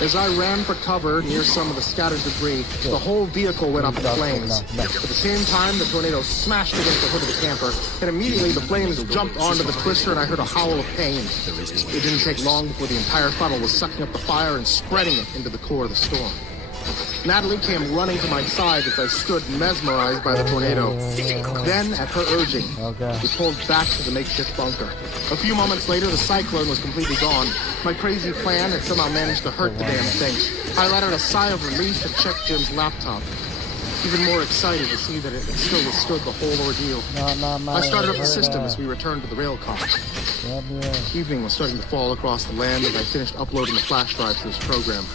As I ran for cover near some of the scattered debris, the whole vehicle went up in flames. At the same time, the tornado smashed against the hood of the camper, and immediately the flames jumped onto the twister and I heard a howl of pain. It didn't take long before the entire funnel was sucking up the fire and spreading it into the core of the storm. Natalie came running to my side as I stood mesmerized by the tornado. Then, at her urging, we pulled back to the makeshift bunker. A few moments later, the cyclone was completely gone. My crazy plan had somehow managed to hurt the damn thing. I let out a sigh of relief and checked Jim's laptop. Even more excited to see that it still withstood the whole ordeal. I started up the system as we returned to the rail car. Evening was starting to fall across the land as I finished uploading the flash drive to this program.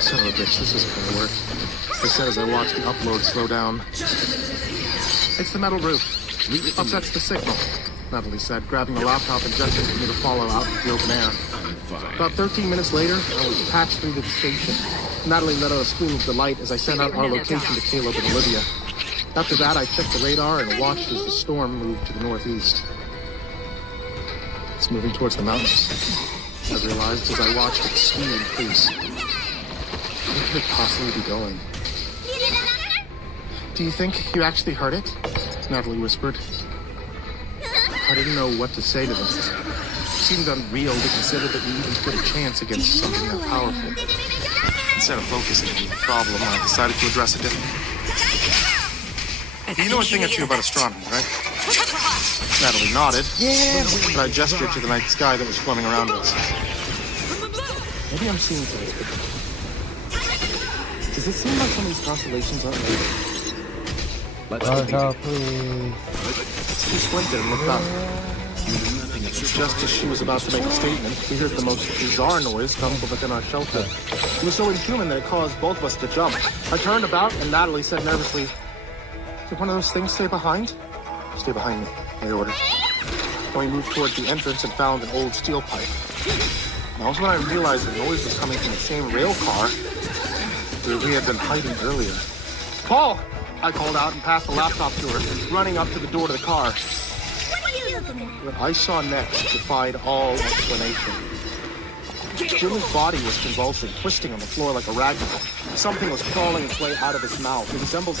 Son of a bitch, this isn't gonna work, I said as I watched the upload slow down. It's the metal roof. Upsets the signal, Natalie said, grabbing the laptop and gesturing for me to follow out into the open air. About 13 minutes later, I was patched through to the station. Natalie let out a squeal of delight as I sent out our location to Caleb and Olivia. After that, I checked the radar and watched as the storm moved to the northeast. It's moving towards the mountains, I realized as I watched its speed increase. Where could it possibly be going? Do you think you actually heard it? Natalie whispered. I didn't know what to say to them. It seemed unreal to consider that we even stood a chance against something that powerful. Instead of focusing on the problem, I decided to address it differently. You know a thing or two about astronomy, right? Natalie nodded, but I gestured to the night sky that was swimming around us. Maybe I'm seeing things. Does it seem like some of these constellations aren't real? Please. She squinted and looked up. Just as she was about to make a statement, we heard the most bizarre noise come from within our shelter. It was so inhuman that it caused both of us to jump. I turned about and Natalie said nervously, "Did one of those things stay behind?" "Stay behind me," I ordered. And we moved towards the entrance and found an old steel pipe. That was when I realized the noise was coming from the same rail car where we had been hiding earlier. "Paul!" I called out and passed the laptop to her, running up to the door to the car. What I saw next defied all explanation. Jim's body was convulsing, twisting on the floor like a ragdoll. Something was crawling its way out of his mouth. It resembled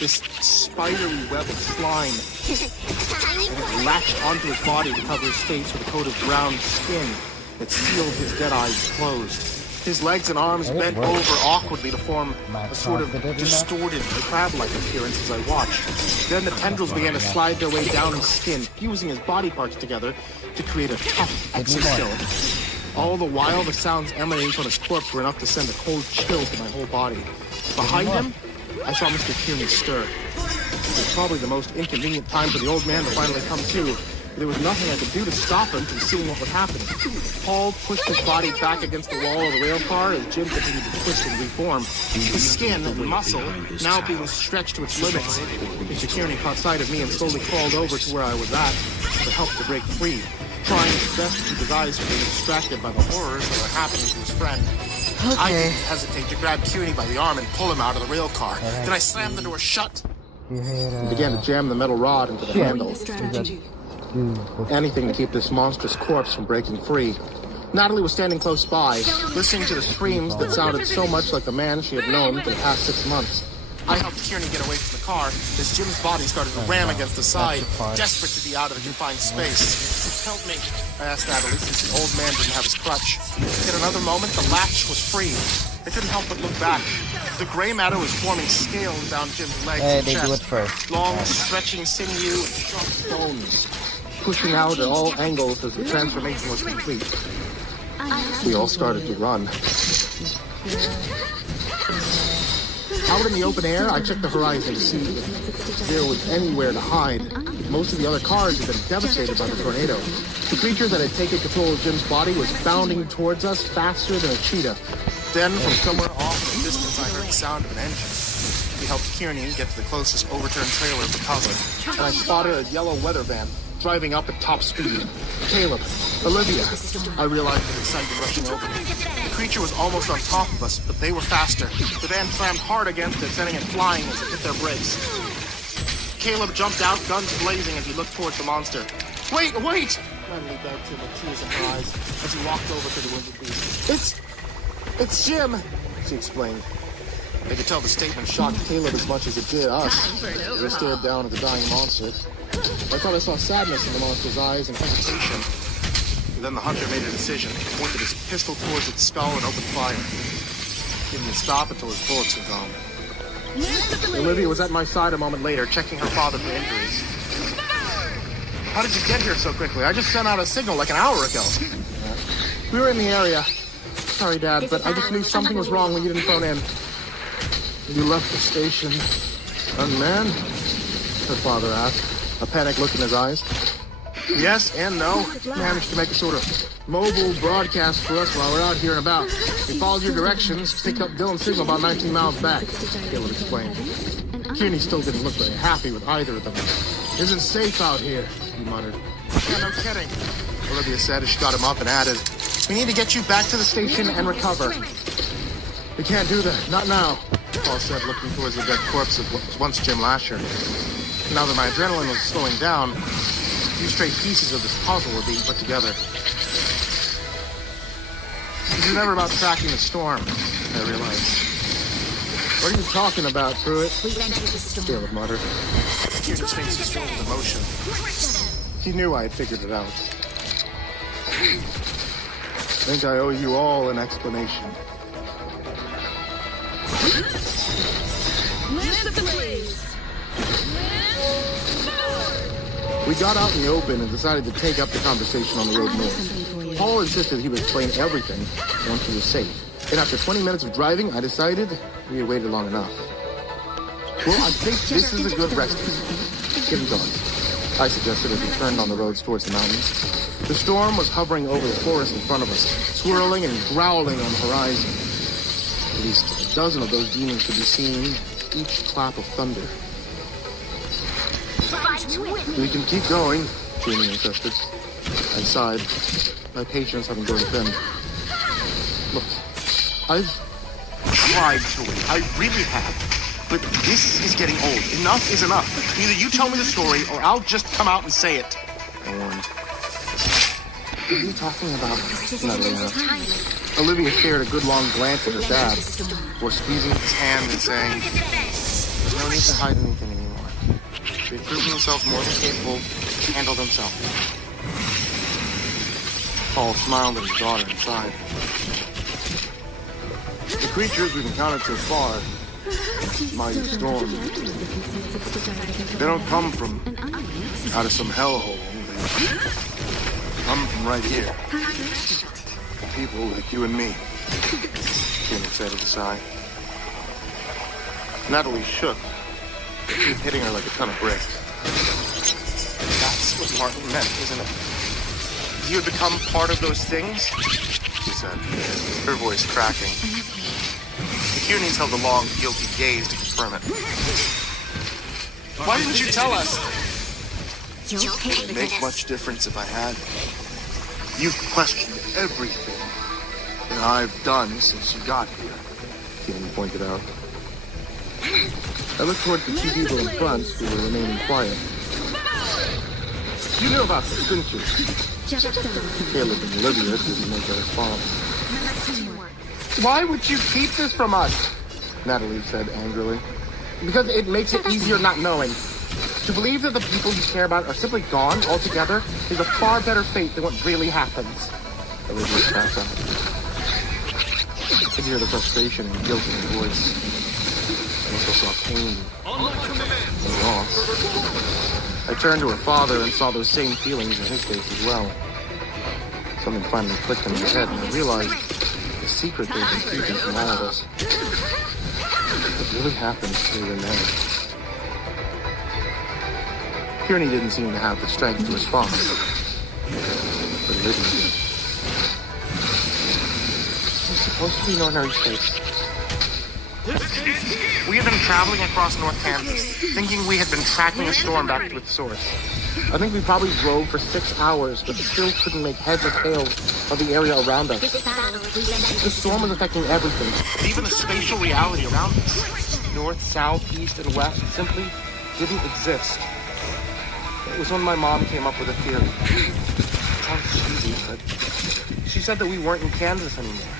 this spidery web of slime. And it latched onto his body to cover his face with a coat of brown skin that sealed his dead eyes closed. His legs and arms bent over awkwardly to form a sort of distorted crab-like appearance as I watched. Then the tendrils began to slide their way down his skin, fusing his body parts together to create a tough exoskeleton. All the while, the sounds emanating from his corpse were enough to send a cold chill to my whole body. Behind him, I saw Mr. Kearney stir. It was probably the most inconvenient time for the old man to finally come to. There was nothing I could do to stop him from seeing what was happening. Paul pushed his body back against the wall of the rail car as Jim continued to twist and reform. His skin and muscle now being stretched to its limits. Mr. Kearney caught sight of me and slowly crawled over to where I was at to help to break free, trying his best to keep his eyes from being distracted by the horrors that were happening to his friend. I didn't hesitate to grab Kearney by the arm and pull him out of the rail car. Then I slammed the door shut and began to jam the metal rod into the handle. Anything to keep this monstrous corpse from breaking free. Natalie was standing close by, listening to the screams that sounded so much like the man she had known for the past 6 months. I helped Kearney get away from the car as Jim's body started to ram against the side, desperate to be out of the confined space. "Help me," I asked Natalie, since the old man didn't have his crutch. In another moment, the latch was free. I couldn't help but look back. The gray matter was forming scales down Jim's legs and chest. Long, stretching sinew and sharp bones, pushing out at all angles as the transformation was complete. We all started to run. Out in the open air, I checked the horizon to see if there was anywhere to hide. Most of the other cars had been devastated by the tornado. The creature that had taken control of Jim's body was bounding towards us faster than a cheetah. Then, from somewhere off in the distance, I heard the sound of an engine. We helped Kearney get to the closest overturned trailer for cover. And I spotted a yellow weather van driving up at top speed. Caleb, Olivia. I realized with excitement rushing over. The creature was almost on top of us, but they were faster. The van slammed hard against it, sending it flying as it hit their brakes. Caleb jumped out, guns blazing, as he looked towards the monster. Wait! Natalie begged him with tears in her eyes as he walked over to the wounded beast. It's Jim, she explained. They could tell the statement shocked Caleb as much as it did us. We stared down at the dying monster. I thought I saw sadness in the monster's eyes and hesitation. Then the hunter made a decision, pointed his pistol towards its skull and opened fire. He didn't stop until his bullets were gone. Olivia was at my side a moment later, checking her father for injuries. How did you get here so quickly? I just sent out a signal like an hour ago. We were in the area. Sorry, Dad, but I just knew something was wrong when you didn't phone in. You left the station unmanned? Her father asked, a panic look in his eyes. Yes and no. Managed to make a sort of mobile broadcast for us while we're out here and about. We followed your directions, picked up Dylan's signal about 19 miles back, Caleb explained. Kearney still didn't look very happy with either of them. Isn't safe out here, he muttered. Yeah, no kidding. Olivia said as she got him up and added, we need to get you back to the station and recover. We can't do that, not now, Paul said, looking towards the dead corpse of what was once Jim Lasher. Now that my adrenaline was slowing down, a few stray pieces of this puzzle were being put together. This is never about tracking the storm, I realized. What are you talking about, Pruitt? Caleb muttered. Kearney's face was filled with emotion. He knew I had figured it out. I think I owe you all an explanation. We got out in the open and decided to take up the conversation on the road north. Paul insisted he would explain everything once he was safe. And after 20 minutes of driving, I decided we had waited long enough. Well, I think this is a good rest. It's getting dark, I suggested as we turned on the roads towards the mountains. The storm was hovering over the forest in front of us, swirling and growling on the horizon. At least a dozen of those demons could be seen, each clap of thunder. We can keep going, Jamie insisted. I sighed, my patience having grown thin. Look, I've tried to wait. I really have. But this is getting old. Enough is enough. Either you tell me the story, or I'll just come out and say it. I warned. What are you talking about? Natalie asked. Olivia shared a good long glance at her dad before squeezing his hand and saying, there's no need to hide anything anymore. They've proven themselves more than capable to handle themselves. Paul smiled at his daughter and sighed. The creatures we've encountered so far, mighty storm, they don't come from out of some hellhole. They come from right here. People like you and me, Jimmy said with a sigh. Natalie shook. She was hitting her like a ton of bricks. That's what Martin meant, isn't it? You had become part of those things? She said, her voice cracking. The Kearneys held a long, guilty gaze to confirm it. Why didn't you tell us? It'd make much difference if I had. You've questioned everything that I've done since you got here, Kearney pointed out. I looked towards the two people in front who were remaining quiet. You knew about this, didn't you? Caleb and Olivia didn't make a response. Why would you keep this from us? Natalie said angrily. Because it makes it easier not knowing. To believe that the people you care about are simply gone altogether is a far better fate than what really happens. Olivia snapped out. I could hear the frustration and guilt in her voice. I also saw pain and loss. I turned to her father and saw those same feelings in his face as well. Something finally clicked in my head and I realized the secret they've been keeping from all of us. What really happened here and there? Kearney didn't seem to have the strength to respond. But Livy did. It's supposed to be an ordinary space. We had been traveling across North Kansas, thinking we had been tracking a storm back to its source. I think we probably drove for 6 hours, but still couldn't make heads or tails of the area around us. The storm was affecting everything, even the spatial reality around us. North, south, east, and west simply didn't exist. It was when my mom came up with a theory. It sounds cheesy, but she said that we weren't in Kansas anymore.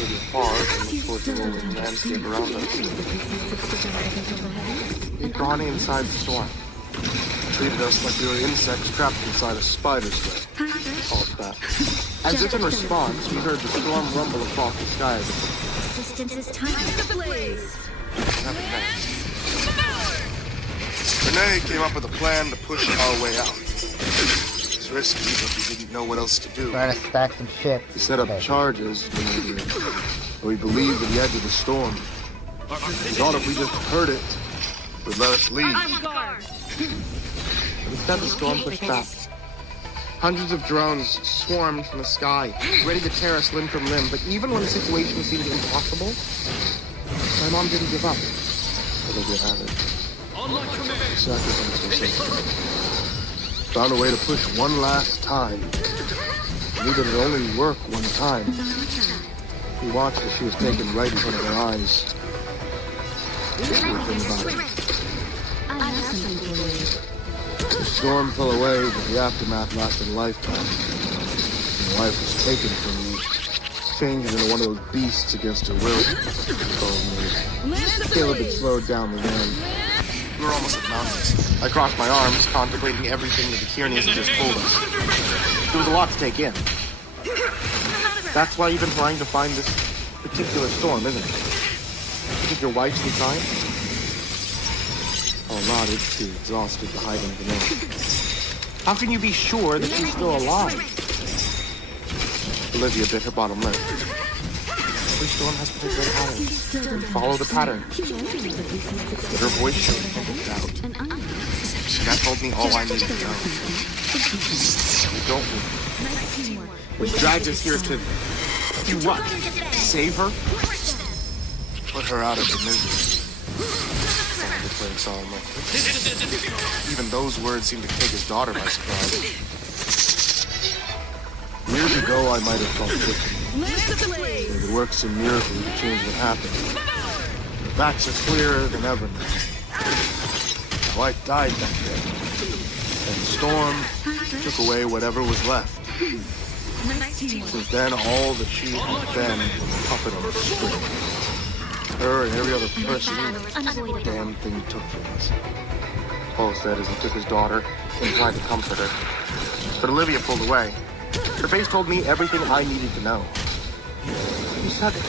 Maybe a pause and look towards the rolling landscape around us. They'd gone inside the storm. Treated us like we were insects trapped inside a spider's web. All of that. As if in response, we heard the storm rumble across the sky. Resistance is time to blaze. Renee came up with a plan to push our way out. It was risky, but we didn't know what else to do. Trying to stack some shit. We set up charges when we believed at the edge of the storm. We thought if we just heard it, it would let us leave. But instead, the storm pushed back. Hundreds of drones swarmed from the sky, ready to tear us limb from limb. But even when the situation seemed impossible, my mom didn't give up. Olivia had it. Sacrificed herself. Found a way to push one last time. Knew that it only worked one time. We watched as she was taken right in front of our eyes. The storm fell away, but the aftermath lasted a lifetime. My life was taken from me, changed into one of those beasts against her will. Caleb had slowed down the wind. We were almost at the mountains. I crossed my arms, contemplating everything that the Kearneys had just told us. There was a lot to take in. That's why you've been trying to find this particular storm, isn't it? You think your wife's been trying? Oh, not, it's too exhausted to hide in the north. How can you be sure that she's still alive? Olivia bit her bottom lip. Every storm has particular patterns. Follow the pattern. But her voice showed a hint of doubt. That told me all I needed to know. You don't need me. We dragged us here to do what? Save her? Put her out of the misery. Sam declared solemnly. Even those words seemed to take his daughter by surprise. Years ago, I might have felt differently. It would work some miracle to change what happened. The facts are clearer than ever now. My wife died that day, and the storm took away whatever was left. Since then, all that she had been was a puppet on a string. Her and every other person, the damn thing took from us. Paul said as he took his daughter and tried to comfort her. But Olivia pulled away. Her face told me everything I needed to know. You said it.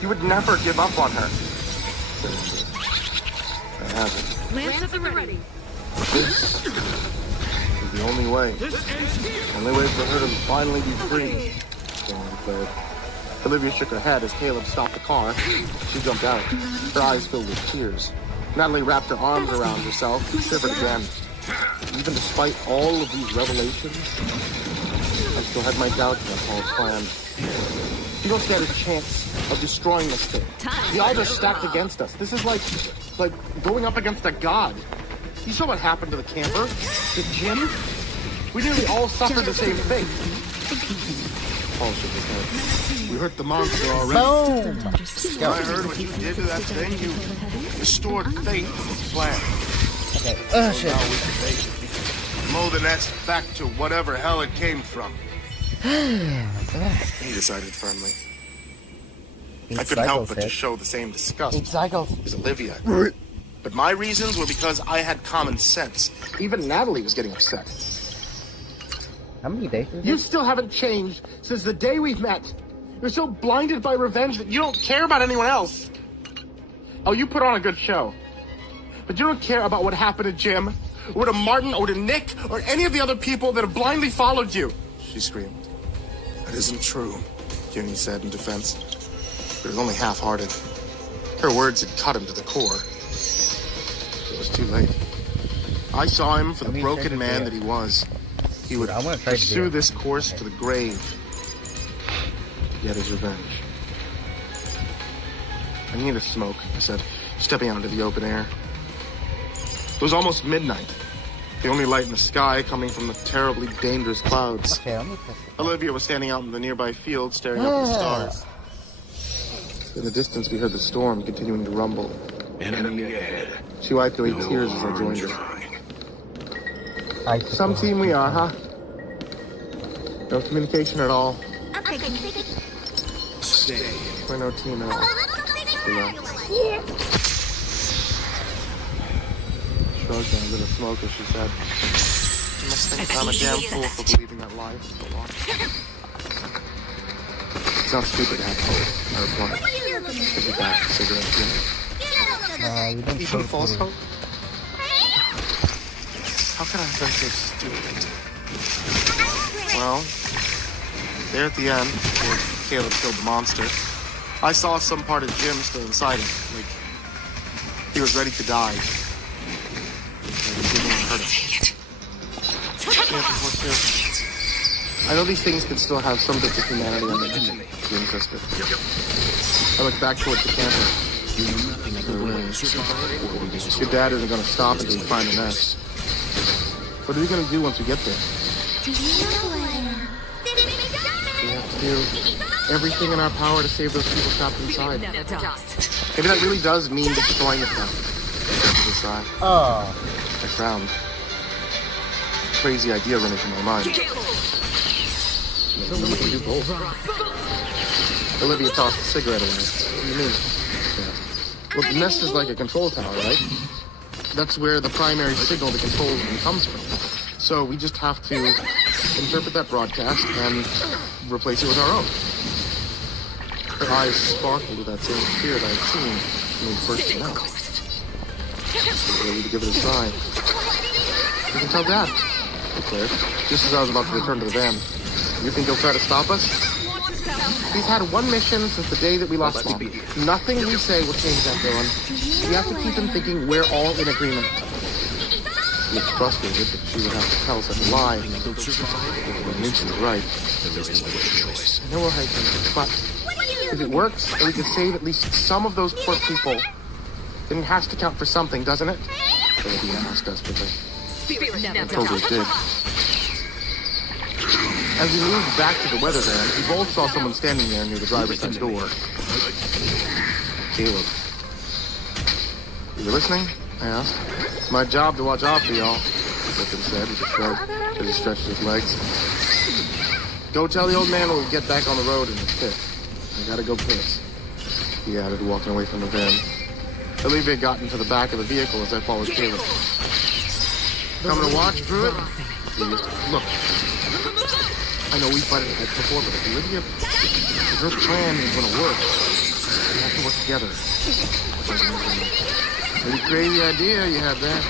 You would never give up on her. I haven't. Lance at the ready. This is the only way. The only way for her to finally be free, Dan declared. Olivia shook her head as Caleb stopped the car. She jumped out, her eyes filled with tears. Natalie wrapped her arms around herself and shivered again. Even despite all of these revelations, I still had my doubts about Paul's plan. You don't stand a chance of destroying this thing. The odds are stacked against us. This is like going up against a god. You saw what happened to the camper, to Jim? We nearly all suffered the same fate. Paul shook his head. We hurt the monster already. Boom! I heard what you did to that thing. You restored faith in its plan. Okay. So Shit. now we can make it. Mow the nest back to whatever hell it came from. He decided firmly. I couldn't help but to show the same disgust as Olivia. But my reasons were because I had common sense. Even Natalie was getting upset. How many days is You this? still haven't changed since the day we've met. You're so blinded by revenge that you don't care about anyone else. Oh, you put on a good show. But you don't care about what happened to Jim, or to Martin, or to Nick, or any of the other people that have blindly followed you. She screamed. That isn't true, Kearney said in defense. but it was only half-hearted. Her words had cut him to the core. It was too late. I saw him for the broken man that he was. He would pursue this course to the grave to get his revenge. I need a smoke, I said, stepping out into the open air. It was almost midnight. The only light in the sky coming from the terribly dangerous clouds. Okay, let me test it. Olivia was standing out in the nearby field, staring up at the stars. In the distance, we heard the storm continuing to rumble. Enemy ahead. She wiped away tears as I joined her. I Some team we are, huh? No communication at all. Stay. We're no team at all. Shrugged and a bit of smoke as she said, "You must think I'm a damn fool for believing that lie for so long." It's not stupid to have hope, I replied. As he backed the cigarette to me. you don't Even false hope? How can I have been so stupid? Well, there at the end, where Caleb killed the monster, I saw some part of Jim still inside him, like he was ready to die. Like he didn't hurt him. Yeah, before too. I know these things can still have some bits of humanity on them, Jim sister. I look back towards the campus. Your dad isn't going to stop until we find the nest. What are we going to do once we get there? We have to do everything in our power to save those people trapped inside. Maybe that really does mean destroying the town. Oh. I frowned. Crazy idea running through my mind. Maybe we can do both. Olivia tossed the cigarette away. What do you mean? Well, the nest is like a control tower, right? That's where the primary signal to control them comes from. So we just have to interpret that broadcast and replace it with our own. Her eyes sparkled with that same fear that I had seen when we first met. I was ready to give it a try. You can tell Dad, I declared, just as I was about to return to the van. You think he'll try to stop us? He's had one mission since the day that we lost Mom. Nothing we say will change that, Dylan. We have to keep him thinking we're all in agreement. He looked frustrated that she would have to tell such a lie. I knew she was right. I know we're hiking, but if it works, and we can save at least some of those poor people, then it has to count for something, doesn't it? Olivia asked desperately. I told her it did. As we moved back to the weather van, we both saw someone standing there near the driver's side door. Caleb. You listening? I asked. It's my job to watch out for y'all, Griffin said with a shrug as he stretched his legs. Go tell the old man we'll get back on the road in a bit. I gotta go piss, he added, walking away from the van. Olivia got into the back of the vehicle as I followed Caleb. Coming to watch, Pruitt? Look. I know we butted heads before, but if Olivia, if her plan is going to work, we have to work together. Pretty crazy idea you had there.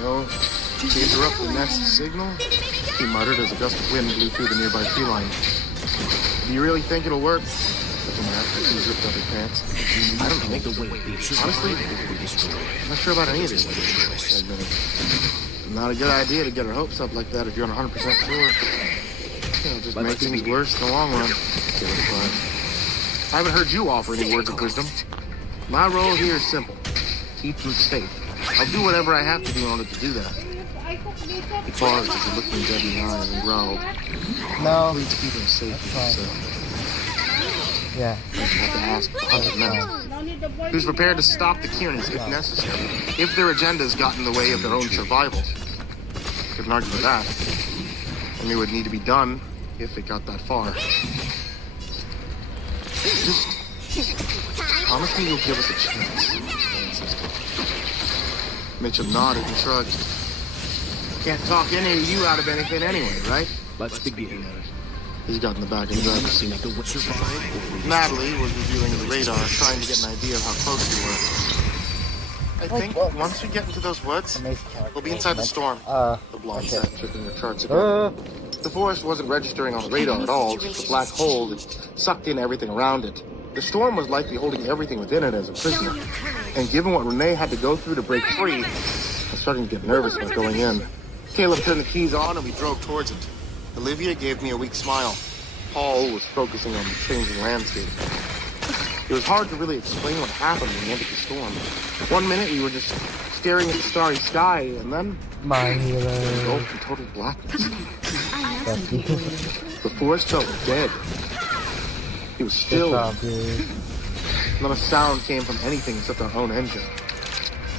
No, to interrupt the nest signal, he muttered as a gust of wind blew through the nearby tree line. Do you really think it'll work? Griffin asked as he zipped up his pants. I don't know. Honestly, I'm not sure about any of this. I admitted. Not a good idea to get her hopes up like that if you're 100% sure. It'll just make things worse in the long run. I haven't heard you offer any words of wisdom. My role here is simple. Keep them safe. I'll do whatever I have to do in order to do that. He paused as he looked me dead in the eyes and growled. No. Please keep them safe for yourself. Yeah. I have to ask how it meant. He was prepared to stop the Kierneys if necessary, if their agendas got in the way of their own survival. Couldn't argue with that. I knew it would need to be done if it got that far. Just promise me you'll give us a chance, I insisted. Mitchell nodded and shrugged. Can't talk any of you out of anything anyway, right? Let's begin. He got in the back of the driver's seat. Natalie was reviewing the radar, trying to get an idea of how close we were. I think once we get into those woods, we'll be inside the storm, the blonde said, tripping her charts again. The forest wasn't registering on the radar at all, just a black hole that sucked in everything around it. The storm was likely holding everything within it as a prisoner. And given what Renee had to go through to break free, I was starting to get nervous about going in. Caleb turned the keys on and we drove towards it. Olivia gave me a weak smile. Paul was focusing on the changing landscape. It was hard to really explain what happened when we entered the storm. 1 minute we were just staring at the starry sky, and then My hero. engulfed in total blackness. That's you. The forest felt dead. It was Good still. job, dude. Not a sound came from anything except our own engine.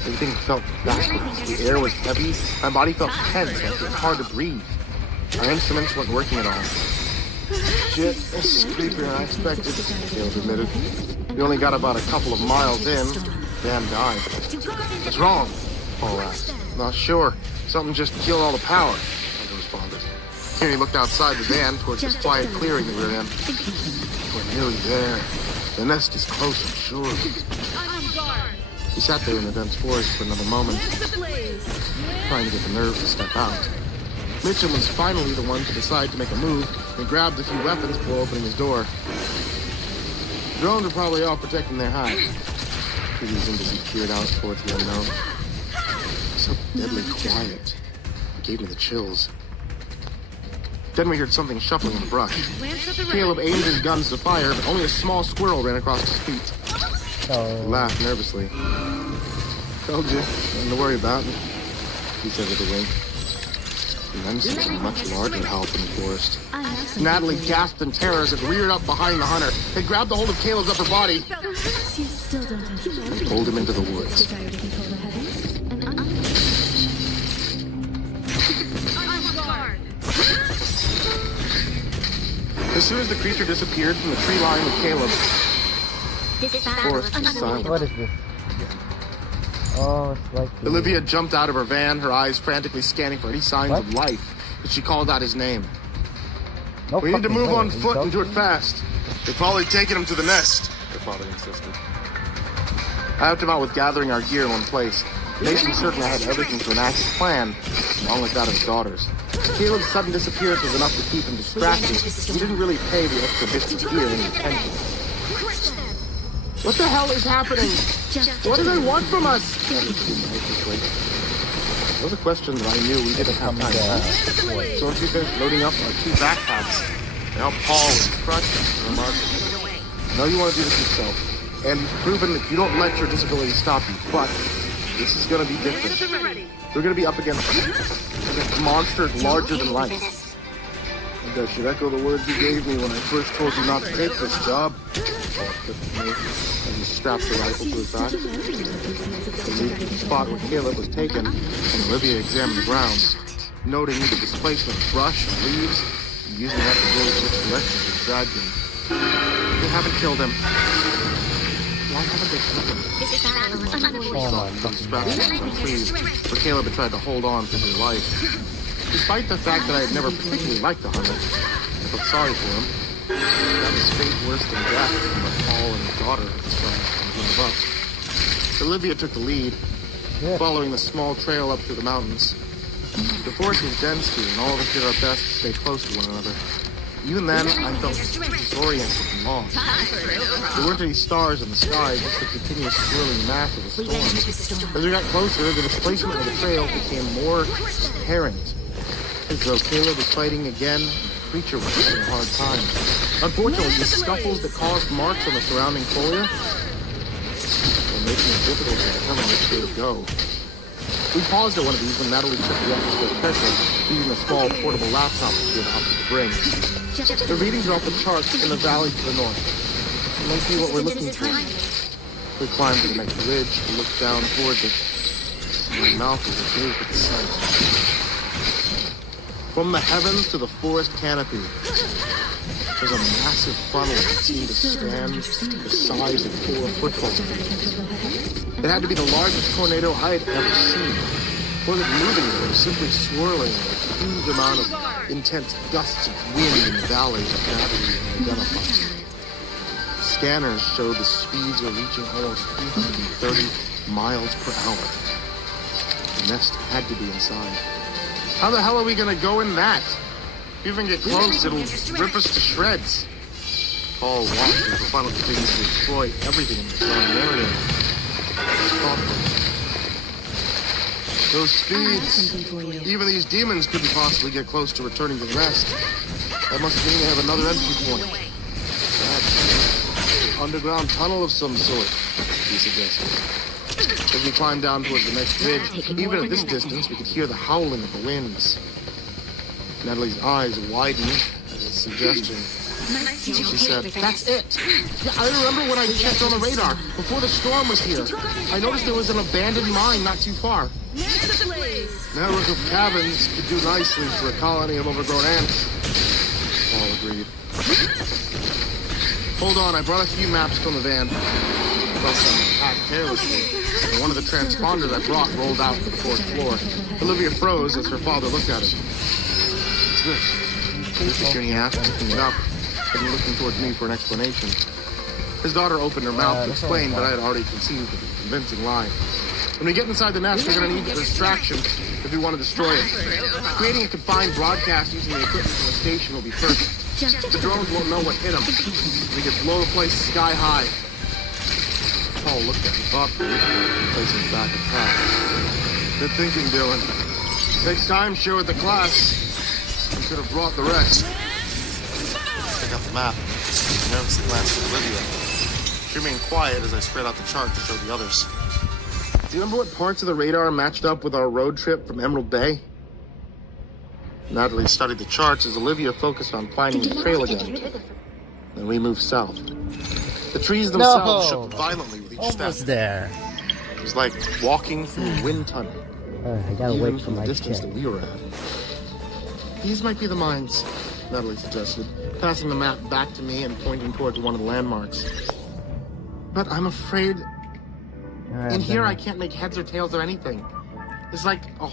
Everything felt backwards. The air was heavy. My body felt tense, like it was hard to breathe. Our instruments weren't working at all. Shit, this is creepier than I expected, Caleb admitted. We only got about a couple of miles in. Van died. What's wrong? Paul asked. Not sure. Something just killed all the power, I responded. Kenny looked outside the van towards the quiet clearing that we were in. We're nearly there. The nest is close, I'm sure. We sat there in the dense forest for another moment, trying to get the nerve to step out. Mitchell was finally the one to decide to make a move and grabbed a few weapons before opening his door. Drones are probably off protecting their hive, he reasoned as he peered out towards the unknown. So deadly quiet. It gave me the chills. Then we heard something shuffling in the brush. Caleb aimed his guns to fire, but only a small squirrel ran across his feet. Oh. He laughed nervously. Told you, nothing to worry about, he said with a wink. And then something much larger howled from the forest. Natalie gasped in terror as it reared up behind the hunter. It grabbed a hold of Caleb's upper body and pulled him into the woods. As soon as the creature disappeared from the tree line with Caleb, the forest was silent. What is this? Oh, it's like... Olivia jumped out of her van, her eyes frantically scanning for any signs of life, but she called out his name. No We need to fucking move way. on Are you foot and do it joking? fast. They're probably taking him to the nest. Her father insisted. I helped him out with gathering our gear in one place, making certain I had everything to enact his plan, along with that of his daughters. Caleb's sudden disappearance was enough to keep him distracted. He didn't really pay the extra bits of gear any attention. What the hell is happening? What do they want from us? Those are questions that I knew we didn't have time to ask. So once we finished loading up our 2 backpacks, I helped Paul with his crutch and remarked, "No, you want to do this yourself. And you've proven that you don't let your disability stop you, but this is going to be different. We're going to be up against monsters larger than life." And I should echo the words you gave me when I first told you not to take this job. Paul clipped me, and he strapped the rifle to his back. They moved to the spot where Caleb was taken, and Olivia examined the ground, noting the displacement of brush and leaves, and using that to gauge which direction he dragged him. They haven't killed him. Why haven't they killed him? Oh my Some scratches on some trees, where Caleb had tried to hold on for his life. Despite the fact that I had never particularly liked the hunter, I felt sorry for him. That was fate worse than death, but Paul and his daughter had described from above. Olivia took the lead, following the small trail up through the mountains. The forest was dense here, and all of us did our best to stay close to one another. Even then, I felt disoriented and lost. There weren't any stars in the sky, just the continuous swirling mass of the storm. As we got closer, the displacement of the trail became more apparent. As though Caleb was fighting again, and the creature was having a hard time. Unfortunately, the scuffles that caused marks on the surrounding foliage were making it difficult to determine which way to go. We paused at one of these when Natalie took the atmospheric pressure, using a small portable laptop that she had opted to bring. The readings are off the charts in the valley to the north. It might be what we're looking for. We climbed to the next ridge to look down towards it. My mouth was agape at the sight. From the heavens to the forest canopy, there's a massive funnel that seemed to span the size of 4 football fields. It had to be the largest tornado I had ever seen. It wasn't moving, it was simply swirling with a huge amount of intense gusts of wind in the valley that Natalie had identified. Scanners showed the speeds are reaching almost 330 miles per hour. The nest had to be inside. How the hell are we gonna go in that? If we even get close, it'll rip us to shreds. Paul watched as the final continues to destroy everything in the surrounding area. Thoughtful. Those speeds. Even these demons couldn't possibly get close to returning to the nest. That must mean they have another entry point. That's an underground tunnel of some sort, he suggested. As we climbed down towards the next ridge, even at this distance, we could hear the howling of the winds. Natalie's eyes widened at his suggestion. She said, "That's it. Yeah, I remember when I checked on the radar before the storm was here. I noticed there was an abandoned mine not too far. Network of cabins could do nicely for a colony of overgrown ants." Paul agreed. "Hold on, I brought a few maps from the van." I brought some packed carelessly, and one of the transponders I brought rolled out to the fourth floor. Olivia froze as her father looked at it. "What's this?" "This is he asked, picking it up, and looking towards me for an explanation." His daughter opened her mouth to explain, but I had already conceived a convincing lie. "When we get inside the nest, we're going to need a distraction if we want to destroy it. Creating a confined broadcast using the equipment from the station will be perfect. The drones won't know what hit them. We could blow the place sky high." Paul looked at me thoughtfully, placing it back in pack. "Good thinking, Dylan. Next time, share with the class. You should have brought the rest." Pick up the map. I nervously glanced at Olivia. She remained quiet as I spread out the chart to show the others. "Do you remember what parts of the radar matched up with our road trip from Emerald Bay?" Natalie studied the charts as Olivia focused on finding the trail again. Then we moved south. The trees themselves shook violently with each step. Almost there. It was like walking through a wind tunnel, I gotta even wait for from the my distance check. that we were at. "These might be the mines," Natalie suggested, passing the map back to me and pointing towards one of the landmarks. "But I'm afraid in here I can't make heads or tails of anything. It's like a